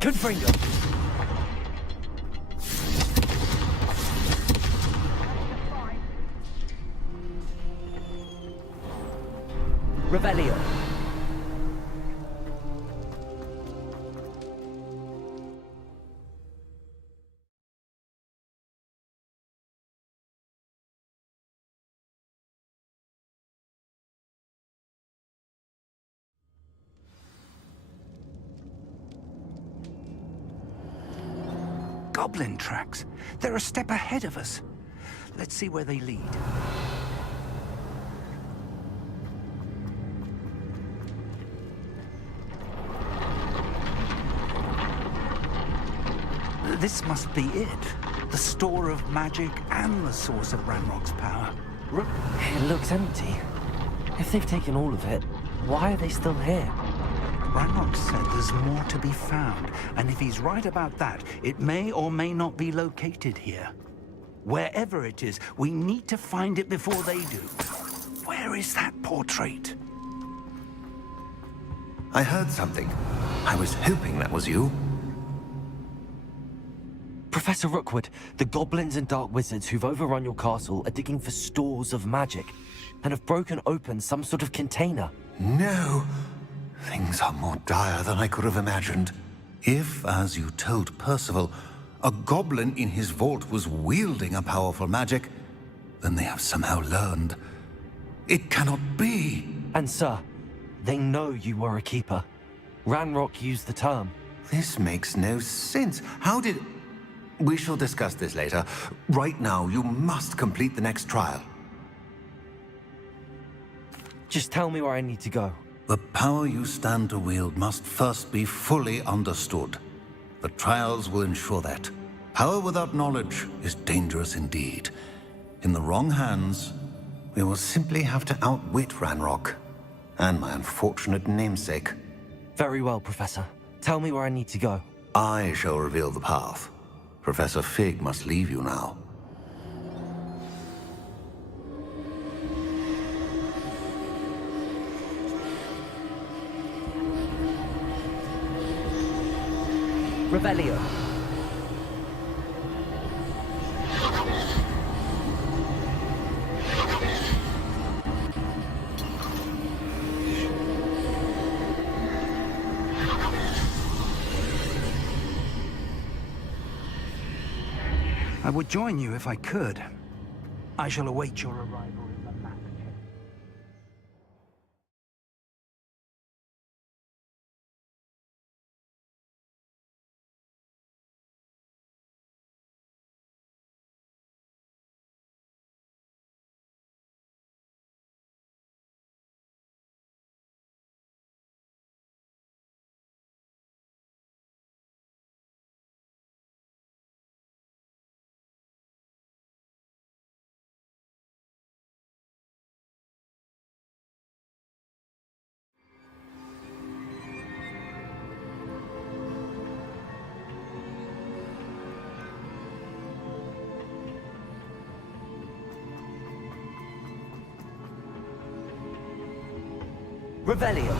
Confringo. Revelio. goblin tracks. They're a step ahead of us. Let's see where they lead. This must be it. The store of magic and the source of Ranrock's power. It looks empty. If they've taken all of it, why are they still here? Ranrock said there's more to be found, and if he's right about that, it may or may not be located here. Wherever it is, we need to find it before they do. Where is that portrait? I heard something. I was hoping that was you. Professor Rookwood, the goblins and dark wizards who've overrun your castle are digging for stores of magic and have broken open some sort of container. No. Things are more dire than I could have imagined. If, as you told Percival, a goblin in his vault was wielding a powerful magic, then they have somehow learned. It cannot be. And sir, they know you were a keeper. Ranrock used the term. This makes no sense. How did... We shall discuss this later. Right now, you must complete the next trial. Just tell me where I need to go. The power you stand to wield must first be fully understood. The trials will ensure that. Power without knowledge is dangerous indeed. In the wrong hands, we will simply have to outwit Ranrock and my unfortunate namesake. Very well, Professor. Tell me where I need to go. I shall reveal the path. Professor Fig must leave you now. Revelio. I would join you if I could. I shall await your arrival in the map. Revelio.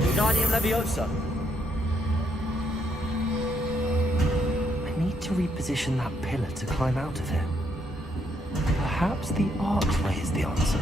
Wingardium Leviosa. I need to reposition that pillar to climb out of it. Perhaps the archway is the answer.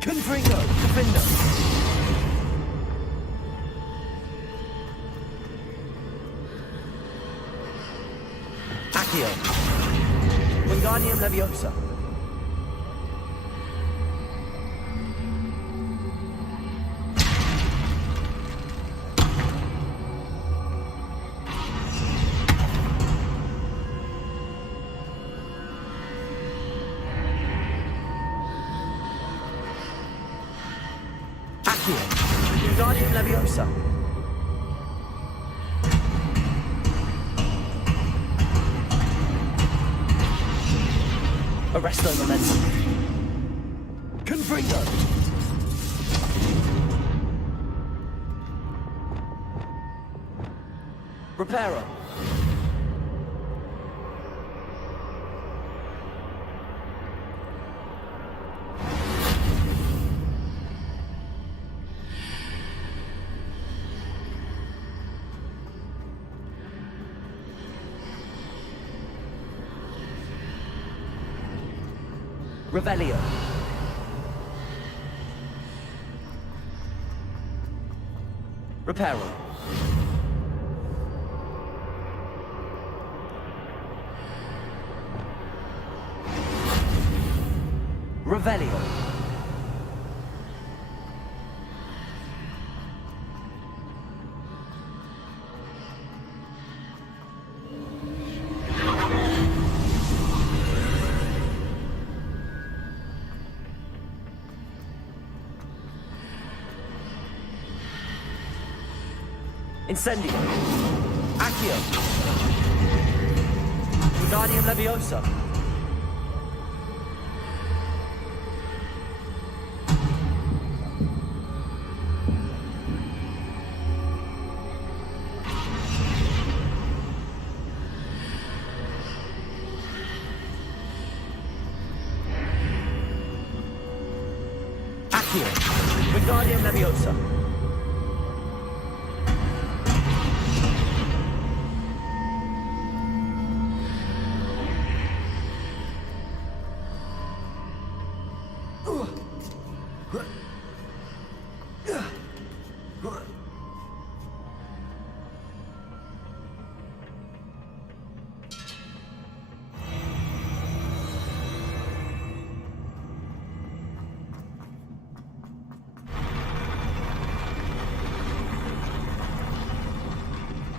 Confringo. Defender. Accio. Wingardium Leviosa. Leviosa. Arresto Momentum. Confringo. Reparo. Revelio. Reparo. Revelio. Incendio. Accio. Wingardium Leviosa. Accio. Wingardium Leviosa.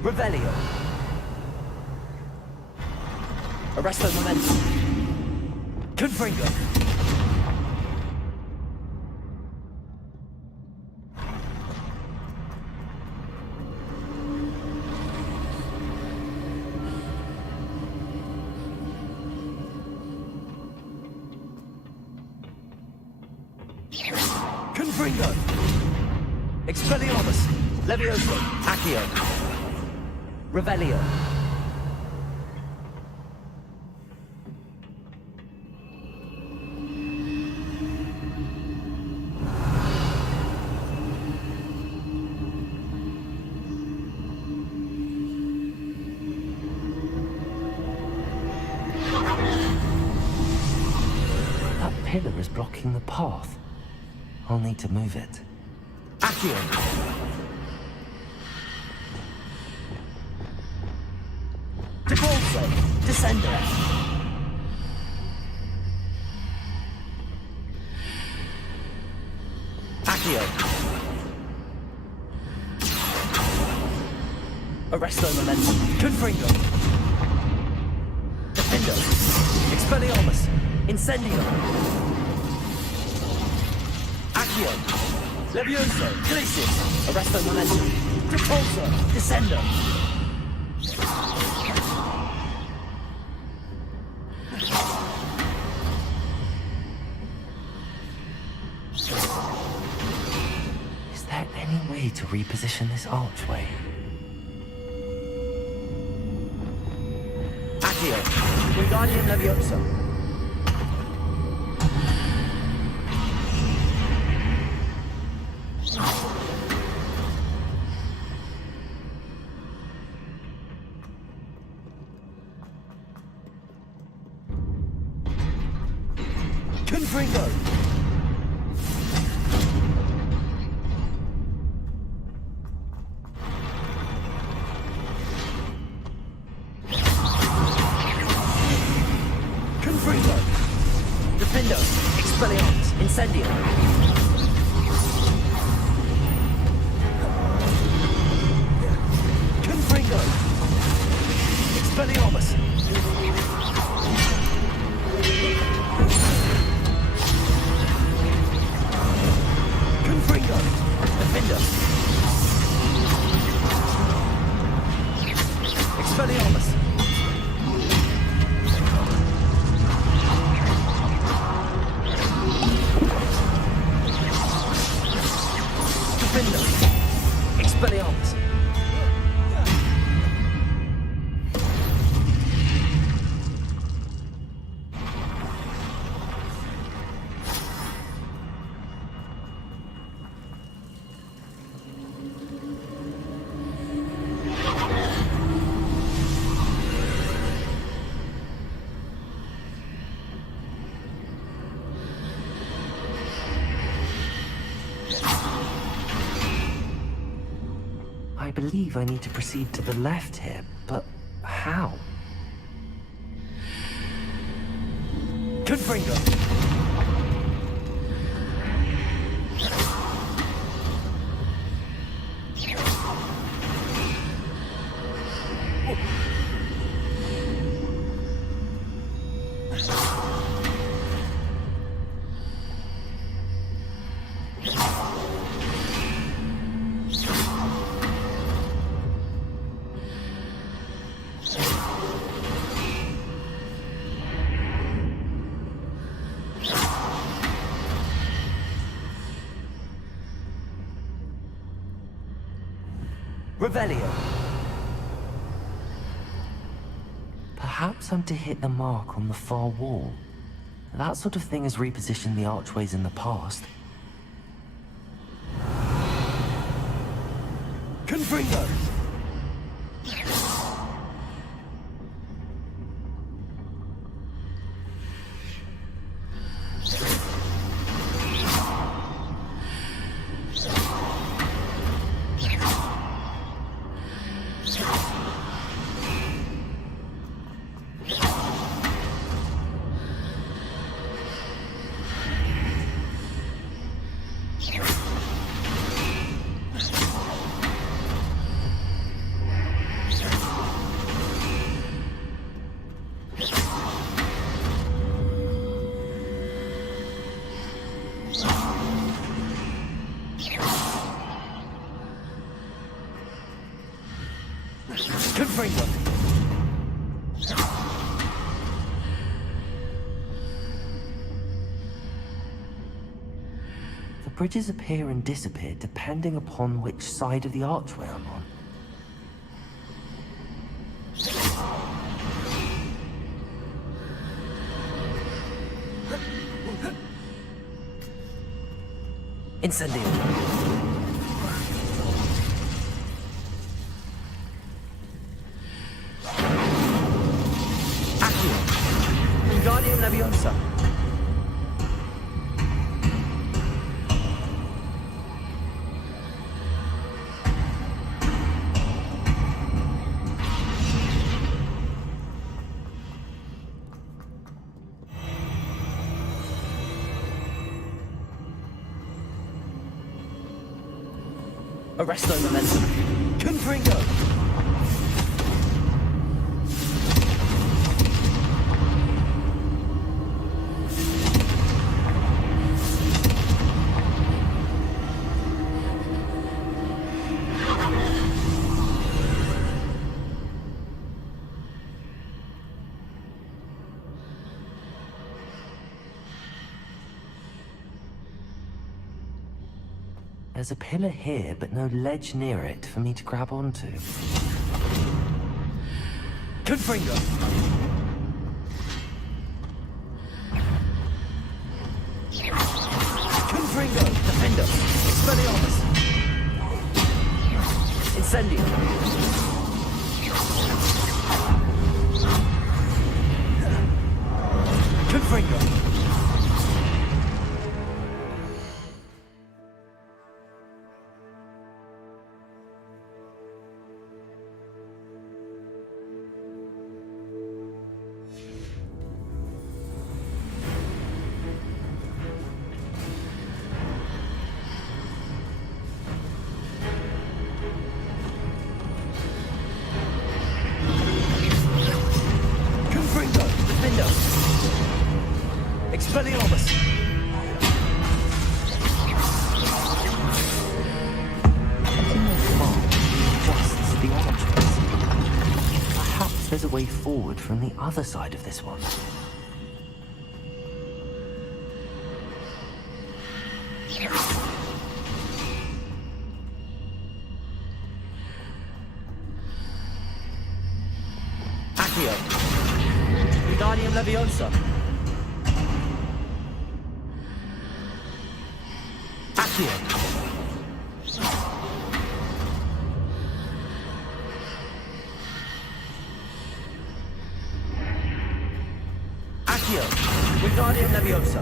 Revelio. Arresto Momentum. Confringo. Confringo. Expelliarmus. Leviosa. Accio. Revelio. That pillar is blocking the path. I'll need to move it. Accio. Devolso. Descender. Accio. Arresto Momentum. Confringo. Defendo. Expelliarmus. Incendio. Accio. Levioso. Glacius. Arresto Momentum. Devolso. Descender. Is there any way to reposition this archway? Accio. Wingardium Leviosa. Confringo. Confringo. Defendo. Expelliarmus. Incendio. Confringo. Expelliarmus. believe I need to proceed to the left here, but how? Confringo! Revelio. Perhaps I'm to hit the mark on the far wall. That sort of thing has repositioned the archways in the past. Confringo! Confringo! The bridges appear and disappear depending upon which side of the archway I'm on. Incendio. Wingardium Leviosa. Arresto Momentum. Confringo. There's a pillar here, but no ledge near it for me to grab onto. Confringo. Confringo. Defender. Expelliarmus. Incendio. Confringo. Expelliarmus! Just the archways. Perhaps there's a way forward from the other side of this one. Accio. Wingardium Leviosa. Accio. Accio. Wingardium Leviosa.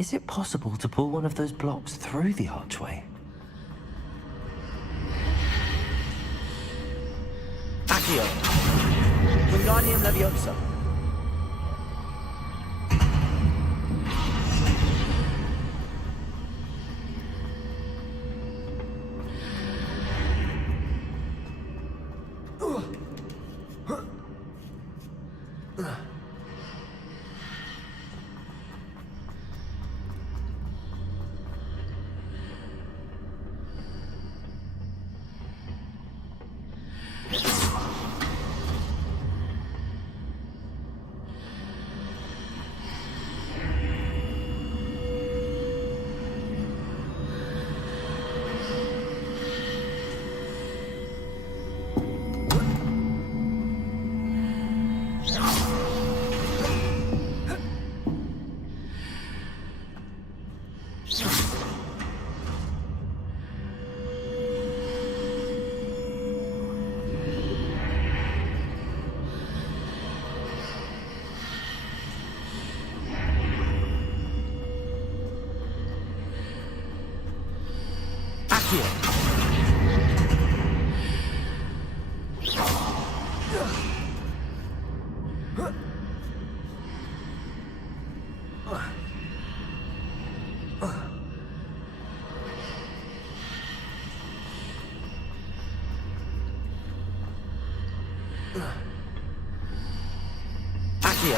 Is it possible to pull one of those blocks through the archway? Accio. Wingardium Leviosa. Accio.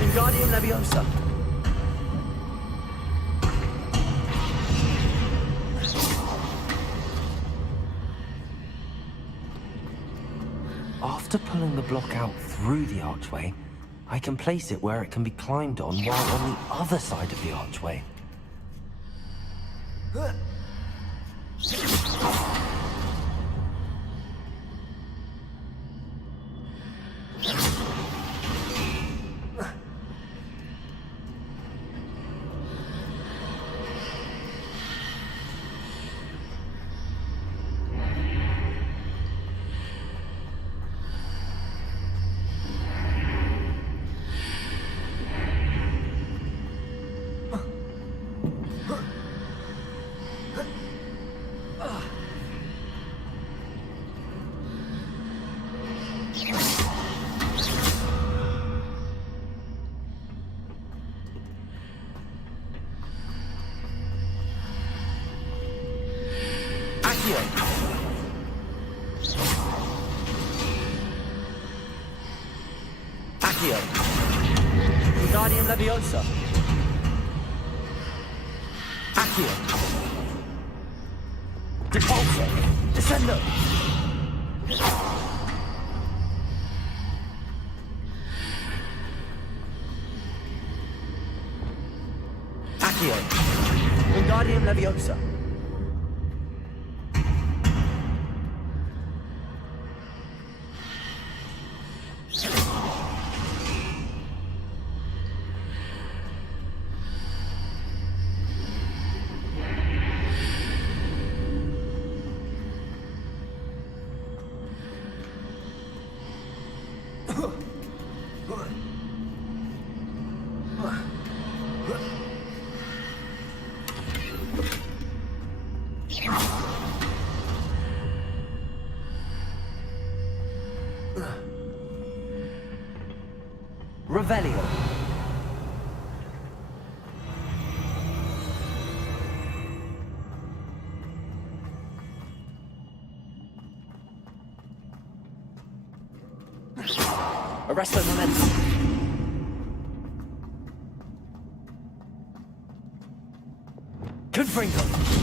Wingardium Leviosa. After pulling the block out through the archway, I can place it where it can be climbed on while on the other side of the archway. Accio. Wingardium Leviosa. Accio. Repulsor. Descendo. Accio. Wingardium Leviosa. Revelio. Arresto Momentum. Confringo.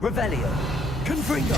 Revelio. Confringo.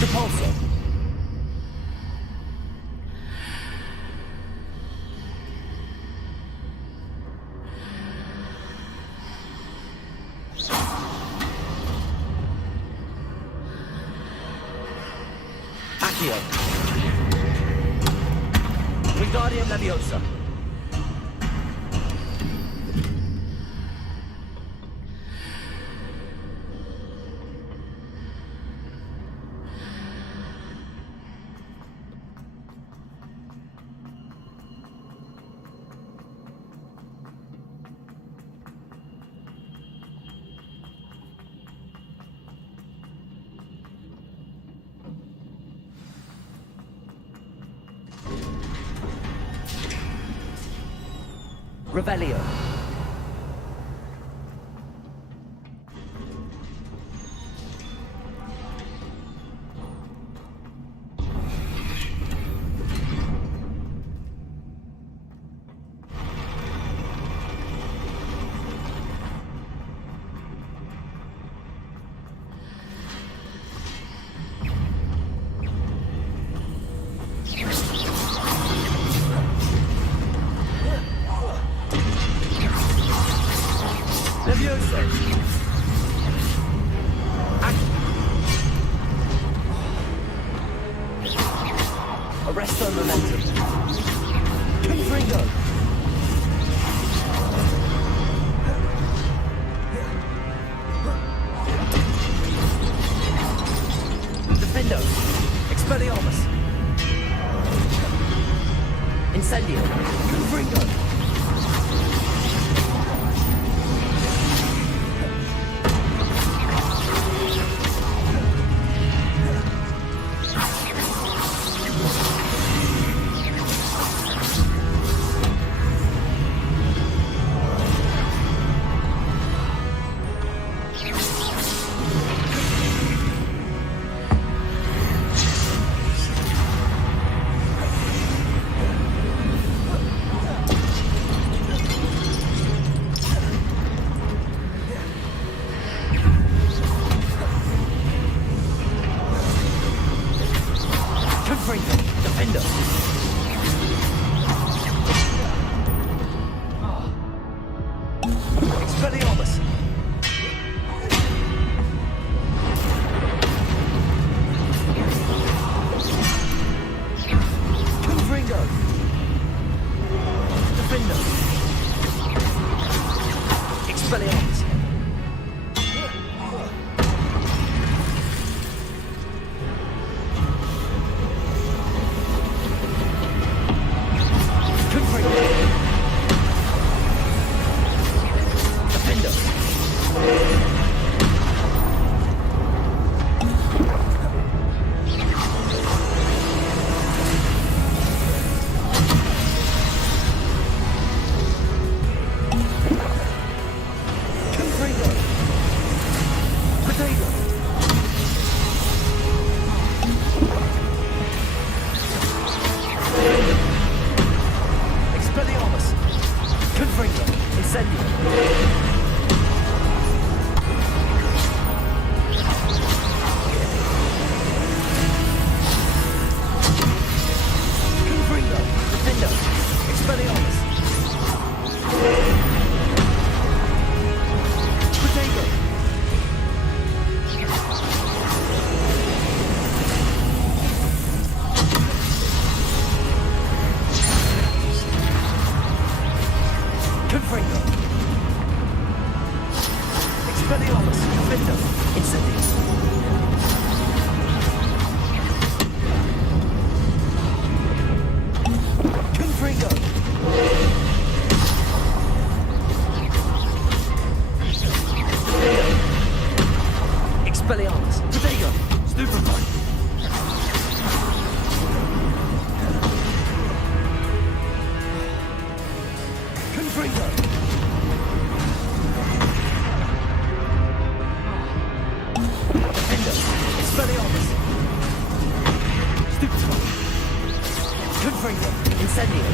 Repulsor. Accio. Wingardium Leviosa. Revelio. Leviosa. Arresto Momentum. Confringo. Defendo. Expelliarmus. Incendio. Confringo. Defender. Expelliarmus. Confringo. Defender. Expelliarmus. Expelliarmus. Confringo. Incendio. Confringo. Defender. Expelliarmus. Protego. Confringo. Expelliarmus. Defender. Incendio. Confringo. Confringo! Defender! Expelliarmus! Stupefy! Confringo! Incendio!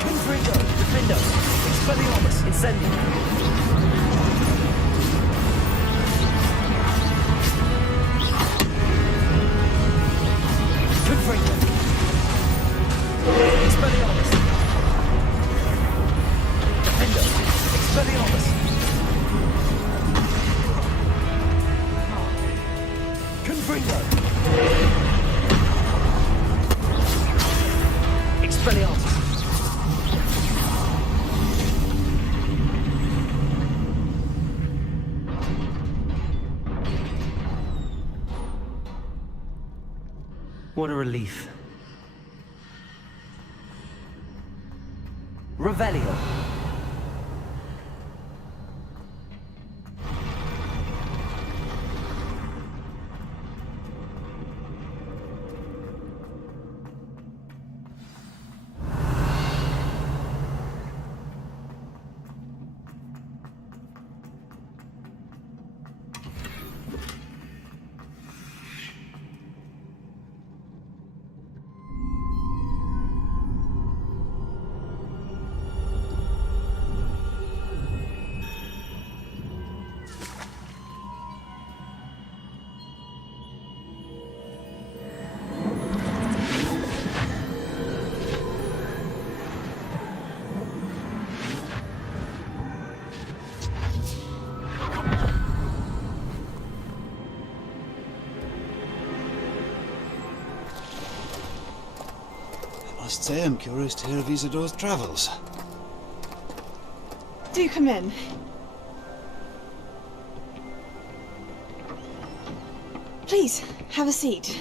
Confringo! Defender! Expelliarmus! Incendio! Confringo! Expelliarmus! Defender! Expelliarmus! Confringo! Expelliarmus! What a relief. Revelio. I must say I'm curious to hear of Isidore's travels. Do come in. Please, have a seat.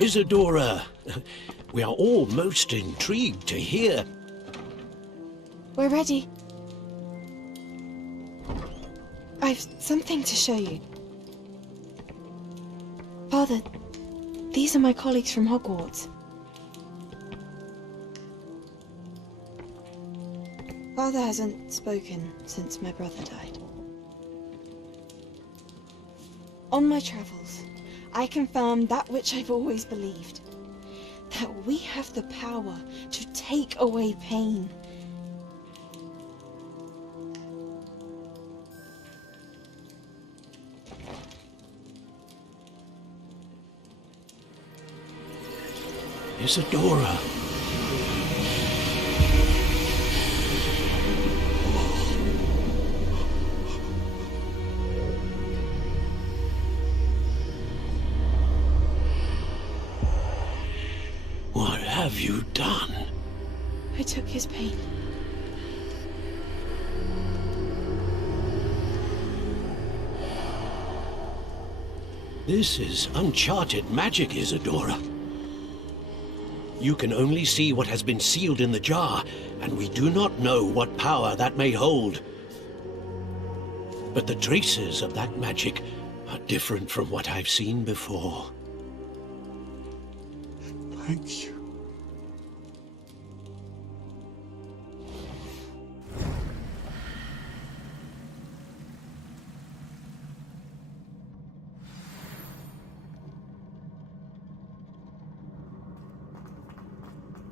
Isadora, we are all most intrigued to hear. We're ready. I've something to show you. Father, these are my colleagues from Hogwarts. Father hasn't spoken since my brother died. On my travels, I confirmed that which I've always believed. That we have the power to take away pain. Isadora. What have you done? I took his pain. This is uncharted magic, Isadora. You can only see what has been sealed in the jar, and we do not know what power that may hold. But the traces of that magic are different from what I've seen before. Thank you.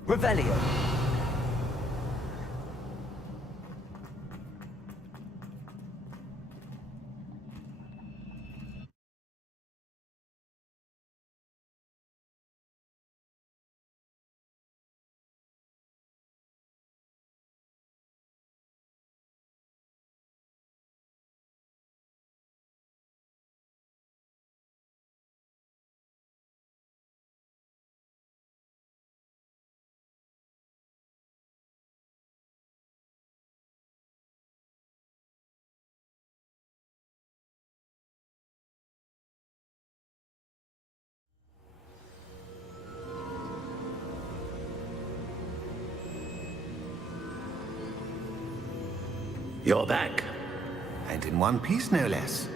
Revelio. You're back. And in one piece, no less.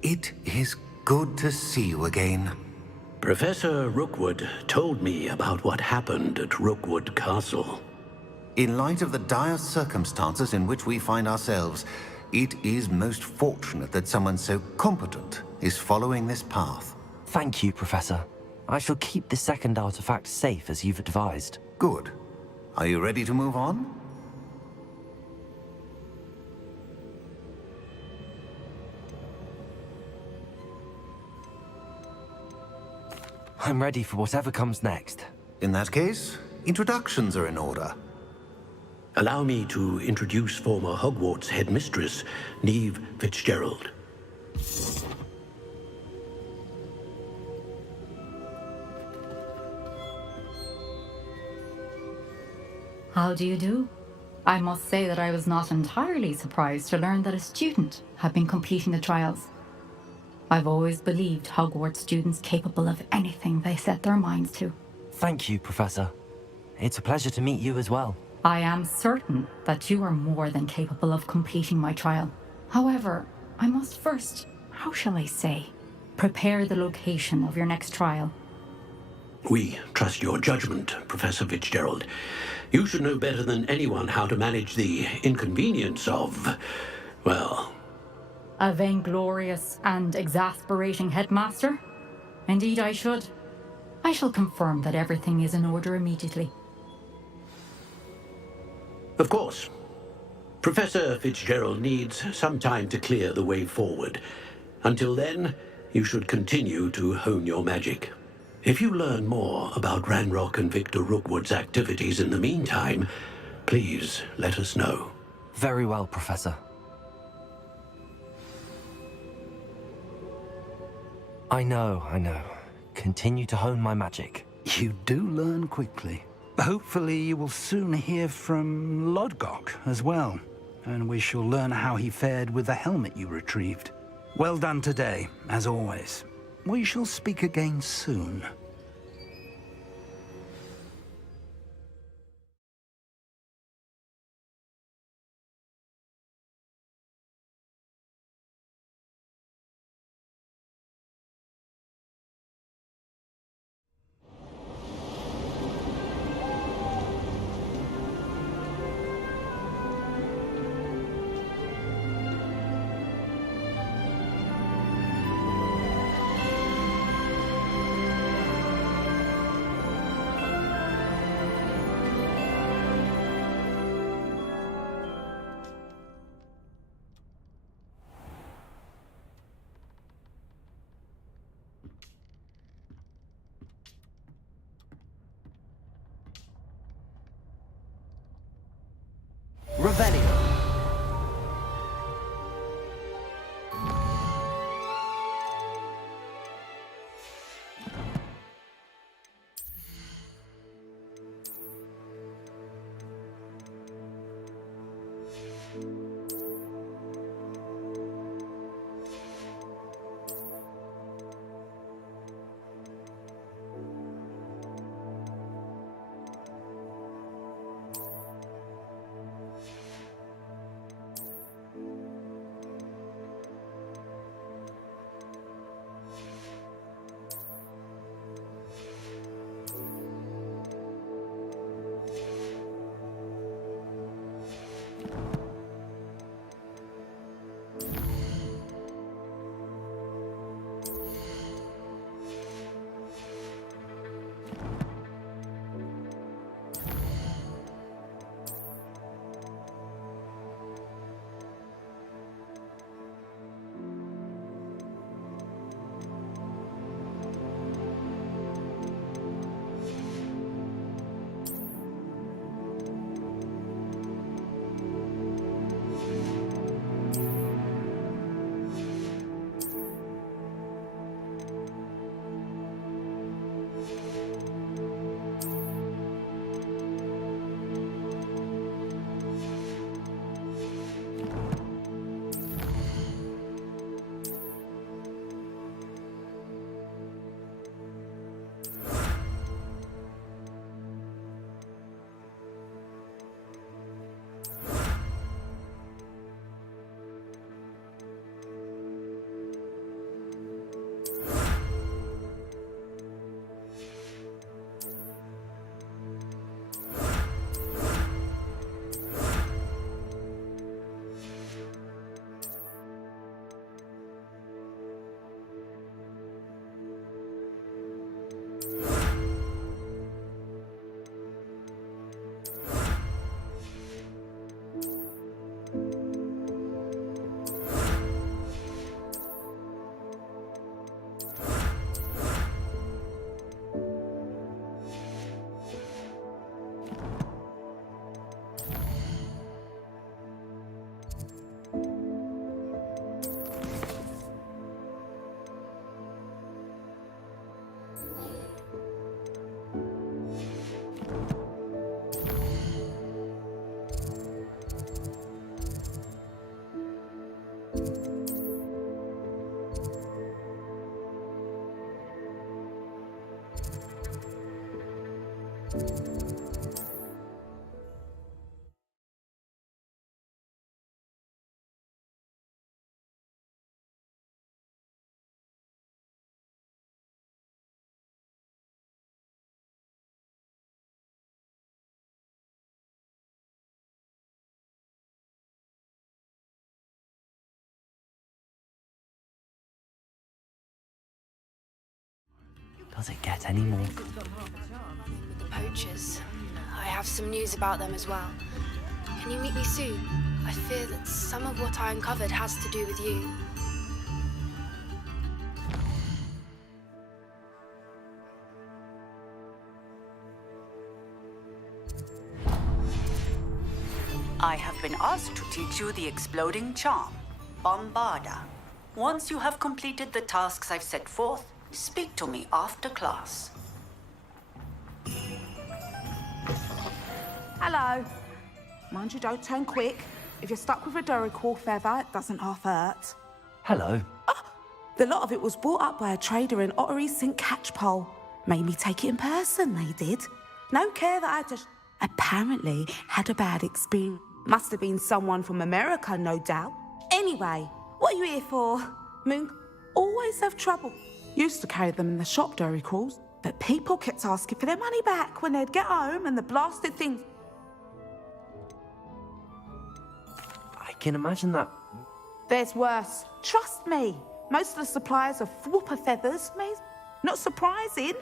It is good to see you again. Professor Rookwood told me about what happened at Rookwood Castle. In light of the dire circumstances in which we find ourselves, it is most fortunate that someone so competent is following this path. Thank you, Professor. I shall keep the second artifact safe as you've advised. Good. Are you ready to move on? I'm ready for whatever comes next. In that case, introductions are in order. Allow me to introduce former Hogwarts headmistress, Neve Fitzgerald. How do you do? I must say that I was not entirely surprised to learn that a student had been completing the trials. I've always believed Hogwarts students capable of anything they set their minds to. Thank you, Professor. It's a pleasure to meet you as well. I am certain that you are more than capable of completing my trial. However, I must first, how shall I say, prepare the location of your next trial. We trust your judgment, Professor Fitzgerald. You should know better than anyone how to manage the inconvenience of, well... A vainglorious and exasperating headmaster? Indeed I should. I shall confirm that everything is in order immediately. Of course. Professor Fitzgerald needs some time to clear the way forward. Until then, you should continue to hone your magic. If you learn more about Ranrock and Victor Rookwood's activities in the meantime, please let us know. Very well, Professor. I know. Continue to hone my magic. You do learn quickly. Hopefully you will soon hear from Lodgok as well, and we shall learn how he fared with the helmet you retrieved. Well done today, as always. We shall speak again soon. Does it get any more? The poachers. I have some news about them as well. Can you meet me soon? I fear that some of what I uncovered has to do with you. I have been asked to teach you the exploding charm, Bombarda. Once you have completed the tasks I've set forth, speak to me after class. Hello. Mind you, don't turn quick. If you're stuck with a Dorical feather, it doesn't half hurt. Hello. The lot of it was brought up by a trader in Ottery St. Catchpole. Made me take it in person, they did. No care that I just apparently had a bad experience. Must have been someone from America, no doubt. Anyway, what are you here for? Moon always have trouble. Used to carry them in the shop, Doricals, but people kept asking for their money back when they'd get home and the blasted things. I can imagine that. There's worse. Trust me. Most of the suppliers are whooper feathers. Not surprising.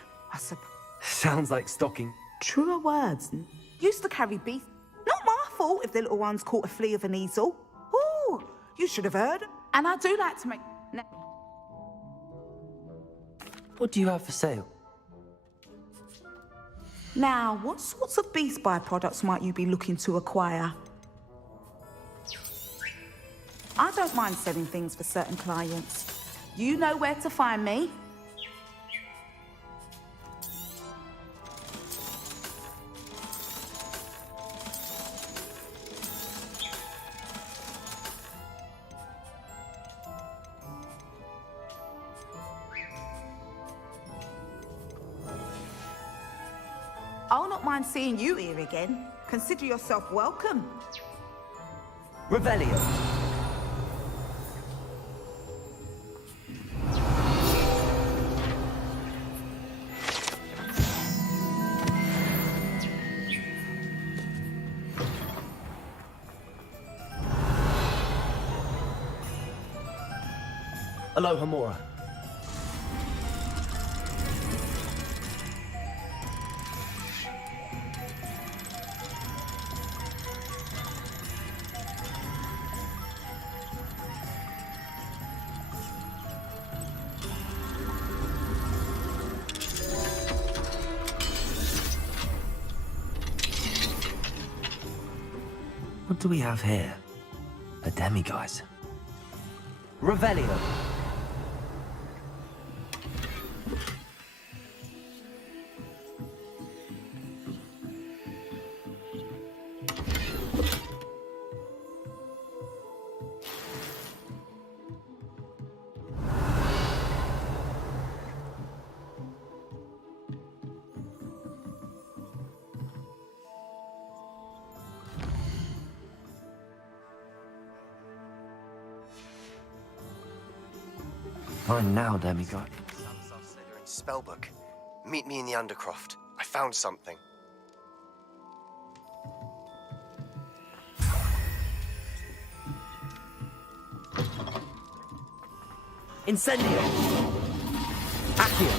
Sounds like stocking. Truer words. Used to carry beef. Not my fault if the little ones caught a flea of an easel. Ooh, you should have heard. And I do like to make... What do you have for sale? Now, what sorts of beast byproducts might you be looking to acquire? I don't mind selling things for certain clients. You know where to find me. I'll not mind seeing you here again. Consider yourself welcome. Revelio. Aloha Mora. What do we have here? A demiguise. Revelio. Fine now, demigod. Spellbook. Meet me in the Undercroft. I found something. Incendio! Accio!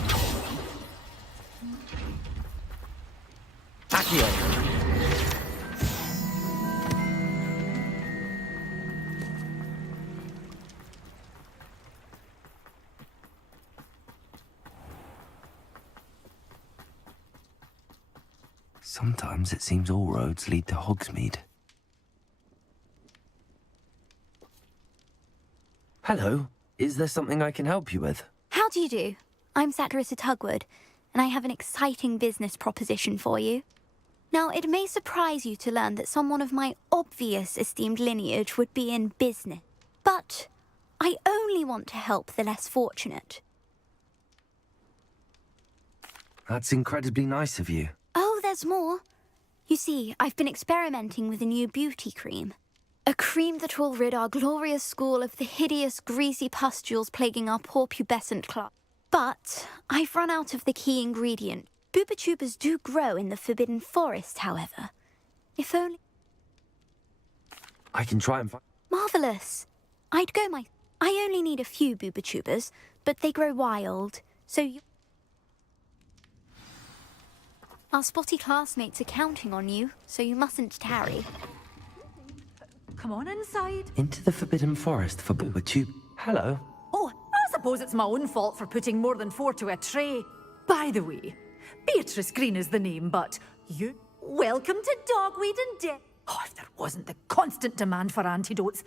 Accio! Sometimes it seems all roads lead to Hogsmeade. Hello. Is there something I can help you with? How do you do? I'm Satirissa Tugwood, and I have an exciting business proposition for you. Now, it may surprise you to learn that someone of my obvious esteemed lineage would be in business, but I only want to help the less fortunate. That's incredibly nice of you. Oh, there's there's more. You see, I've been experimenting with a new beauty cream. A cream that will rid our glorious school of the hideous, greasy pustules plaguing our poor pubescent class. But I've run out of the key ingredient. Boobotubers do grow in the Forbidden Forest, however. If only... I can try and find... Marvellous. I only need a few boobotubers, but they grow wild, so you... Our spotty classmates are counting on you, so you mustn't tarry. Come on inside. Into the Forbidden Forest for Boobotube. Hello. Oh, I suppose it's my own fault for putting more than 4 to a tray. By the way, Beatrice Green is the name, but you... Welcome to Dogweed and Death. Oh, if there wasn't the constant demand for antidotes.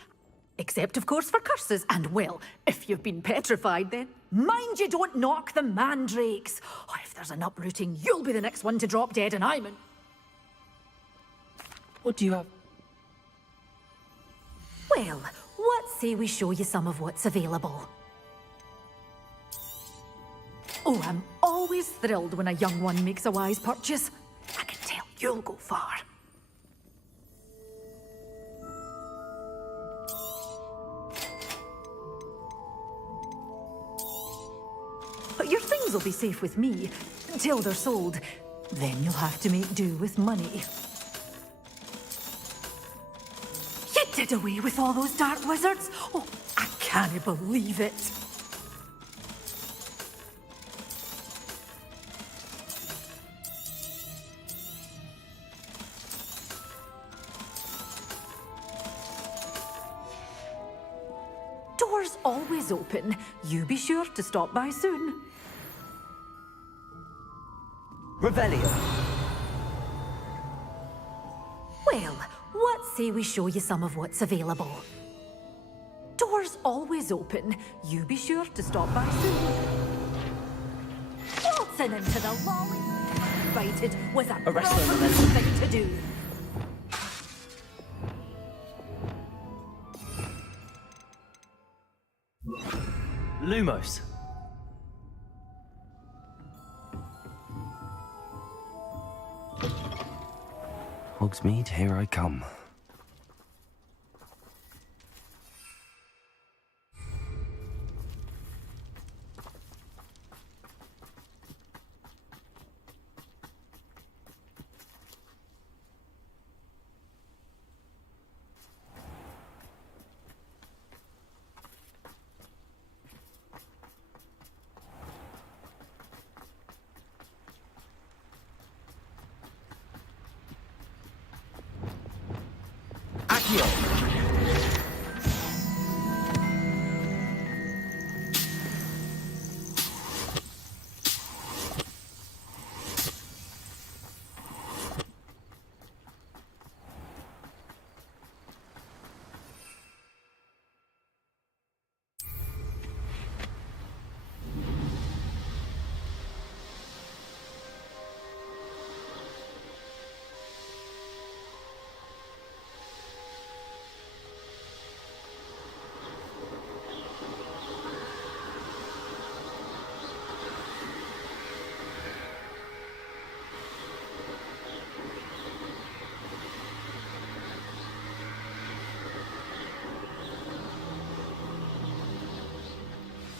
Except, of course, for curses. And, well, if you've been petrified, then mind you don't knock the mandrakes. Oh, if there's an uprooting, you'll be the next one to drop dead, and I'm in... What do you have? Well, what say we show you some of what's available? Oh, I'm always thrilled when a young one makes a wise purchase. I can tell you'll go far. Your things will be safe with me, until they're sold. Then you'll have to make do with money. You did away with all those dark wizards? Oh, I can't believe it. Doors always open. You be sure to stop by soon. Revelio. Well, what say we show you some of what's available? Doors always open. You be sure to stop by soon. Waltzing into the lolly invited was a proper thing to do. Lumos. Hogsmeade, here I come.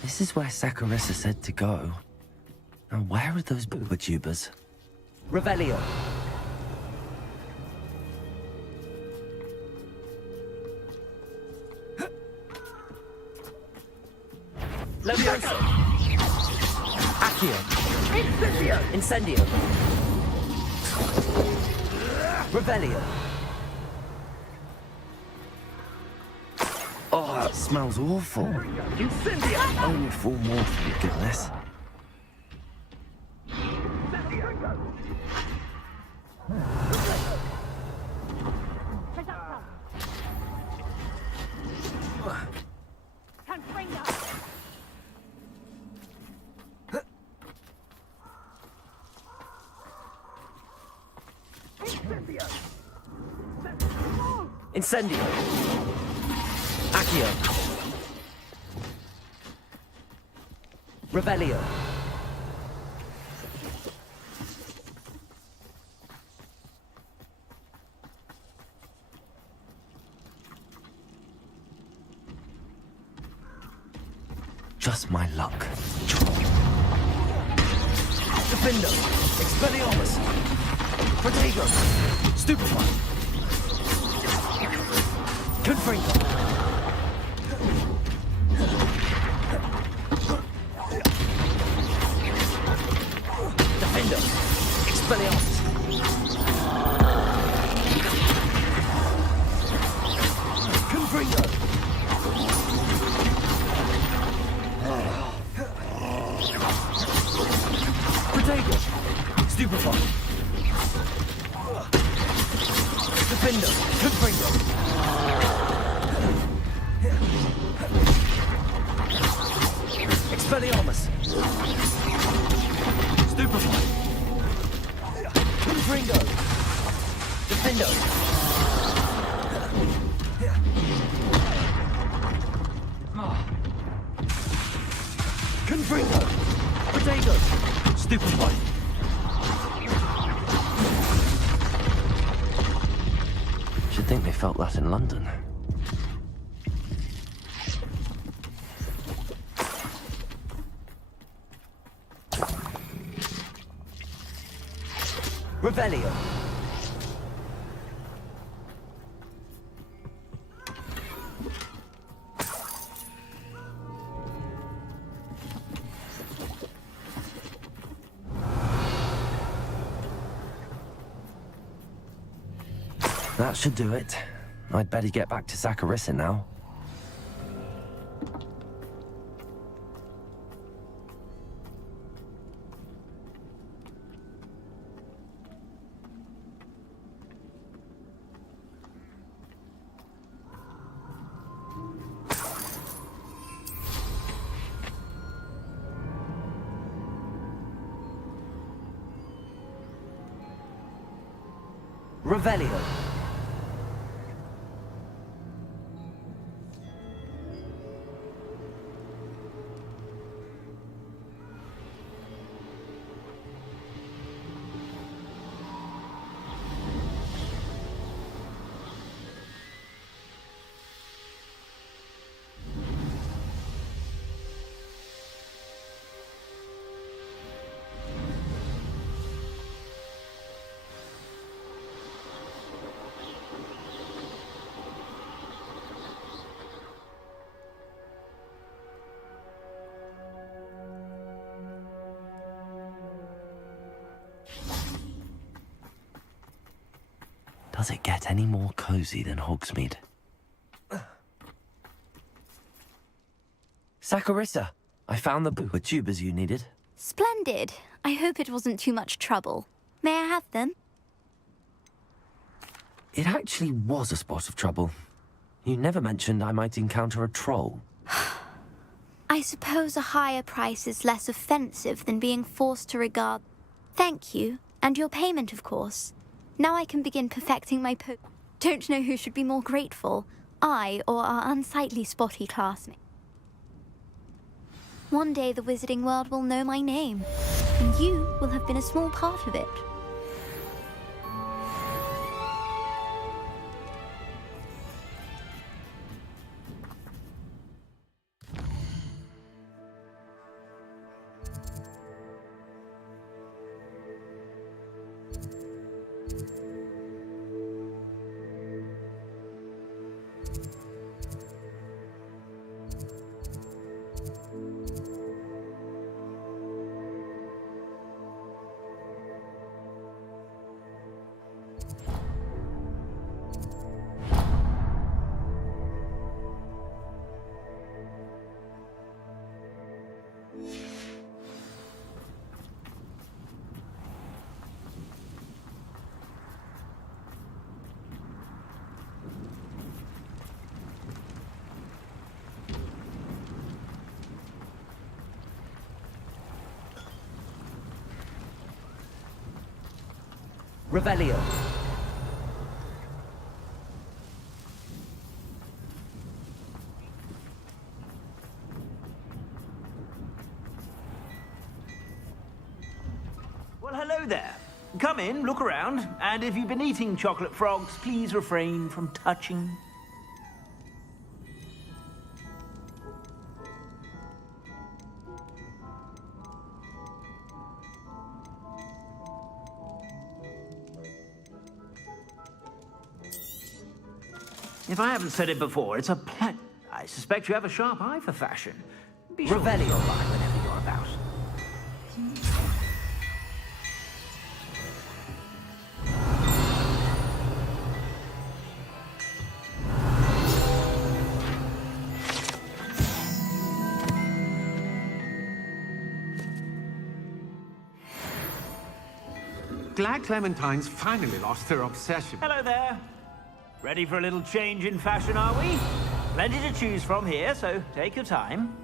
This is where Saccharissa said to go. Now, where are those boobotubers? Revelio. Levioso. Accio. Incendio. Revelio. Oh, that smells awful. Incendio. Only 4 more, for goodness. Incendio. Accio. Revelio. just my luck. Defender! Expelliarmus! Protego! Stupefy! Confringo! Defender! Expelliarmus! Confringo! Protego! Stupefy! Defender! Confringo! Expelliarmus! Stupefy! Confringo! Defendo! Confringo! Protego! Stupefy! Should think they felt that in London. Revelio! That should do it. I'd better get back to Saccharissa now. Revelio! Does it get any more cozy than Hogsmeade? Saccharissa! I found the booher tubers you needed. Splendid. I hope it wasn't too much trouble. May I have them? It actually was a spot of trouble. You never mentioned I might encounter a troll. I suppose a higher price is less offensive than being forced to regard... Thank you, and your payment, of course. Now I can begin perfecting my Don't know who should be more grateful, I or our unsightly spotty classmate. One day the wizarding world will know my name, and you will have been a small part of it. Revelio. Well, hello there. Come in, look around, and if you've been eating chocolate frogs, please refrain from touching. If I haven't said it before, it's a pleasure. I suspect you have a sharp eye for fashion. Be sure Revelio. to stop by whenever you're about. Glad Clementine's finally lost her obsession. Hello there. Ready for a little change in fashion, are we? Plenty to choose from here, so take your time.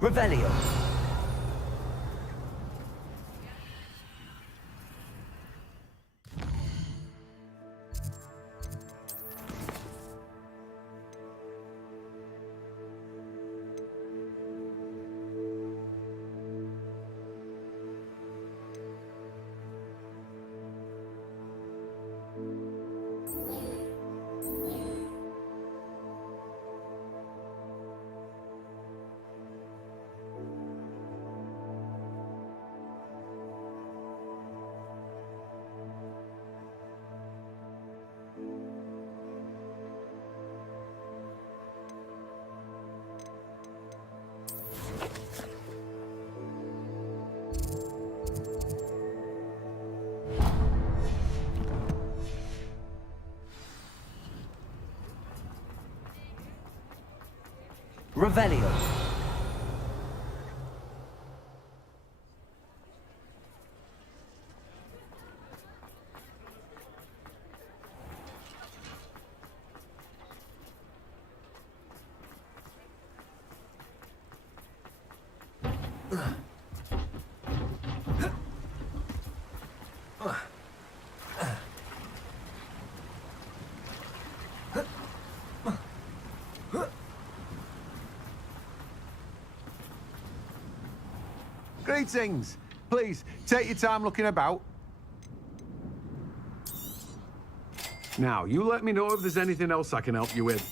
Revelio. Revelio. Greetings. Please, take your time looking about. Now, you let me know if there's anything else I can help you with.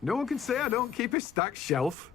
No one can say I don't keep a stacked shelf.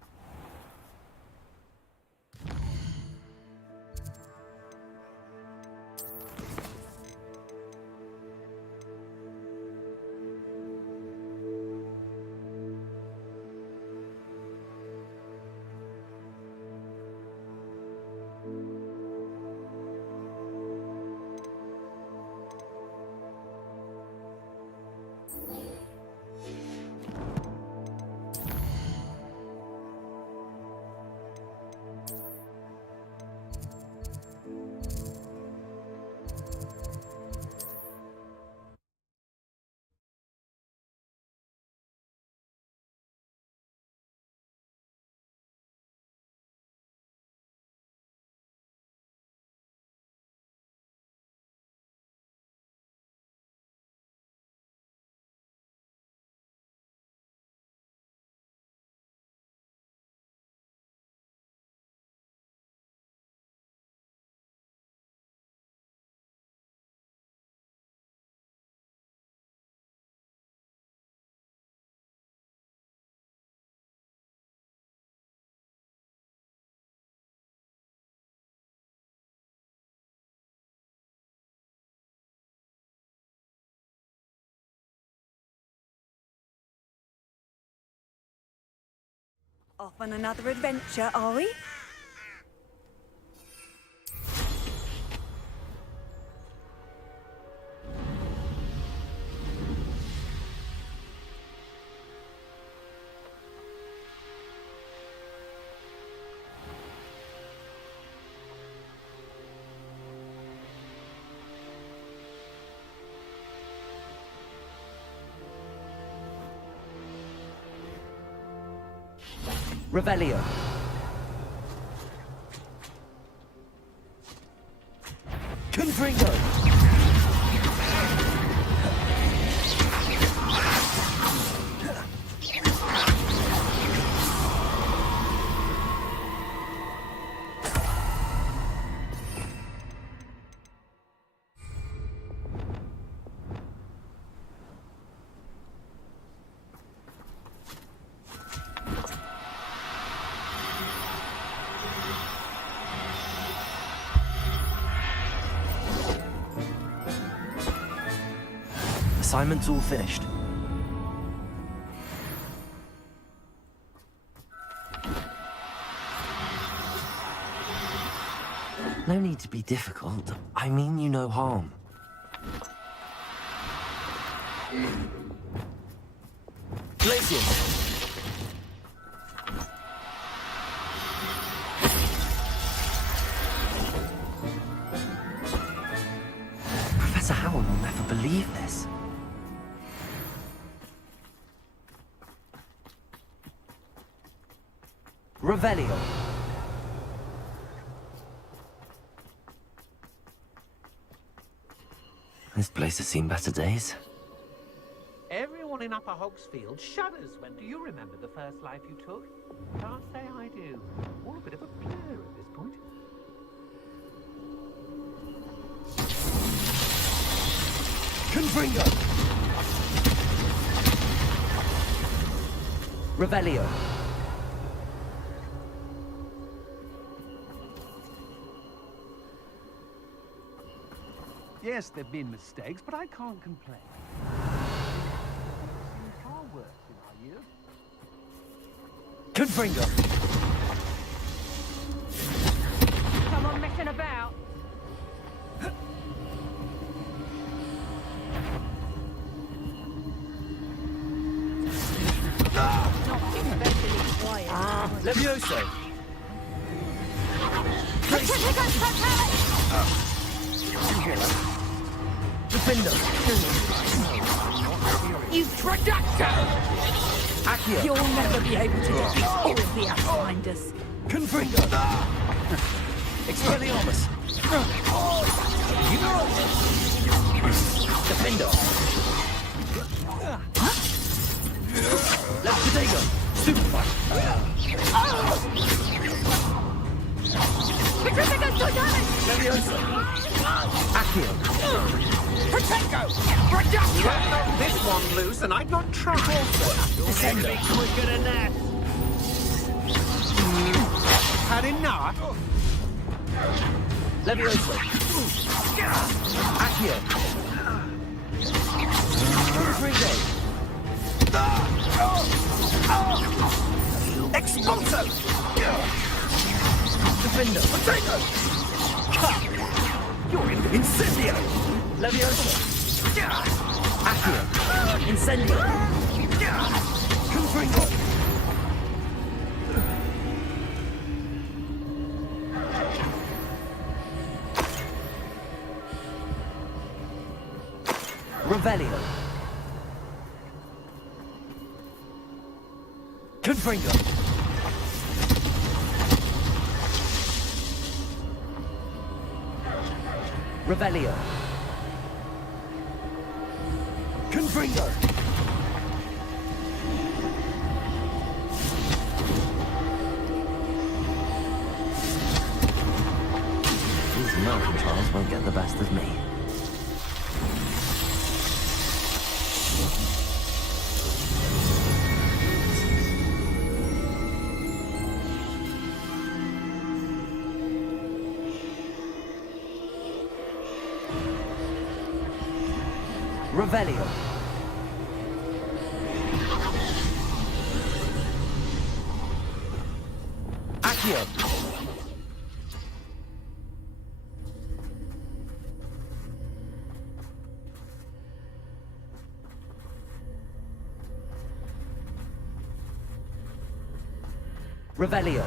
Off on another adventure, are we? Revelio. Confringo. Assignment's all finished. No need to be difficult. I mean you no harm. Glacius! Professor Howard will never believe this. Revelio. This place has seen better days. Everyone in Upper Hogsfield shudders when... Do you remember the first life you took? Can't say I do. All a bit of a blur at this point. Confringo! Revelio. Yes, there've been mistakes, but I can't complain. We've seen far worse in our years. Confringo! Someone messing about. Levioso! Defender! You trajector! Accio! You'll never be able to defeat all of the Outlanders. Confringo! Expelliarmus! Defender! Left Potato! Super! Levioso! Accio! Protego! Reducto! This one loose and I'd not try. Descender! Quicker than that. Had enough? Levioso! Accio! Confringo! Expulso! Defender! Potato! Cut! You're in Incendio! Levioso! Accio! Incendio! Confringo! Revelio! Confringo! Revelio! Confringo! These mountain trials won't get the best of me. Revelio. Accio. Revelio.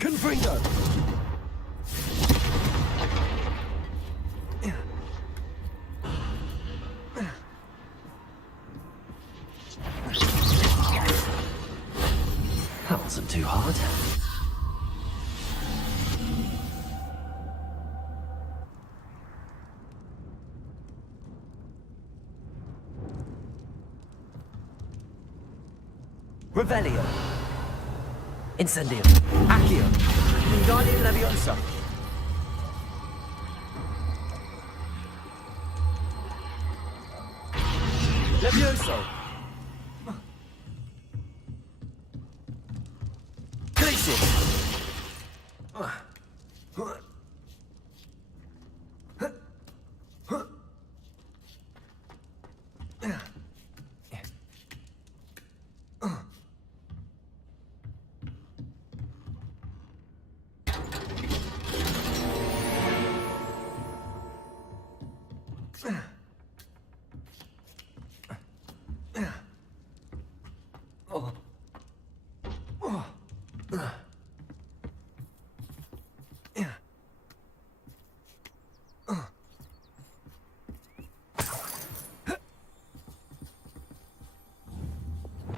Confringo! That wasn't too hard. Revelio. Incendio. Accio. Wingardium Leviosa. Levioso. Glacius.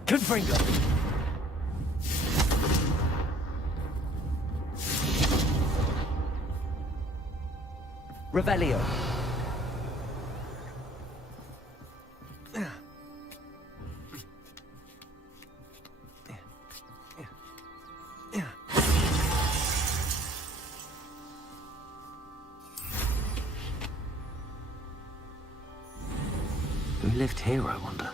Confringo. Revelio. Who lived here, I wonder?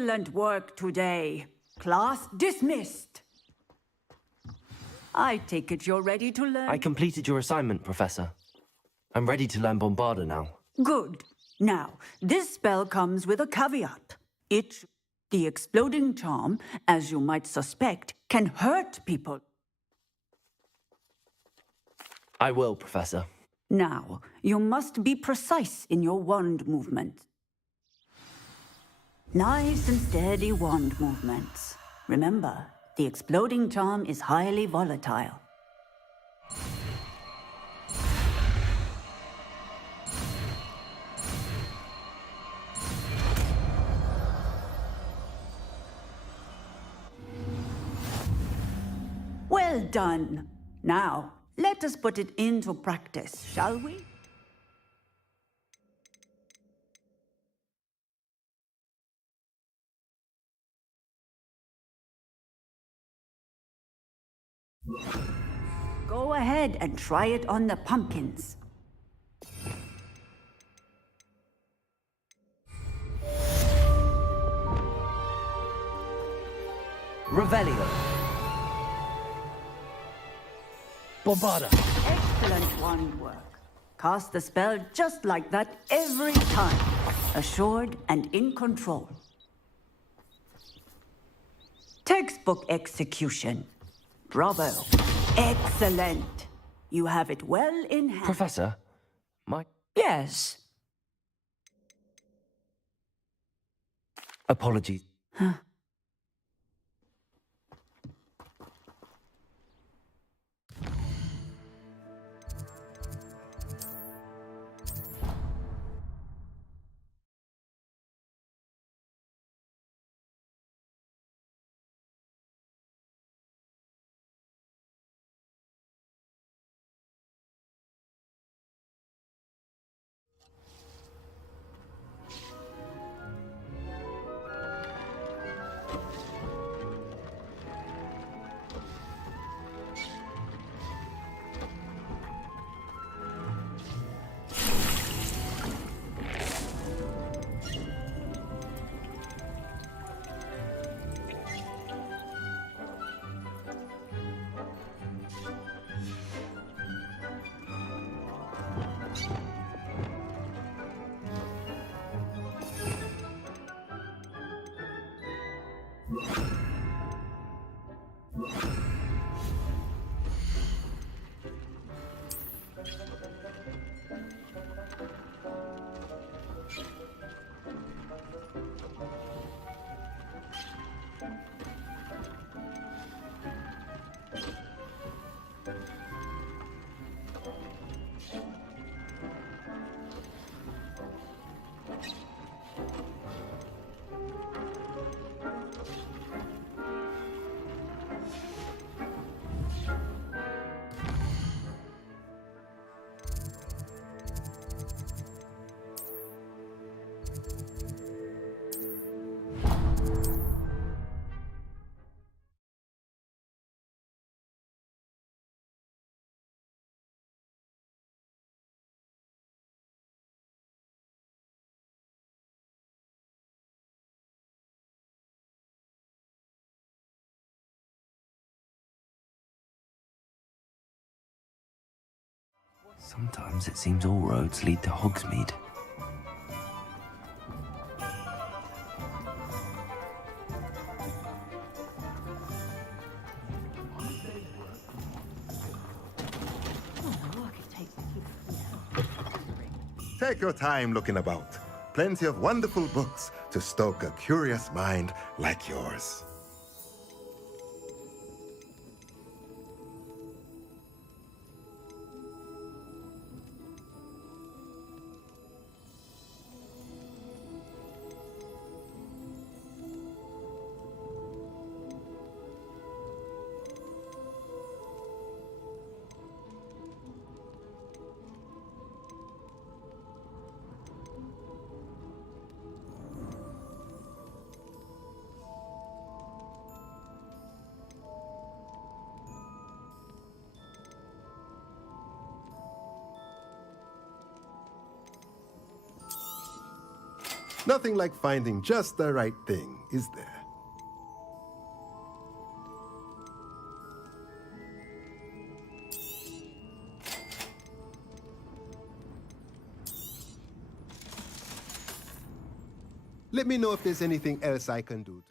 Excellent work today. Class dismissed. I take it you're ready to learn. I completed your assignment, Professor. I'm ready to learn Bombarda now. Good. Now, this spell comes with a caveat. The exploding charm, as you might suspect, can hurt people. I will, Professor. Now, you must be precise in your wand movements. Nice and steady wand movements. Remember, the exploding charm is highly volatile. Well done. Now, let us put it into practice, shall we? Go ahead and try it on the pumpkins. Revelio. Bombarda. Excellent wand work. Cast the spell just like that every time. Assured and in control. Textbook execution. Bravo. Excellent. You have it well in hand. Professor, Yes. Apologies. Huh. Sometimes it seems all roads lead to Hogsmeade. Take your time looking about. Plenty of wonderful books to stoke a curious mind like yours. Nothing like finding just the right thing, is there? Let me know if there's anything else I can do.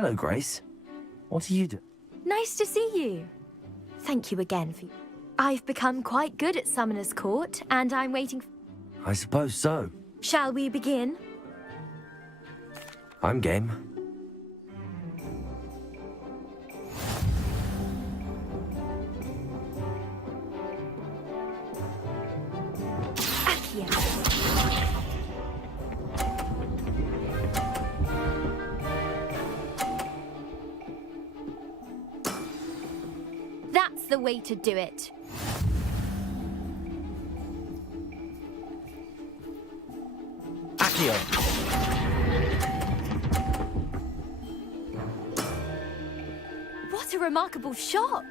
Hello, Grace. What are you doing? Nice to see you. Thank you again for... I've become quite good at Summoner's Court, and I'm waiting... I suppose so. Shall we begin? I'm game. That's the way to do it. Accio. What a remarkable shot!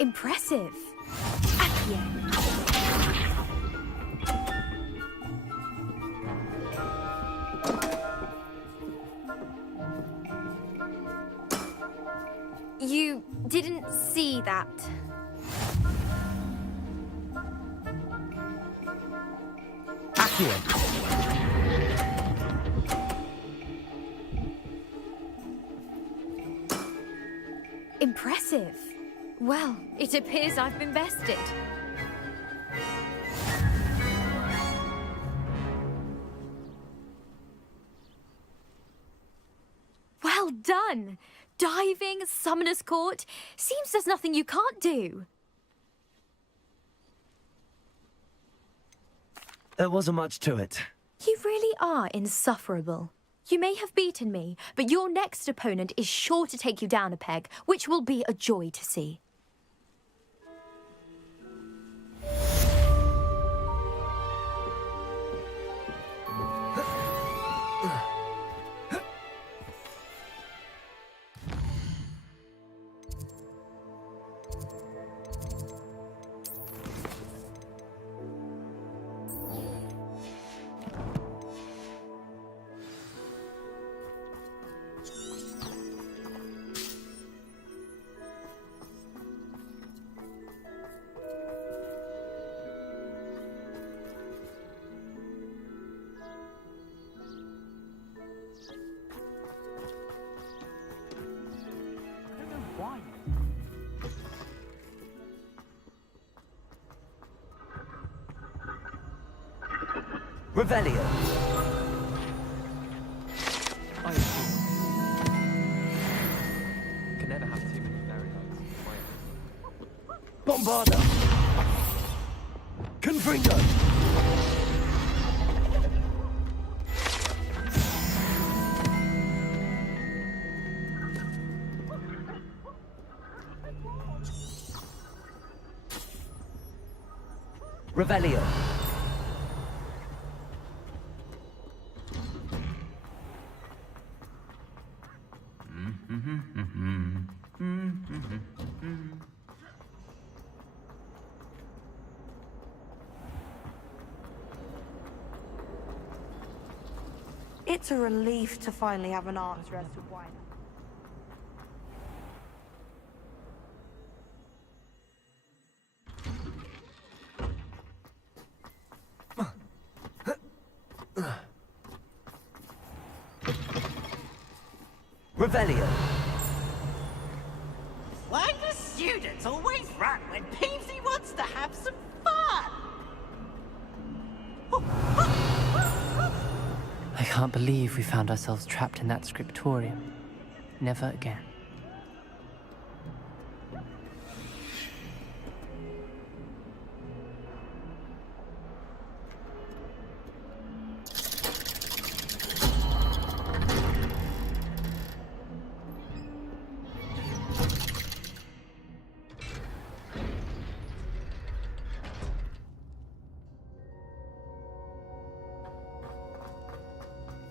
Impressive. Accio. You didn't see that. Accio. Impressive. Well, it appears I've been bested. Well done! Diving, Summoner's Court. Seems there's nothing you can't do. There wasn't much to it. You really are insufferable. You may have beaten me, but your next opponent is sure to take you down a peg, which will be a joy to see. Revelio. Can never have too many fairy lights. Bombarda. Confringo. Revelio. It's a relief to finally have an arm's rest with wine. Revelio. Why do students always run when Peavesy wants to have some fun? I can't believe we found ourselves trapped in that scriptorium. Never again.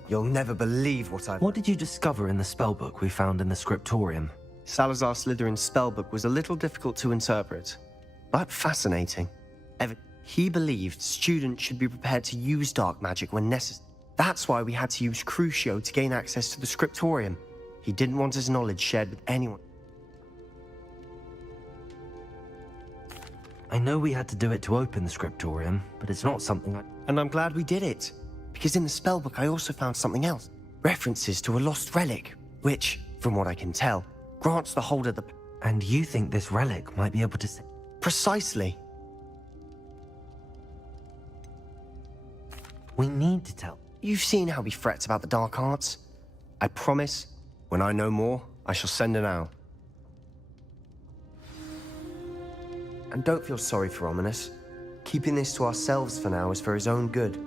You'll never believe what What did you discover in the spellbook we found in the scriptorium? Salazar Slytherin's spellbook was a little difficult to interpret, but fascinating. He believed students should be prepared to use dark magic when necessary. That's why we had to use Crucio to gain access to the scriptorium. He didn't want his knowledge shared with anyone. I know we had to do it to open the scriptorium, but it's not something I... And I'm glad we did it. Because in the spellbook I also found something else. References to a lost relic, which, from what I can tell, grants the holder the... And you think this relic might be able to... Precisely. We need to tell. You've seen how he frets about the dark arts. I promise, when I know more, I shall send an owl. And don't feel sorry for Ominous. Keeping this to ourselves for now is for his own good.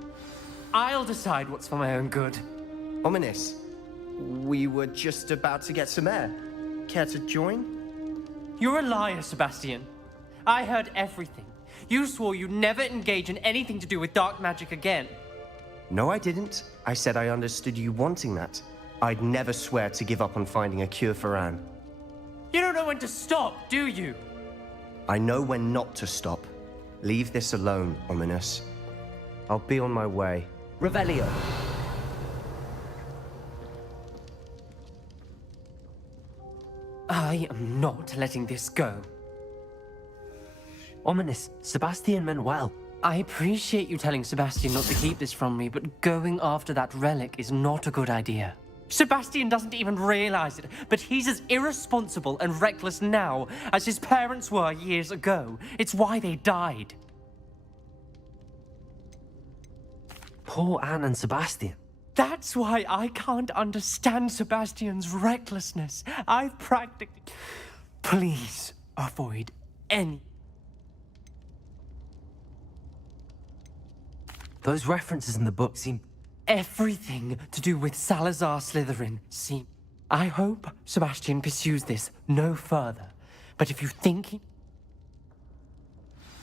I'll decide what's for my own good. Ominous, we were just about to get some air. Care to join? You're a liar, Sebastian. I heard everything. You swore you'd never engage in anything to do with dark magic again. No, I didn't. I said I understood you wanting that. I'd never swear to give up on finding a cure for Anne. You don't know when to stop, do you? I know when not to stop. Leave this alone, Ominous. I'll be on my way. Revelio. I am not letting this go. Ominous, Sebastian meant well. I appreciate you telling Sebastian not to keep this from me, but going after that relic is not a good idea. Sebastian doesn't even realize it, but he's as irresponsible and reckless now as his parents were years ago. It's why they died. Poor Anne and Sebastian. That's why I can't understand Sebastian's recklessness. I've practically... Please avoid any... Those references in the book seem... Everything to do with Salazar Slytherin seem... I hope Sebastian pursues this no further. But if you think he...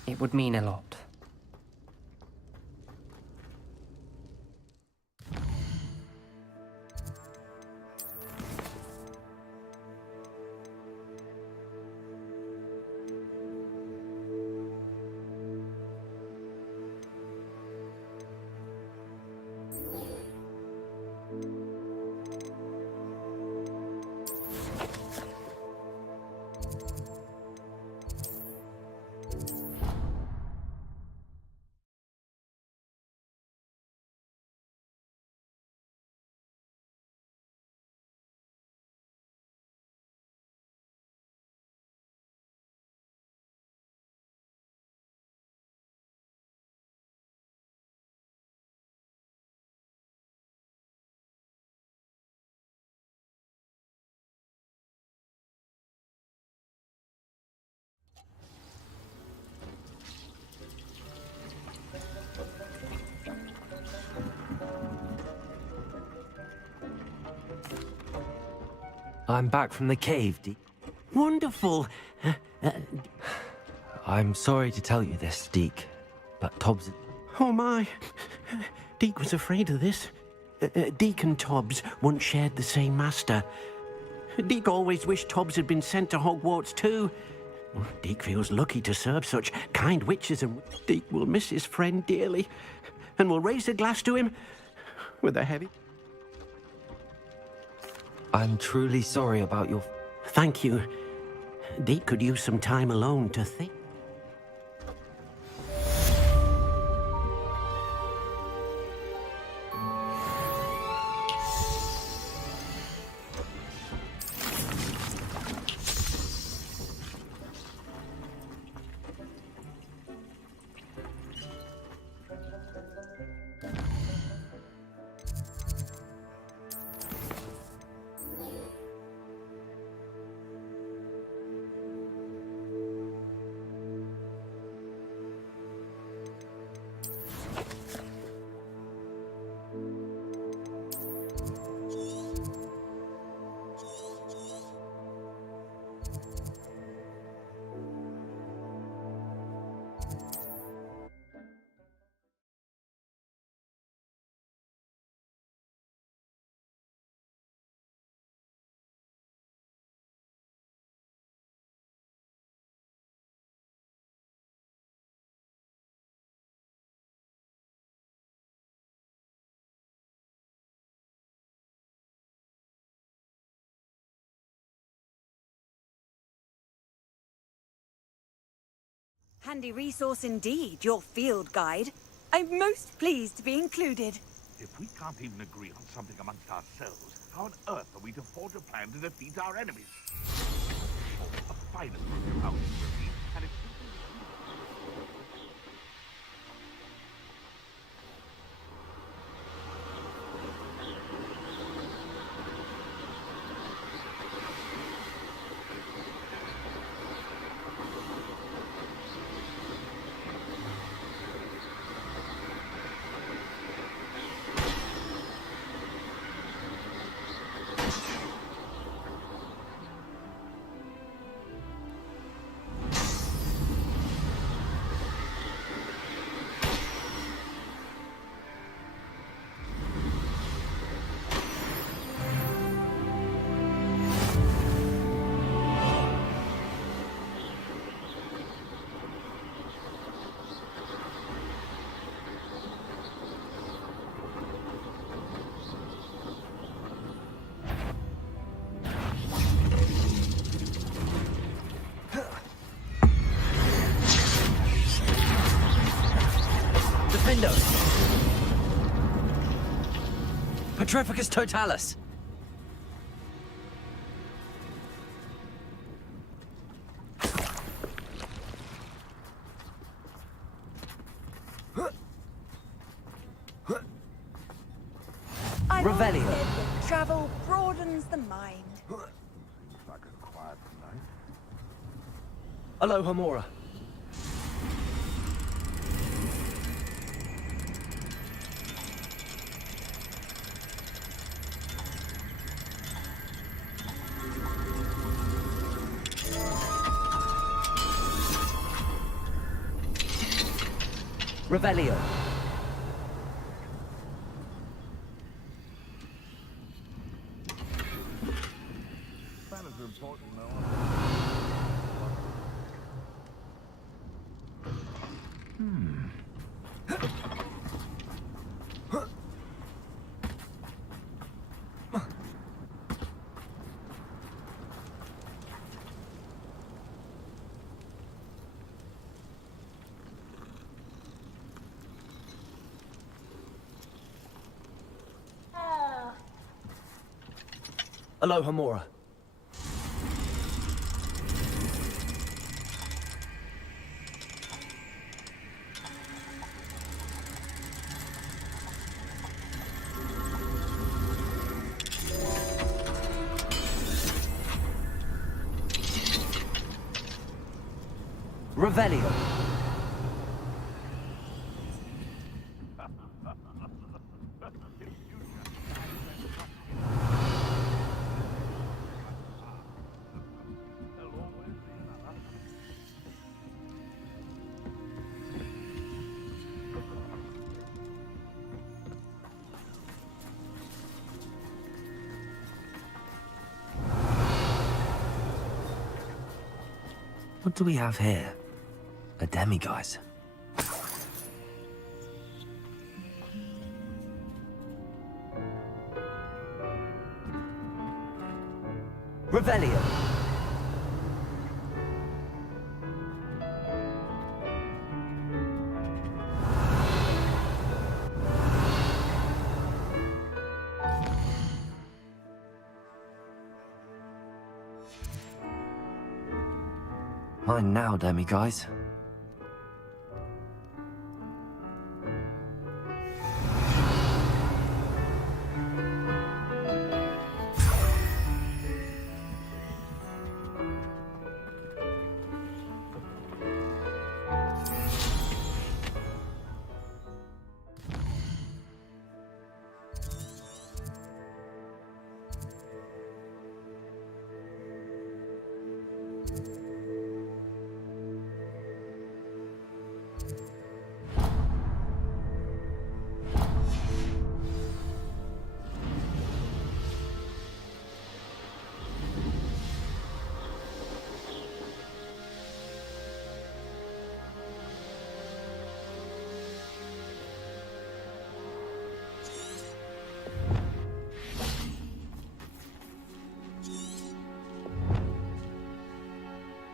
It would mean a lot. I'm back from the cave, Deke. Wonderful. I'm sorry to tell you this, Deke, but Tobbs... Oh my. Deke was afraid of this. Deke and Tobbs once shared the same master. Deke always wished Tobbs had been sent to Hogwarts too. Deke feels lucky to serve such kind witches, and Deke will miss his friend dearly, and will raise a glass to him with a heavy... I'm truly sorry about your... Thank you. Deke could use some time alone to think. Handy resource indeed, your field guide. I'm most pleased to be included. If we can't even agree on something amongst ourselves, how on earth are we to forge a plan to defeat our enemies? A final house and it's... Petrificus Totalis! Revelio. Travel broadens the mind. Aloha Mora. Revelio. Aloha Mora. Revelio. What do we have here? A demiguise. Revelio. Mine now, demiguise.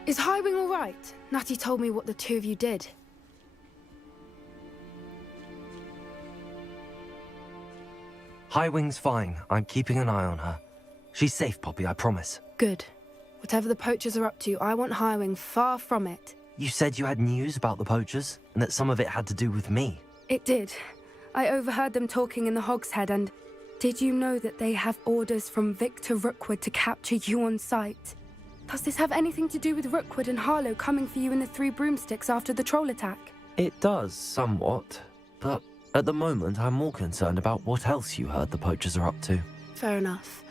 Is Highwing all right? Natty told me what the two of you did. Highwing's fine. I'm keeping an eye on her. She's safe, Poppy, I promise. Good. Whatever the poachers are up to, I want Highwing far from it. You said you had news about the poachers, and that some of it had to do with me. It did. I overheard them talking in the Hogshead, and did you know that they have orders from Victor Rookwood to capture you on sight? Does this have anything to do with Rookwood and Harlow coming for you in the Three Broomsticks after the troll attack? It does, somewhat. But at the moment, I'm more concerned about what else you heard the poachers are up to. Fair enough.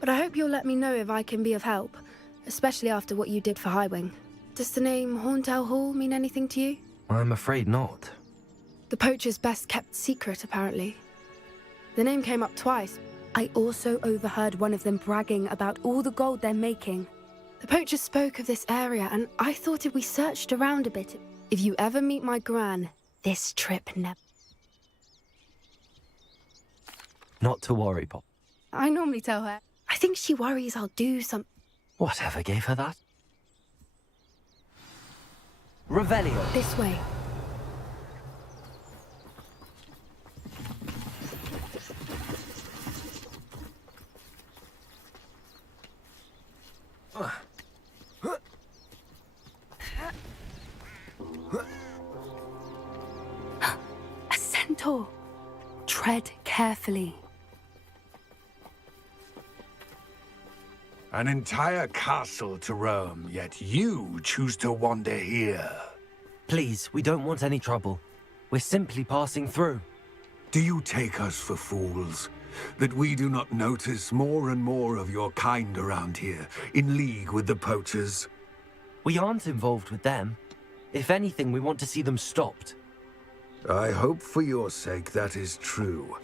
But I hope you'll let me know if I can be of help, especially after what you did for Highwing. Does the name Horntail Hall mean anything to you? I'm afraid not. The poacher's best kept secret, apparently. The name came up twice. I also overheard one of them bragging about all the gold they're making. The poachers spoke of this area, and I thought if we searched around a bit, if you ever meet my gran, this trip never... Not to worry, Pop. I normally tell her. I think she worries I'll do some... Whatever gave her that? Revelio. This way. Centaur. Tread carefully. An entire castle to roam, yet you choose to wander here. Please, we don't want any trouble. We're simply passing through. Do you take us for fools? That we do not notice more and more of your kind around here, in league with the poachers? We aren't involved with them. If anything, we want to see them stopped. I hope for your sake that is true.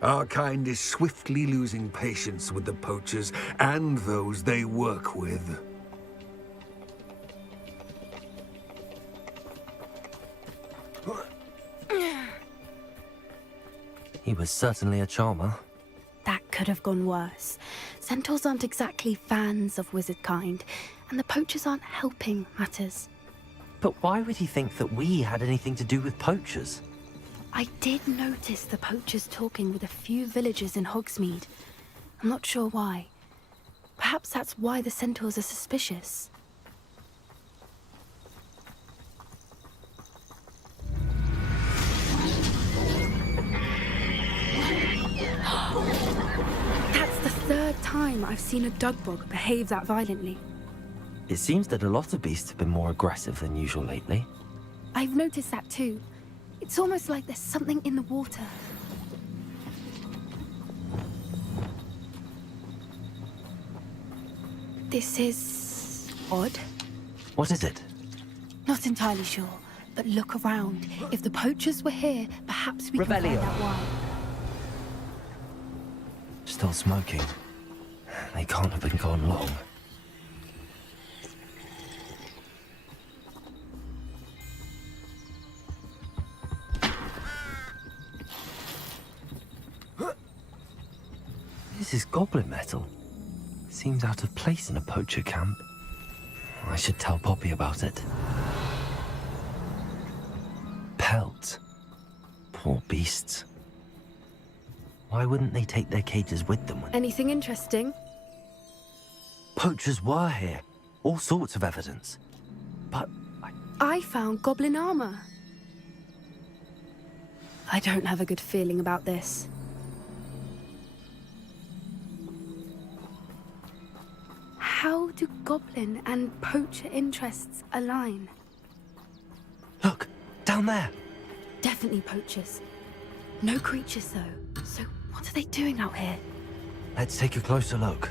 Our kind is swiftly losing patience with the poachers and those they work with. He was certainly a charmer. That could have gone worse. Centaurs aren't exactly fans of wizard kind, and the poachers aren't helping matters. But why would he think that we had anything to do with poachers? I did notice the poachers talking with a few villagers in Hogsmeade. I'm not sure why. Perhaps that's why the centaurs are suspicious. That's the third time I've seen a Dugbog behave that violently. It seems that a lot of beasts have been more aggressive than usual lately. I've noticed that too. It's almost like there's something in the water. This is odd. What is it? Not entirely sure, but look around. If the poachers were here, perhaps we can find out why. Still smoking. They can't have been gone long. This is goblin metal. Seems out of place in a poacher camp. I should tell Poppy about it. Pelts. Poor beasts. Why wouldn't they take their cages with them? Anything interesting? Poachers were here. All sorts of evidence. But I found goblin armor. I don't have a good feeling about this. How do goblin and poacher interests align? Look, down there. Definitely poachers. No creatures though. So what are they doing out here? Let's take a closer look.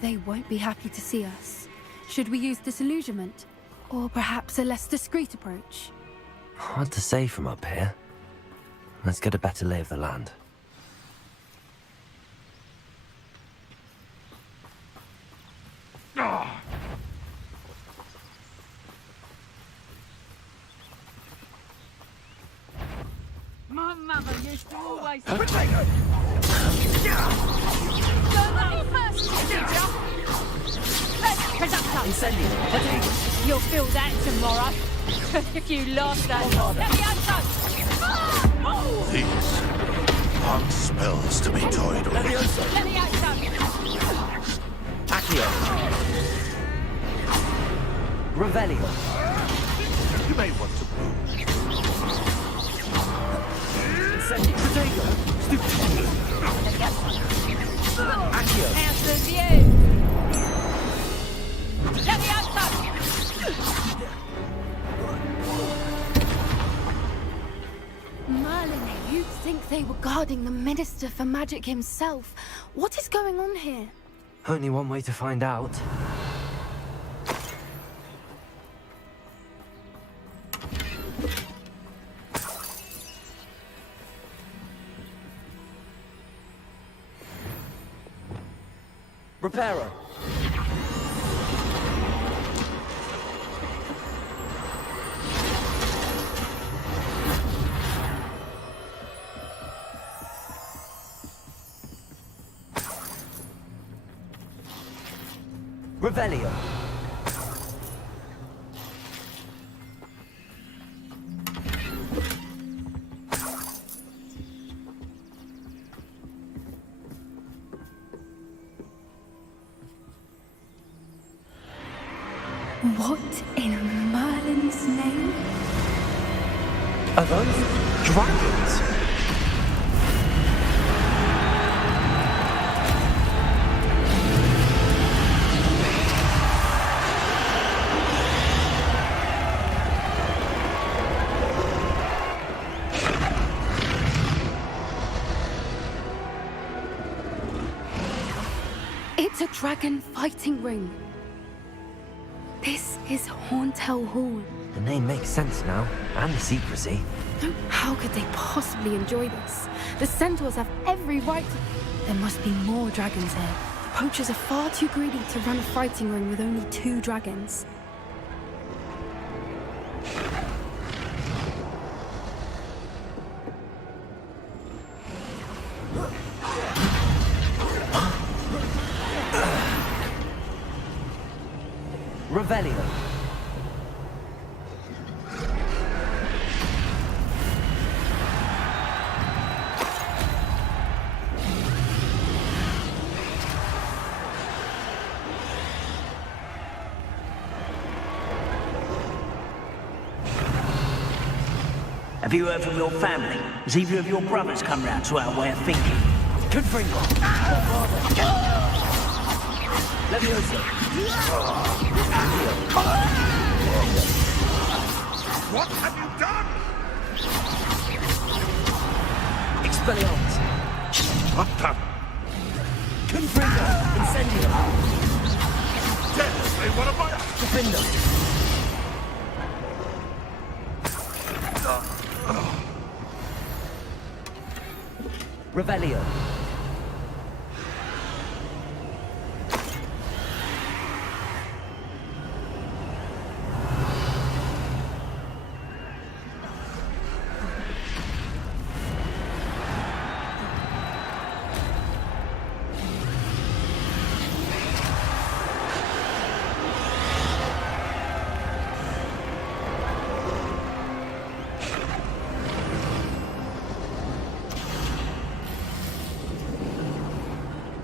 They won't be happy to see us. Should we use disillusionment? Or perhaps a less discreet approach? Hard to say from up here. Let's get a better lay of the land. My mother used to always... Incendio. You'll feel that tomorrow. If you lost that. These aren't spells to be toyed with. Accio. Revelio. You may want to move. Incendio. Protego. Accio. Answers you. Merlin, you'd think they were guarding the Minister for Magic himself. What is going on here? Only one way to find out. Reparo. Revelio. What in Merlin's name? Are those dragons? Water-dragon fighting ring. This is Horntail Hall. The name makes sense now, and the secrecy. How could they possibly enjoy this? The centaurs have every right to... There must be more dragons here. The poachers are far too greedy to run a fighting ring with only 2 dragons. Revelio. Have you heard from your family? Has either of your brothers come round to our way of thinking? Confringo. Leviosa. What have you done? Expelliarmus. What the? Confringo. Incendio. Dead! They want to fight! Defendo. Revelio.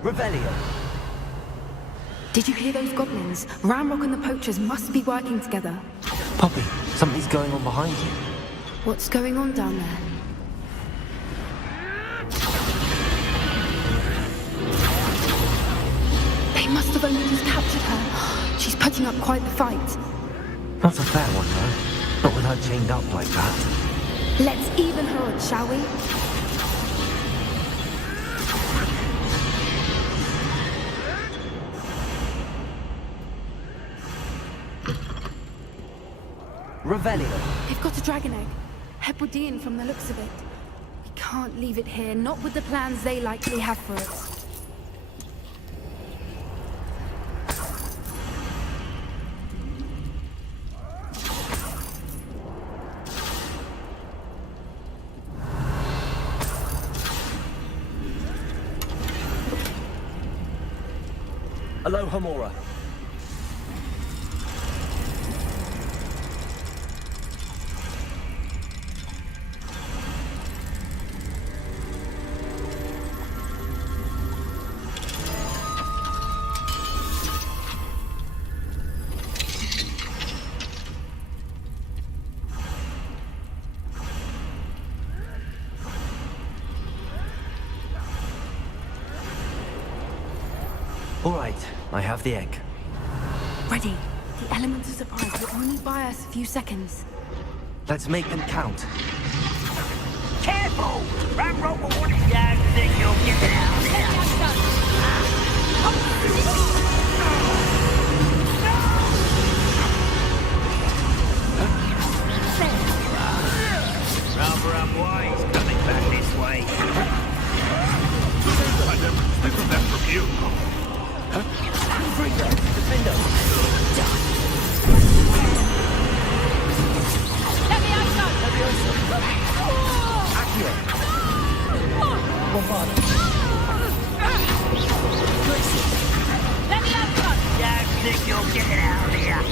Revelio. Did you hear those goblins? Ramrock and the poachers must be working together. Poppy, something's going on behind you. What's going on down there? They must have only just captured her. She's putting up quite the fight. Not a fair one, though. Not with her chained up like that. Let's even her on, shall we? Revelio. They've got a dragon egg. Hebridean from the looks of it. We can't leave it here, not with the plans they likely have for us. Aloha Mora. All right, I have the egg. Ready. The elements of surprise will only buy us a few seconds. Let's make them count. Careful! Ramrock will want it down. Think you'll get it out Ram Wise coming back this way. I never expected that from you. Freezer, Defendo. Leviosa. Accio. Bombarda. Gracie. Don't think you'll get it out of here.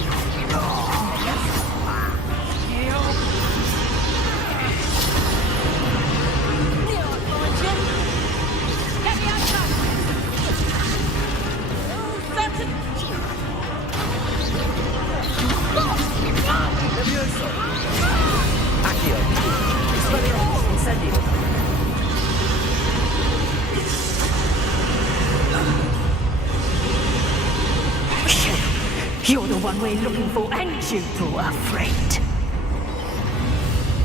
Leviosa. Accio. Expelliarmus. Incendio. You're the one we're looking for, ain't you, poor friend?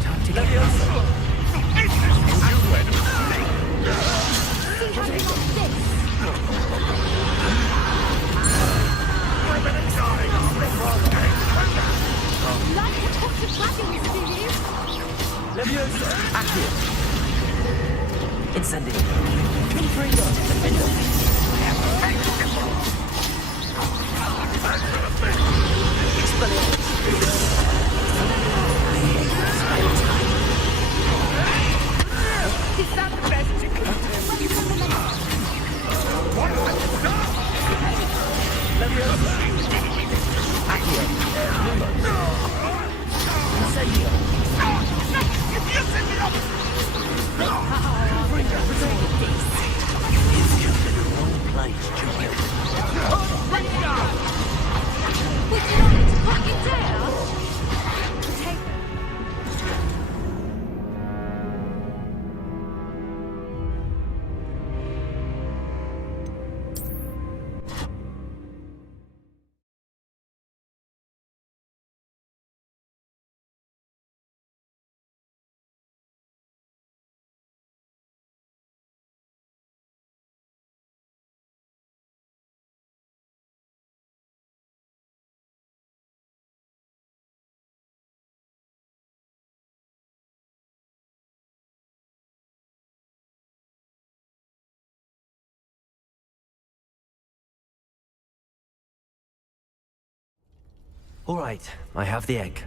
Time to get Leviosa. All right, I have the egg.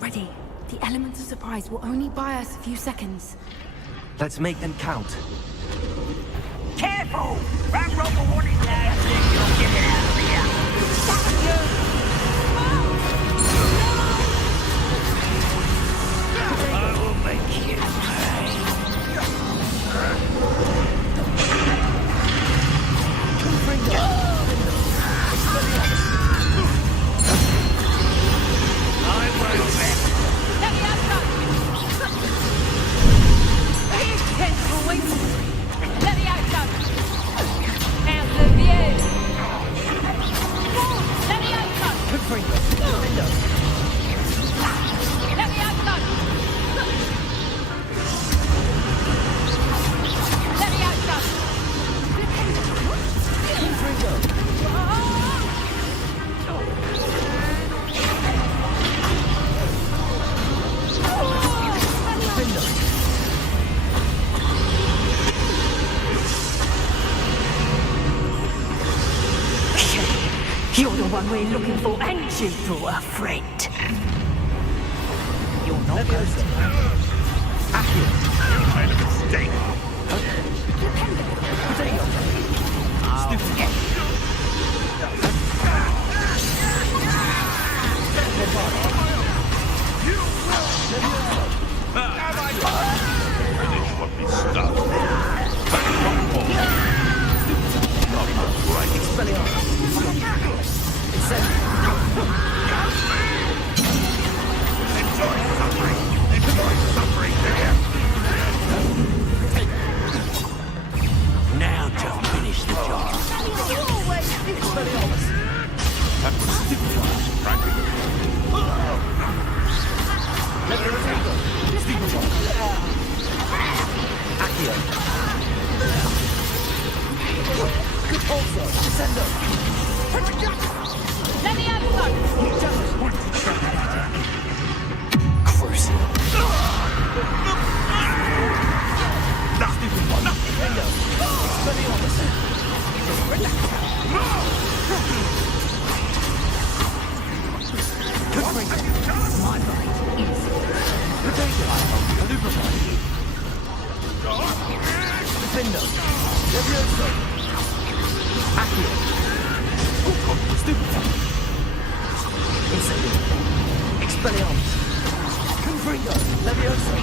Ready. The elements of surprise will only buy us a few seconds. Let's make them count. Careful! Ranrock will want it now. You'll get it out of here. I will make you You're the one we're looking for, and you brought a friend. You're not going to. You made a mistake. Finish what we started. Now to finish the job. That was stupid, frankly. Let me have one! Gringo! Leviosa!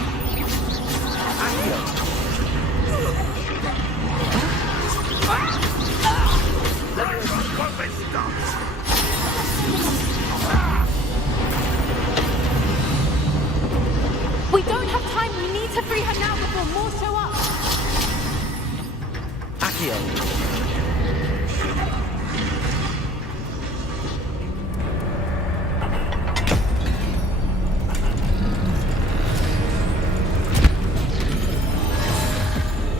Accio! We don't have time. We need to free her now before more show up. Accio!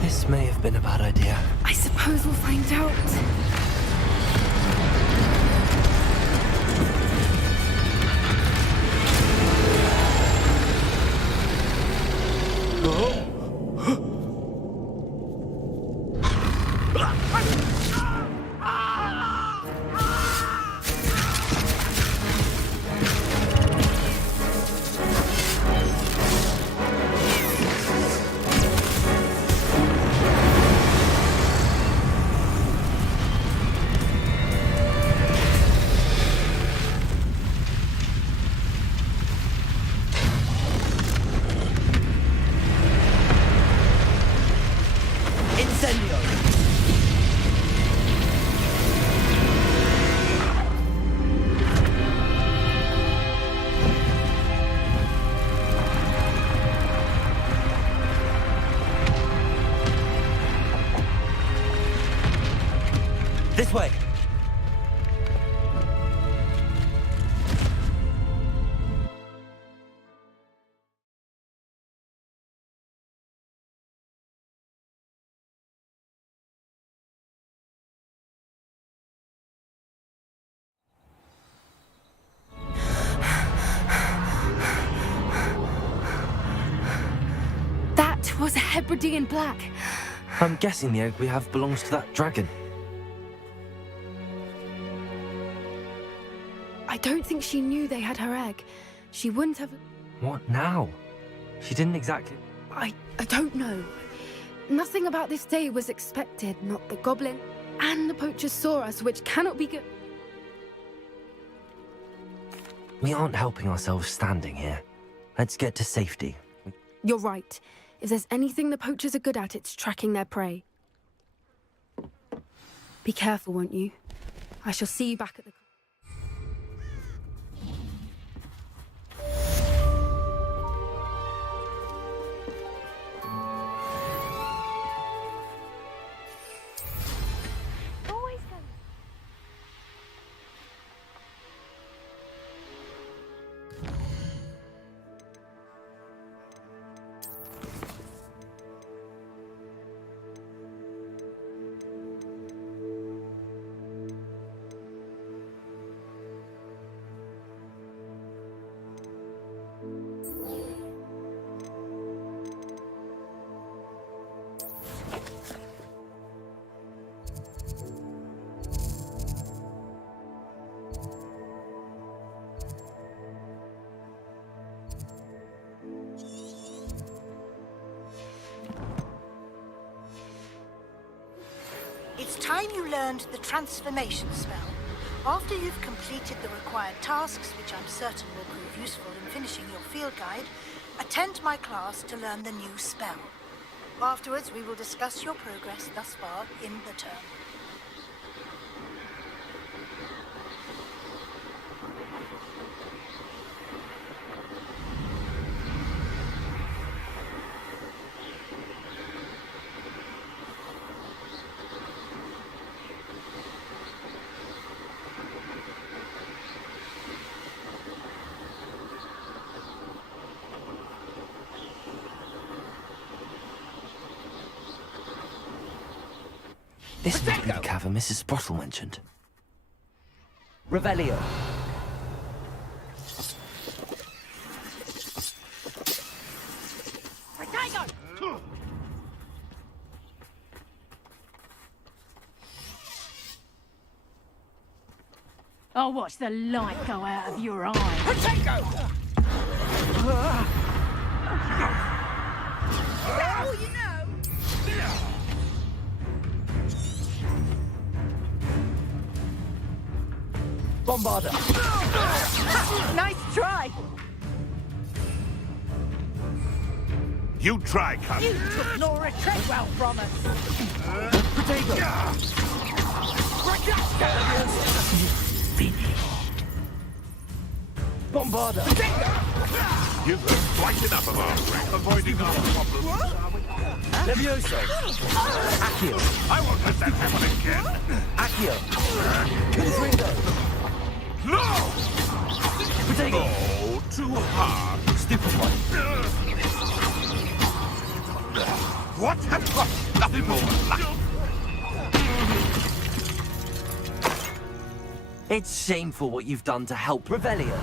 This may have been a bad idea. I suppose we'll find out. This way! That was a Hebridean black. I'm guessing the egg we have belongs to that dragon. I don't think she knew they had her egg. She wouldn't have... What now? She didn't exactly... I don't know. Nothing about this day was expected. Not the goblin and the poachers saw us, which cannot be good. We aren't helping ourselves standing here. Let's get to safety. You're right. If there's anything the poachers are good at, it's tracking their prey. Be careful, won't you? I shall see you back at the... It's time you learned the transformation spell. After you've completed the required tasks, which I'm certain will prove useful in finishing your field guide, attend my class to learn the new spell. Afterwards, we will discuss your progress thus far in the term. This must be the cavern Mrs. Sprottle mentioned. Revelio. I'll watch the light go out of your eye. Bombarder. Nice try. You try, cunt. You took no retreat well from us. Bombarda! You've heard quite enough of our wreck, avoiding our problems. Levioso! Accio! I won't let that happen again. Accio! Confringo! No! Potato! Oh, too hard. Stupefy! What have you got? Nothing more than luck. It's shameful what you've done to help Revelio.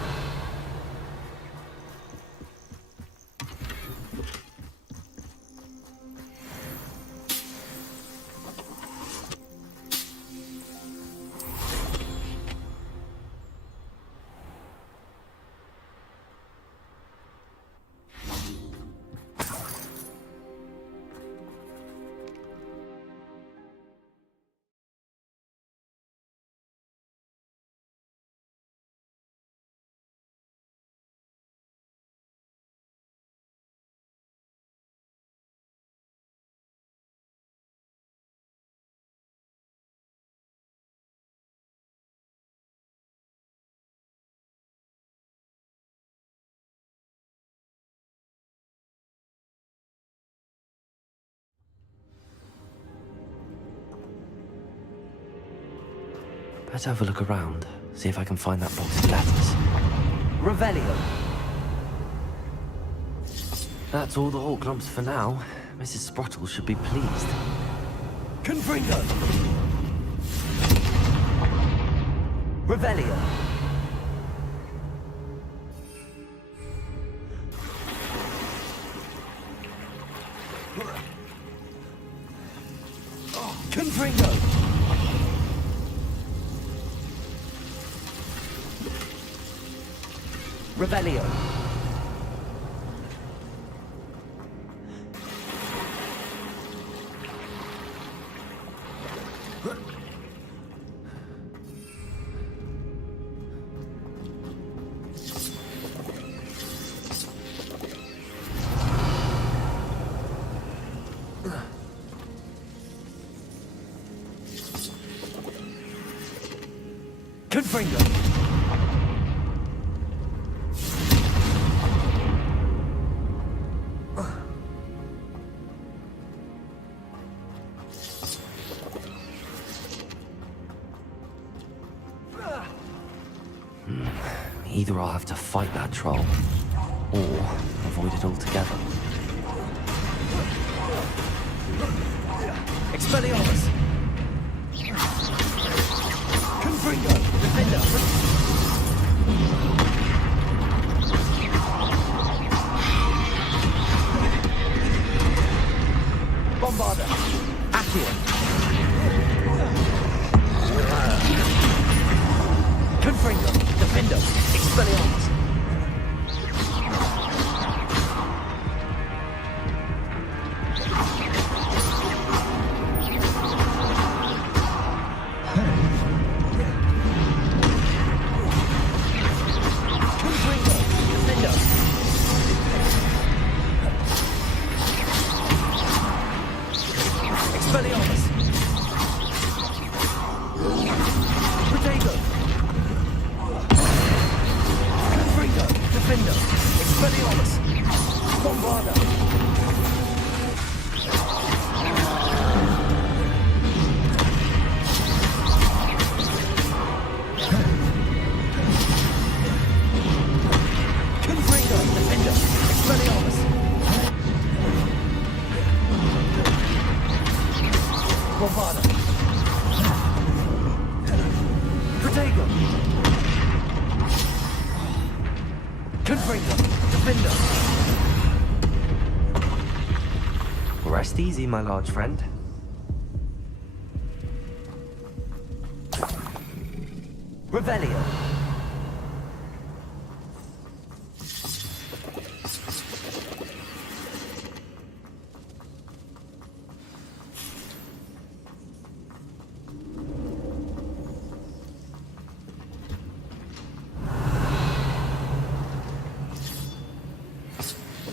Better have a look around, see if I can find that box of letters. Revelio! That's all the Hawk lumps for now. Mrs. Sprottle should be pleased. Confringo! Revelio! Confringo! Revelio! Confringo! Either I'll have to fight that troll, or avoid it altogether. Expelliarmus! Confringo! Defender! Bombarda! Accio! Confringo! Defender! Expelliarmus! Rest easy, my large friend. Revelio!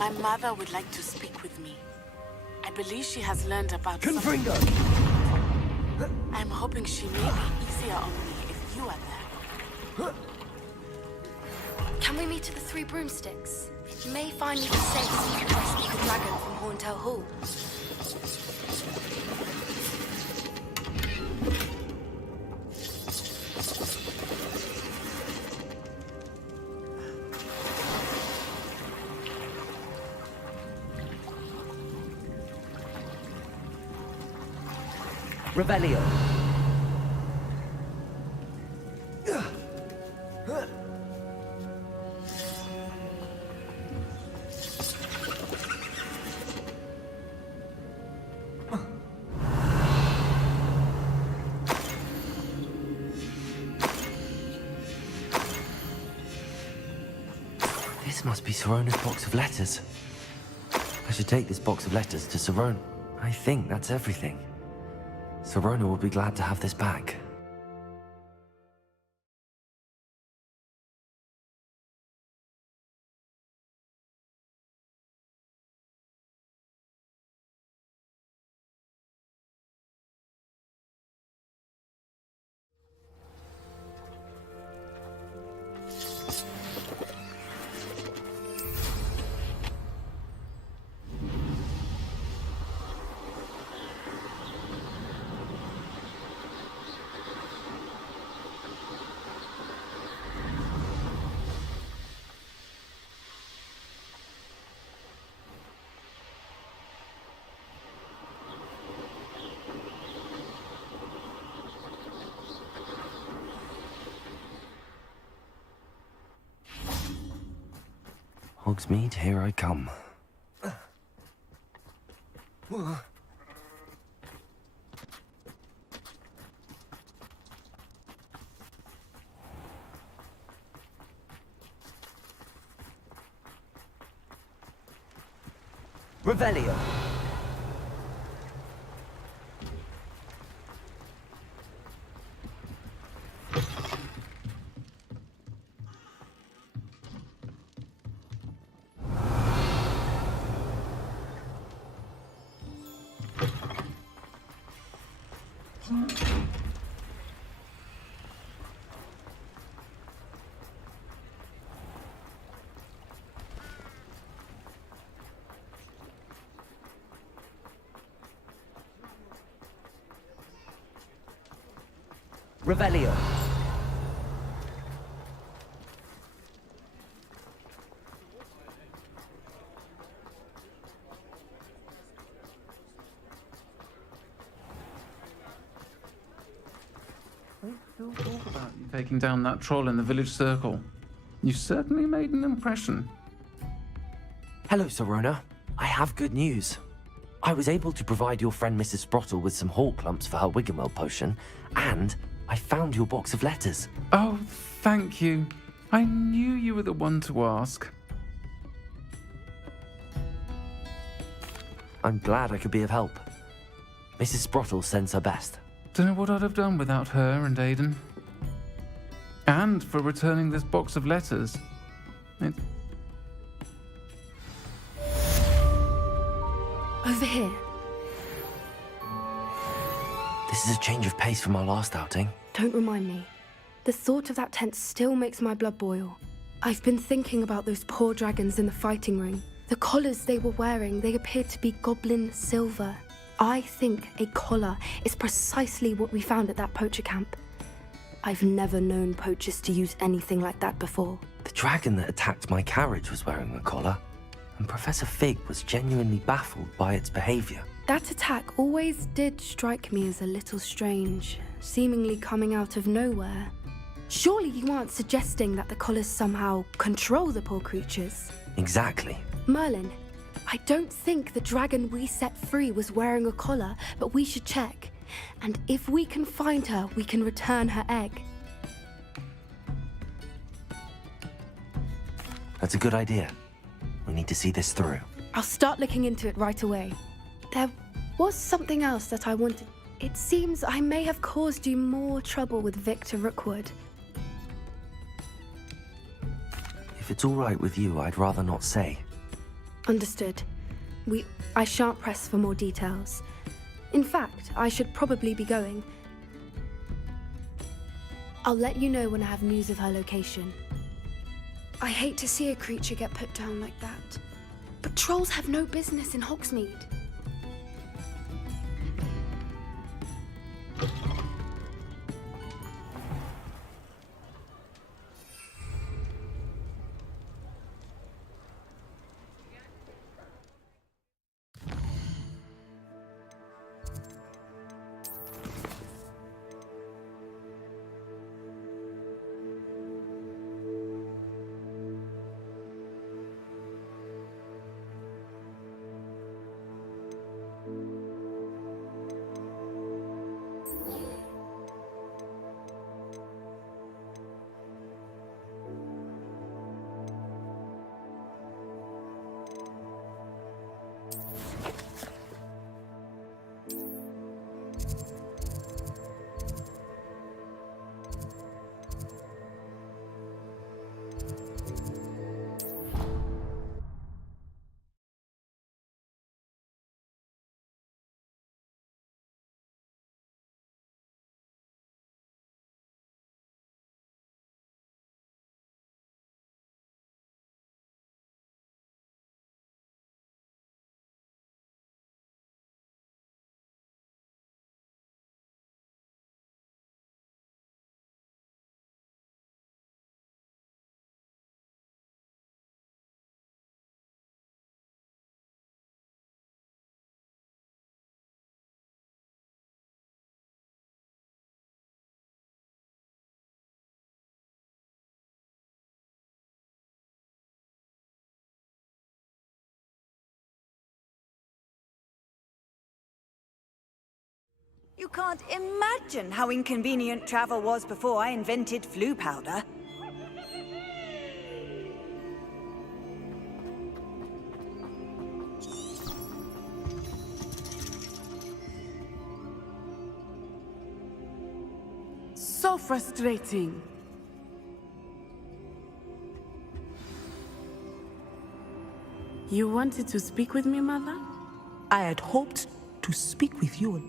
My mother would like to speak with me. I believe she has learned about Confringo! I'm hoping she may be easier on me if you are there. Can we meet at the Three Broomsticks? You may find me the safe so you can rescue the dragon from Horntail Hall. Revelio. This must be Sirona's box of letters. I should take this box of letters to Sirona. I think that's everything. Sirona will be glad to have this back. Hogsmeade, here I come. Revelio. Revelio. Still talk about you taking down that troll in the village circle. You certainly made an impression. Hello, Sirona. I have good news. I was able to provide your friend Mrs. Sprottle with some hawk lumps for her Wiggenweld potion, and I found your box of letters. Oh, thank you. I knew you were the one to ask. I'm glad I could be of help. Mrs. Sprottle sends her best. Don't know what I'd have done without her and Aidan. And for returning this box of letters. Over here. This is a change of pace from our last outing. Don't remind me. The thought of that tent still makes my blood boil. I've been thinking about those poor dragons in the fighting ring. The collars they were wearing, they appeared to be goblin silver. I think a collar is precisely what we found at that poacher camp. I've never known poachers to use anything like that before. The dragon that attacked my carriage was wearing a collar, and Professor Fig was genuinely baffled by its behavior. That attack always did strike me as a little strange, seemingly coming out of nowhere. Surely you aren't suggesting that the collars somehow control the poor creatures? Exactly. Merlin, I don't think the dragon we set free was wearing a collar, but we should check. And if we can find her, we can return her egg. That's a good idea. We need to see this through. I'll start looking into it right away. There was something else that I wanted. It seems I may have caused you more trouble with Victor Rookwood. If it's all right with you, I'd rather not say. Understood. I shan't press for more details. In fact, I should probably be going. I'll let you know when I have news of her location. I hate to see a creature get put down like that. But trolls have no business in Hogsmeade. You can't imagine how inconvenient travel was before I invented flu powder. So frustrating. You wanted to speak with me, Mother? I had hoped to speak with you.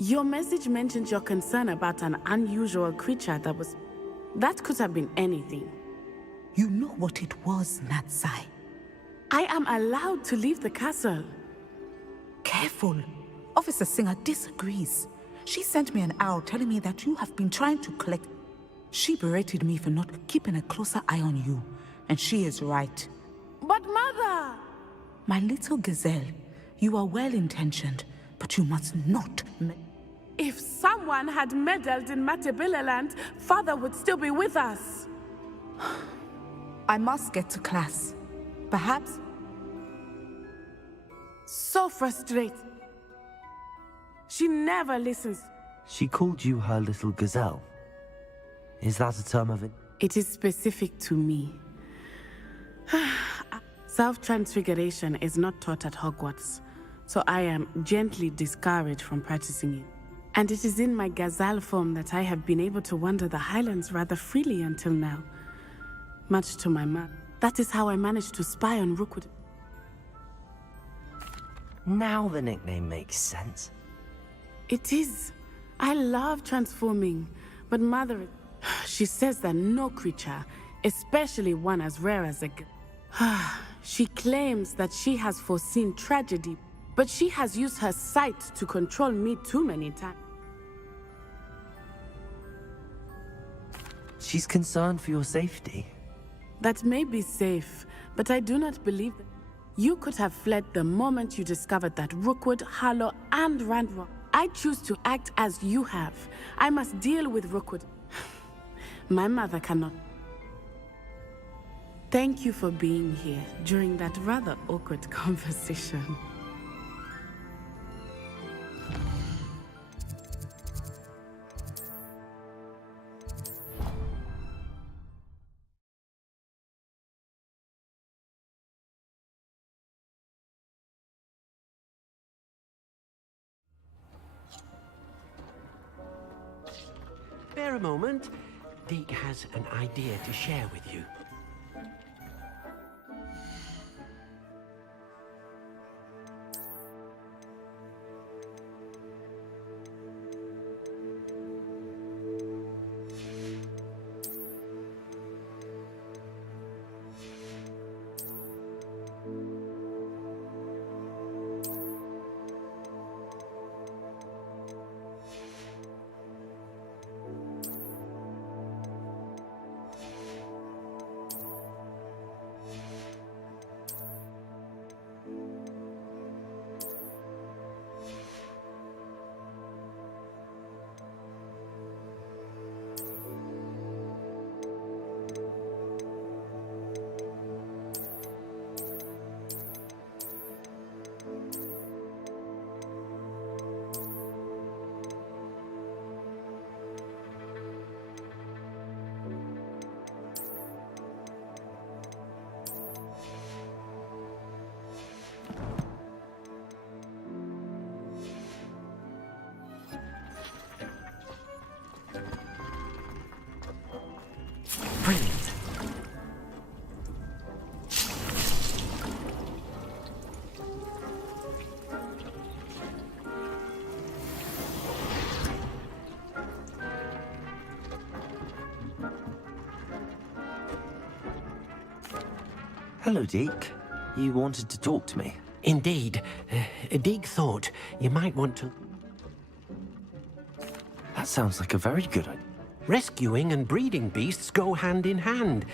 Your message mentioned your concern about an unusual creature that could have been anything. You know what it was, Natsai. I am allowed to leave the castle. Careful. Officer Singer disagrees. She sent me an owl telling me that you have been trying to collect. She berated me for not keeping a closer eye on you, and she is right. But Mother! My little gazelle, you are well-intentioned, but you must not. If someone had meddled in Matabeleland, Father would still be with us. I must get to class. Perhaps. So frustrated. She never listens. She called you her little gazelle. Is that a term of it? It is specific to me. Self-transfiguration is not taught at Hogwarts, so I am gently discouraged from practicing it. And it is in my gazelle form that I have been able to wander the Highlands rather freely until now. Much to my mother. That is how I managed to spy on Rookwood. Now the nickname makes sense. It is. I love transforming, but Mother, she says that no creature, especially one as rare as a she claims that she has foreseen tragedy, but she has used her sight to control me too many times. She's concerned for your safety. That may be safe, but I do not believe that. You could have fled the moment you discovered that Rookwood, Harlow, and Ranrock. I choose to act as you have. I must deal with Rookwood. My mother cannot. Thank you for being here during that rather awkward conversation. Bear a moment. Deke has an idea to share with you. Brilliant. Hello, Deke. You wanted to talk to me? Indeed. Deek thought you might want to... That sounds like a very good idea. Rescuing and breeding beasts go hand in hand.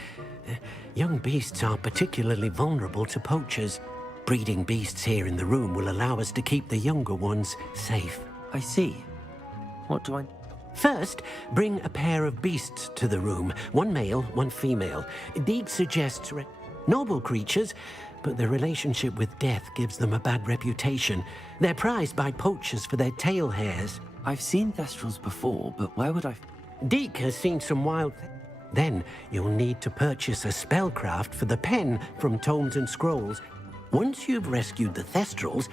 Young beasts are particularly vulnerable to poachers. Breeding beasts here in the room will allow us to keep the younger ones safe. I see. What do I... First, bring a pair of beasts to the room. One male, one female. Deek suggests... noble creatures, but their relationship with death gives them a bad reputation. They're prized by poachers for their tail hairs. I've seen Thestrals before, but where would I... Deek has seen some wild... Then you'll need to purchase a spellcraft for the pen from Tomes and Scrolls. Once you've rescued the Thestrals...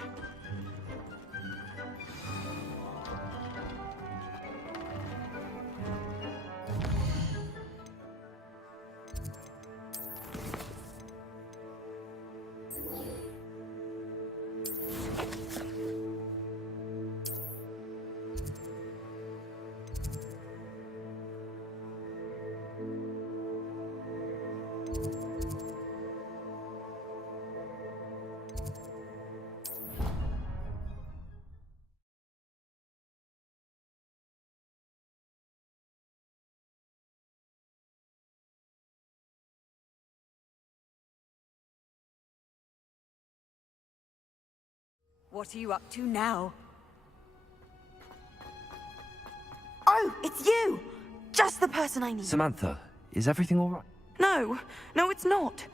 What are you up to now? Oh, it's you! Just the person I need. Samantha, is everything all right? No, it's not.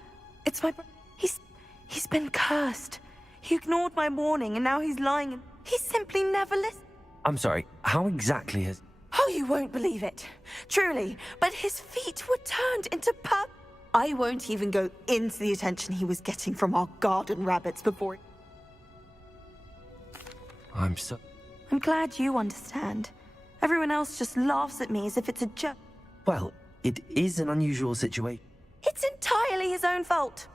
It's my... He's been cursed. He ignored my warning and now he's lying and... He simply never listened. I'm sorry, how exactly has... Oh, you won't believe it. Truly, but his feet were turned into I won't even go into the attention he was getting from our garden rabbits before... I'm glad you understand. Everyone else just laughs at me as if it's a joke. Well, it is an unusual situation. It's entirely his own fault.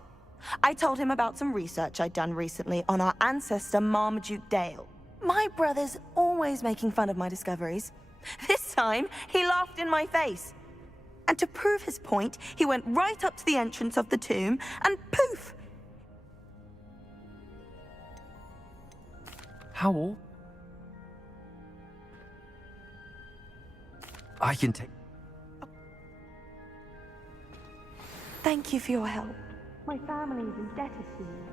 I told him about some research I'd done recently on our ancestor Marmaduke Dale. My brother's always making fun of my discoveries. This time, he laughed in my face. And to prove his point, he went right up to the entrance of the tomb and poof! How old? I can take... Thank you for your help. My family is indebted to you.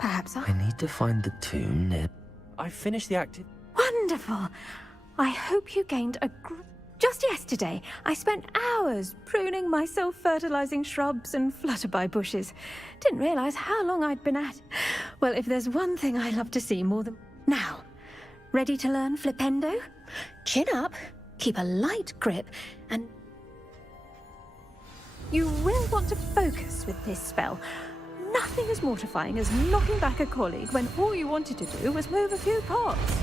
Perhaps I need to find the tomb near... I finished the active... Wonderful. I hope you gained a Just yesterday, I spent hours pruning my self-fertilizing shrubs and flutterby bushes. Didn't realize how long I'd been at. Well, if there's one thing I love to see more than... Now, ready to learn Flipendo? Chin up, keep a light grip, and... You will want to focus with this spell. Nothing as mortifying as knocking back a colleague when all you wanted to do was move a few pots.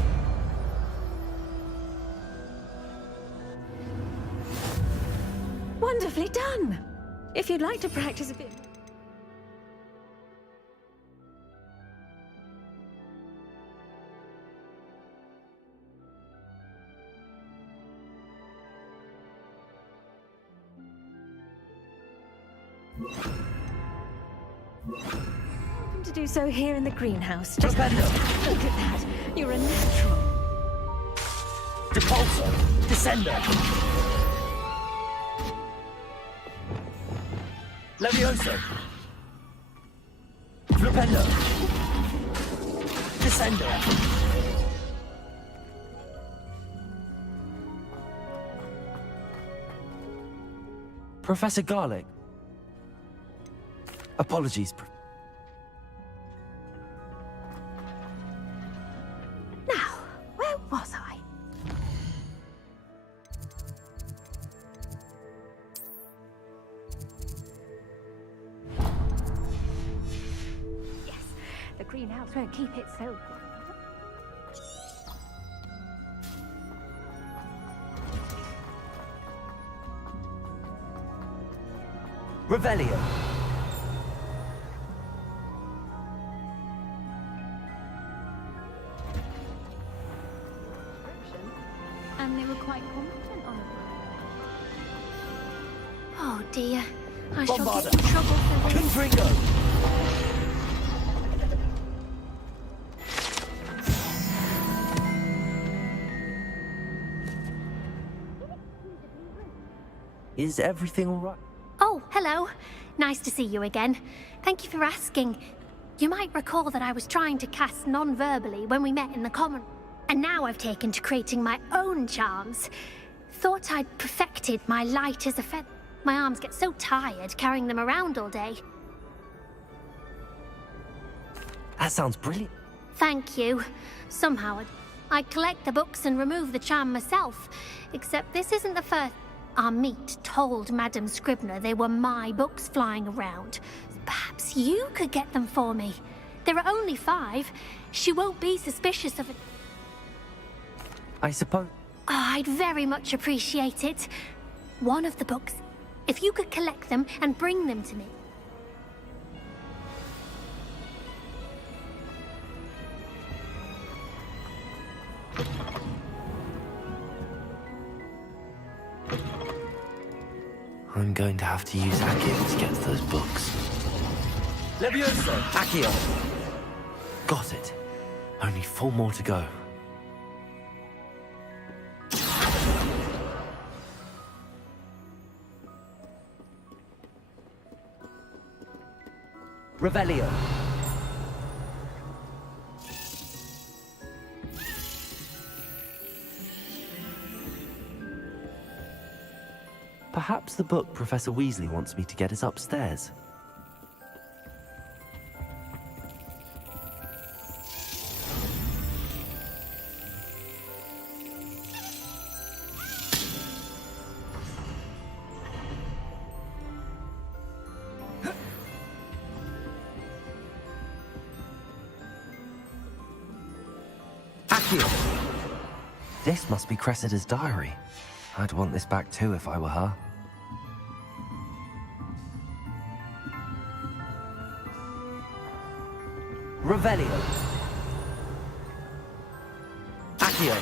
Wonderfully done. If you'd like to practice a bit... Welcome to do so here in the greenhouse. Just look at that. You're a natural. Depulsor! Descender! Levioso! Flipendo! Descender! Professor Garlic. Apologies. Now, where was I? Yes, the greenhouse won't keep it so. Revelio. And they were quite confident on it. Oh dear. I shall Bombarda. get in trouble for this. Confringo. Is everything all right? Oh, hello. Nice to see you again. Thank you for asking. You might recall that I was trying to cast non-verbally when we met in the common. And now I've taken to creating my own charms. Thought I'd perfected my light as a feather. My arms get so tired carrying them around all day. That sounds brilliant. Thank you. Somehow I collect the books and remove the charm myself. Except this isn't the first. Our meet told Madame Scribner they were my books flying around. Perhaps you could get them for me. There are only 5. She won't be suspicious of it. I suppose. Oh, I'd very much appreciate it. One of the books. If you could collect them and bring them to me. I'm going to have to use Accio to get to those books. Levioso. Accio. Got it. Only 4 more to go. Revelio. Perhaps the book Professor Weasley wants me to get is upstairs. Accio. This must be Cressida's diary. I'd want this back too if I were her. Revelio. Accio.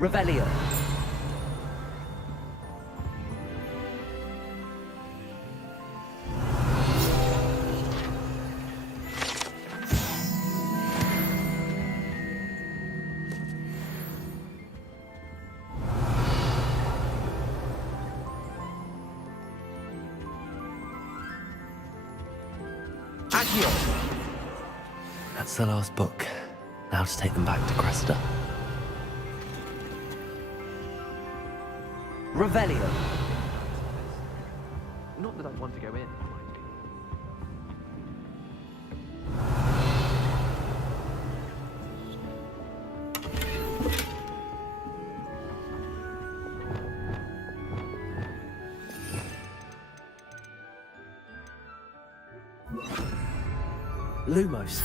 Revelio. Accio. That's the last book. Now to take them back to Cressida. Revelio. Not that I want to go in. Lumos.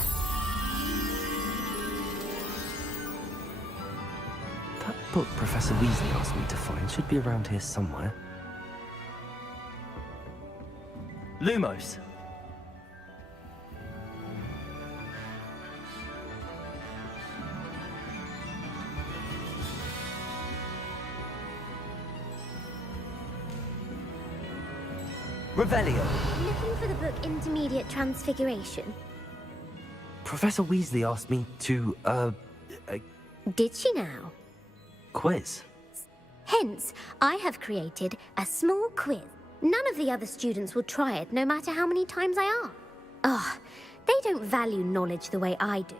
That book Professor Weasley asked me to find should be around here somewhere. Lumos. Revelio. Looking for the book Intermediate Transfiguration. Professor Weasley asked me to, Did she now? quiz. Hence, I have created a small quiz. None of the other students will try it, no matter how many times I ask. Ugh, they don't value knowledge the way I do.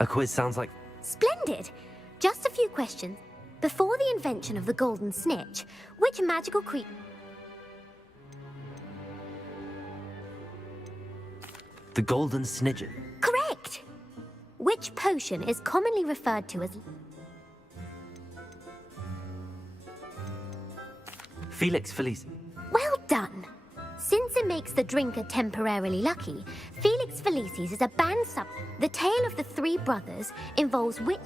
A quiz sounds like... Splendid! Just a few questions. Before the invention of the golden snitch, which magical creature... The Golden Snidget. Correct! Which potion is commonly referred to as... Felix Felice. Well done! Since it makes the drinker temporarily lucky, Felix Felicis is a banned sub. The tale of the 3 brothers involves which...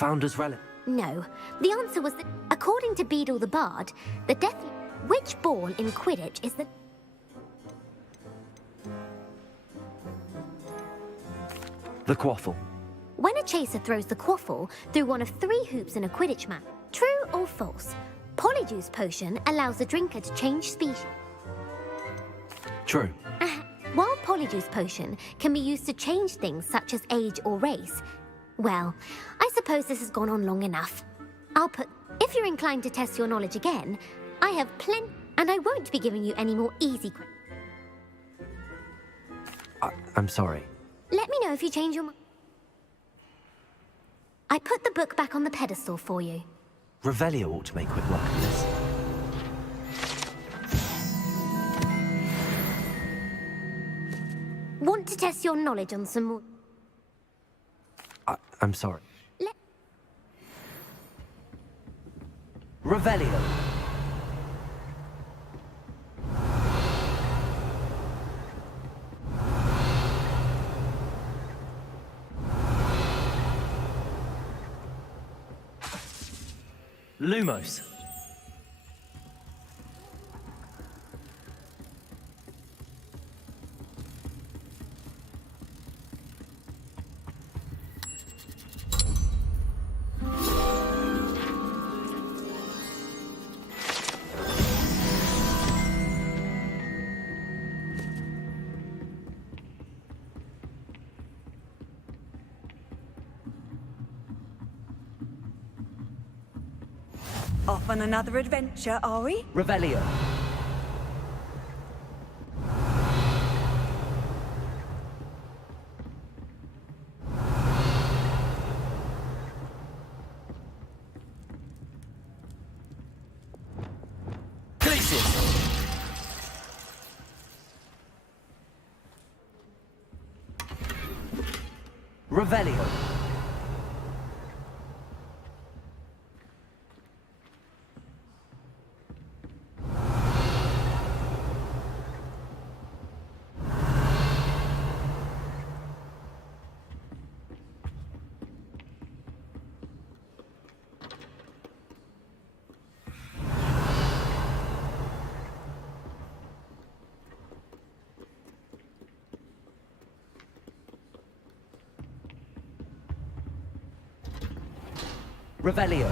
Founder's Relic? No. The answer was that, according to Beadle the Bard, the deathly witch born in Quidditch is the... The Quaffle. When a chaser throws the quaffle through one of 3 hoops in a Quidditch match, true or false, Polyjuice Potion allows the drinker to change species. True. While Polyjuice Potion can be used to change things such as age or race, well, I suppose this has gone on long enough. If you're inclined to test your knowledge again, I have plenty, and I won't be giving you any more easy questions. I'm sorry. Let me know if you change your mind. I put the book back on the pedestal for you. Revelio ought to make quick work of this. Want to test your knowledge on some more... I'm sorry. Let... Revelio. Lumos. Off on another adventure, are we? Revelio. Revelio. Revelio.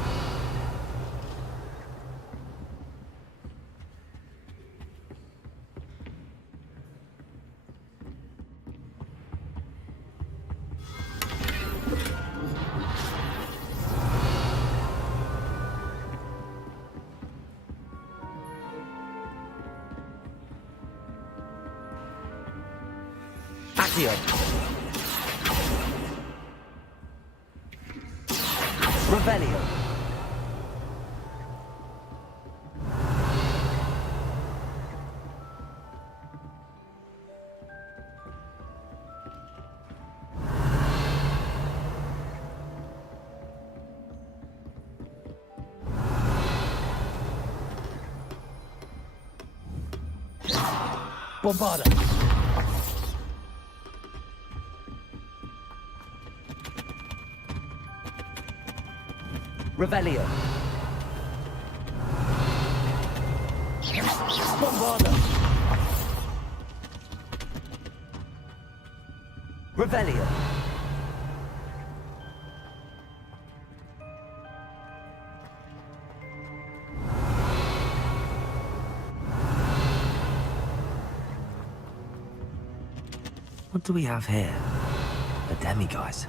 Accio. Revelio. Bombarda. Revelio. Bombarda. Revelio. What do we have here? A demiguise.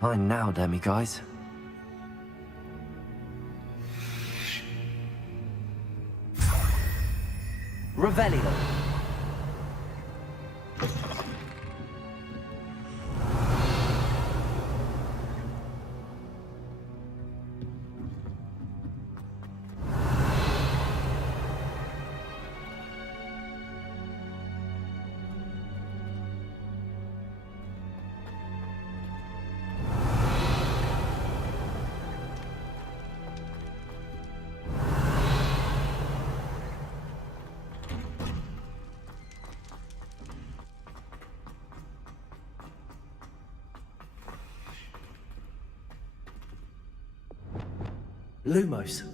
Fine now, demiguise. Revelio. Lumos.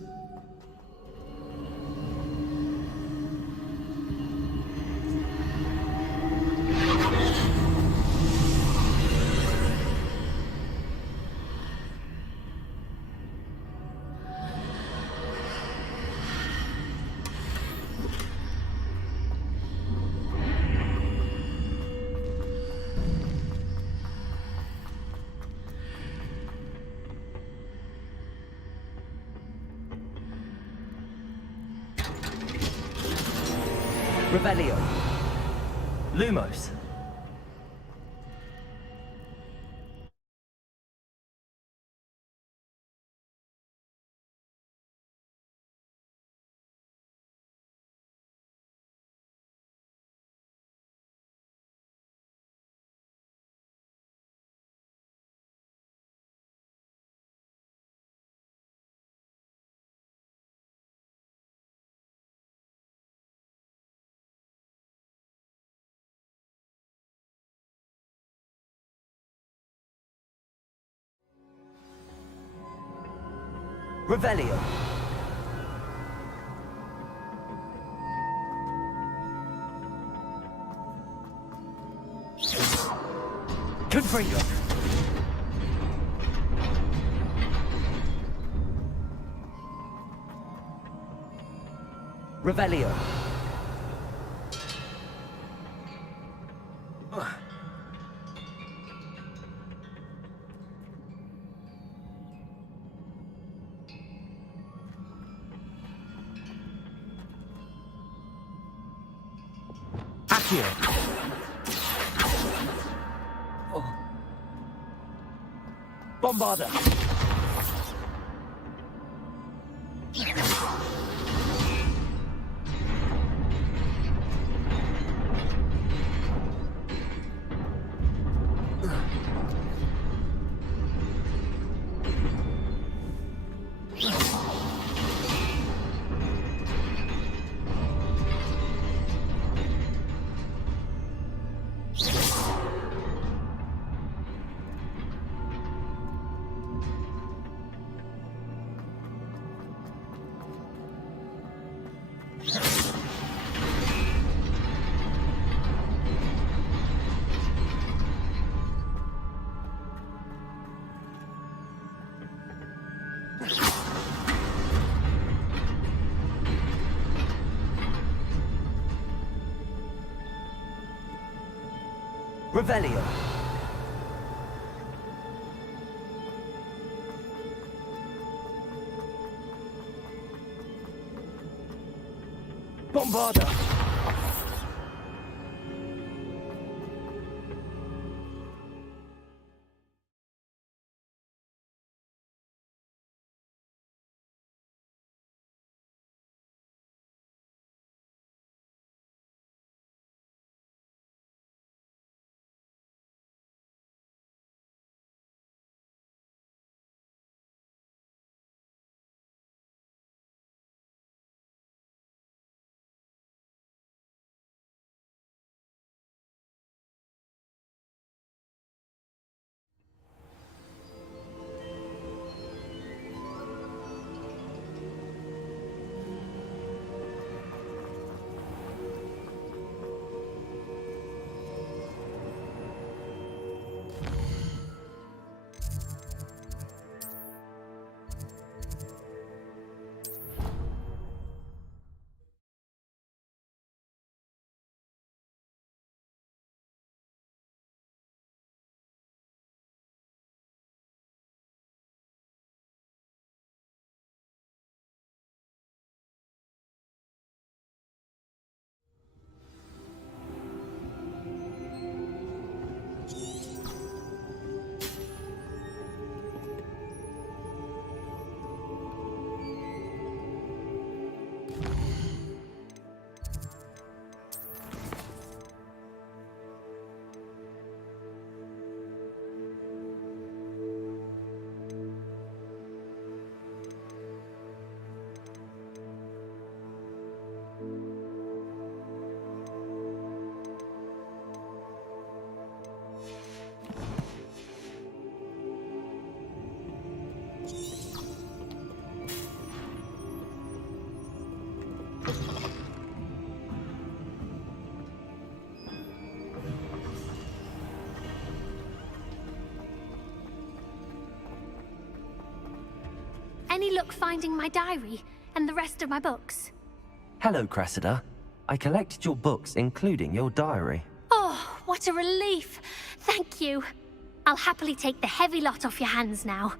Revelio. Lumos. Revelio. Confringo. Revelio. Accio. Bombarda. Revelio. Bombarda. Any luck finding my diary and the rest of my books? Hello, Cressida. I collected your books, including your diary. Oh, what a relief. Thank you. I'll happily take the heavy lot off your hands now.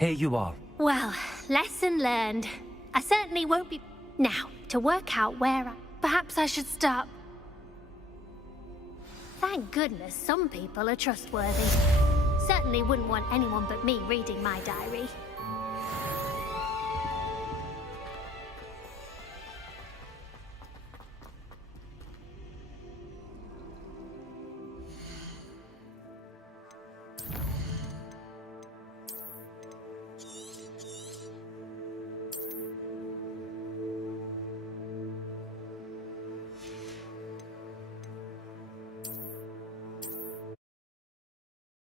Here you are. Well, lesson learned. I certainly won't be... Now, to work out where perhaps I should start... Thank goodness some people are trustworthy. Certainly wouldn't want anyone but me reading my diary.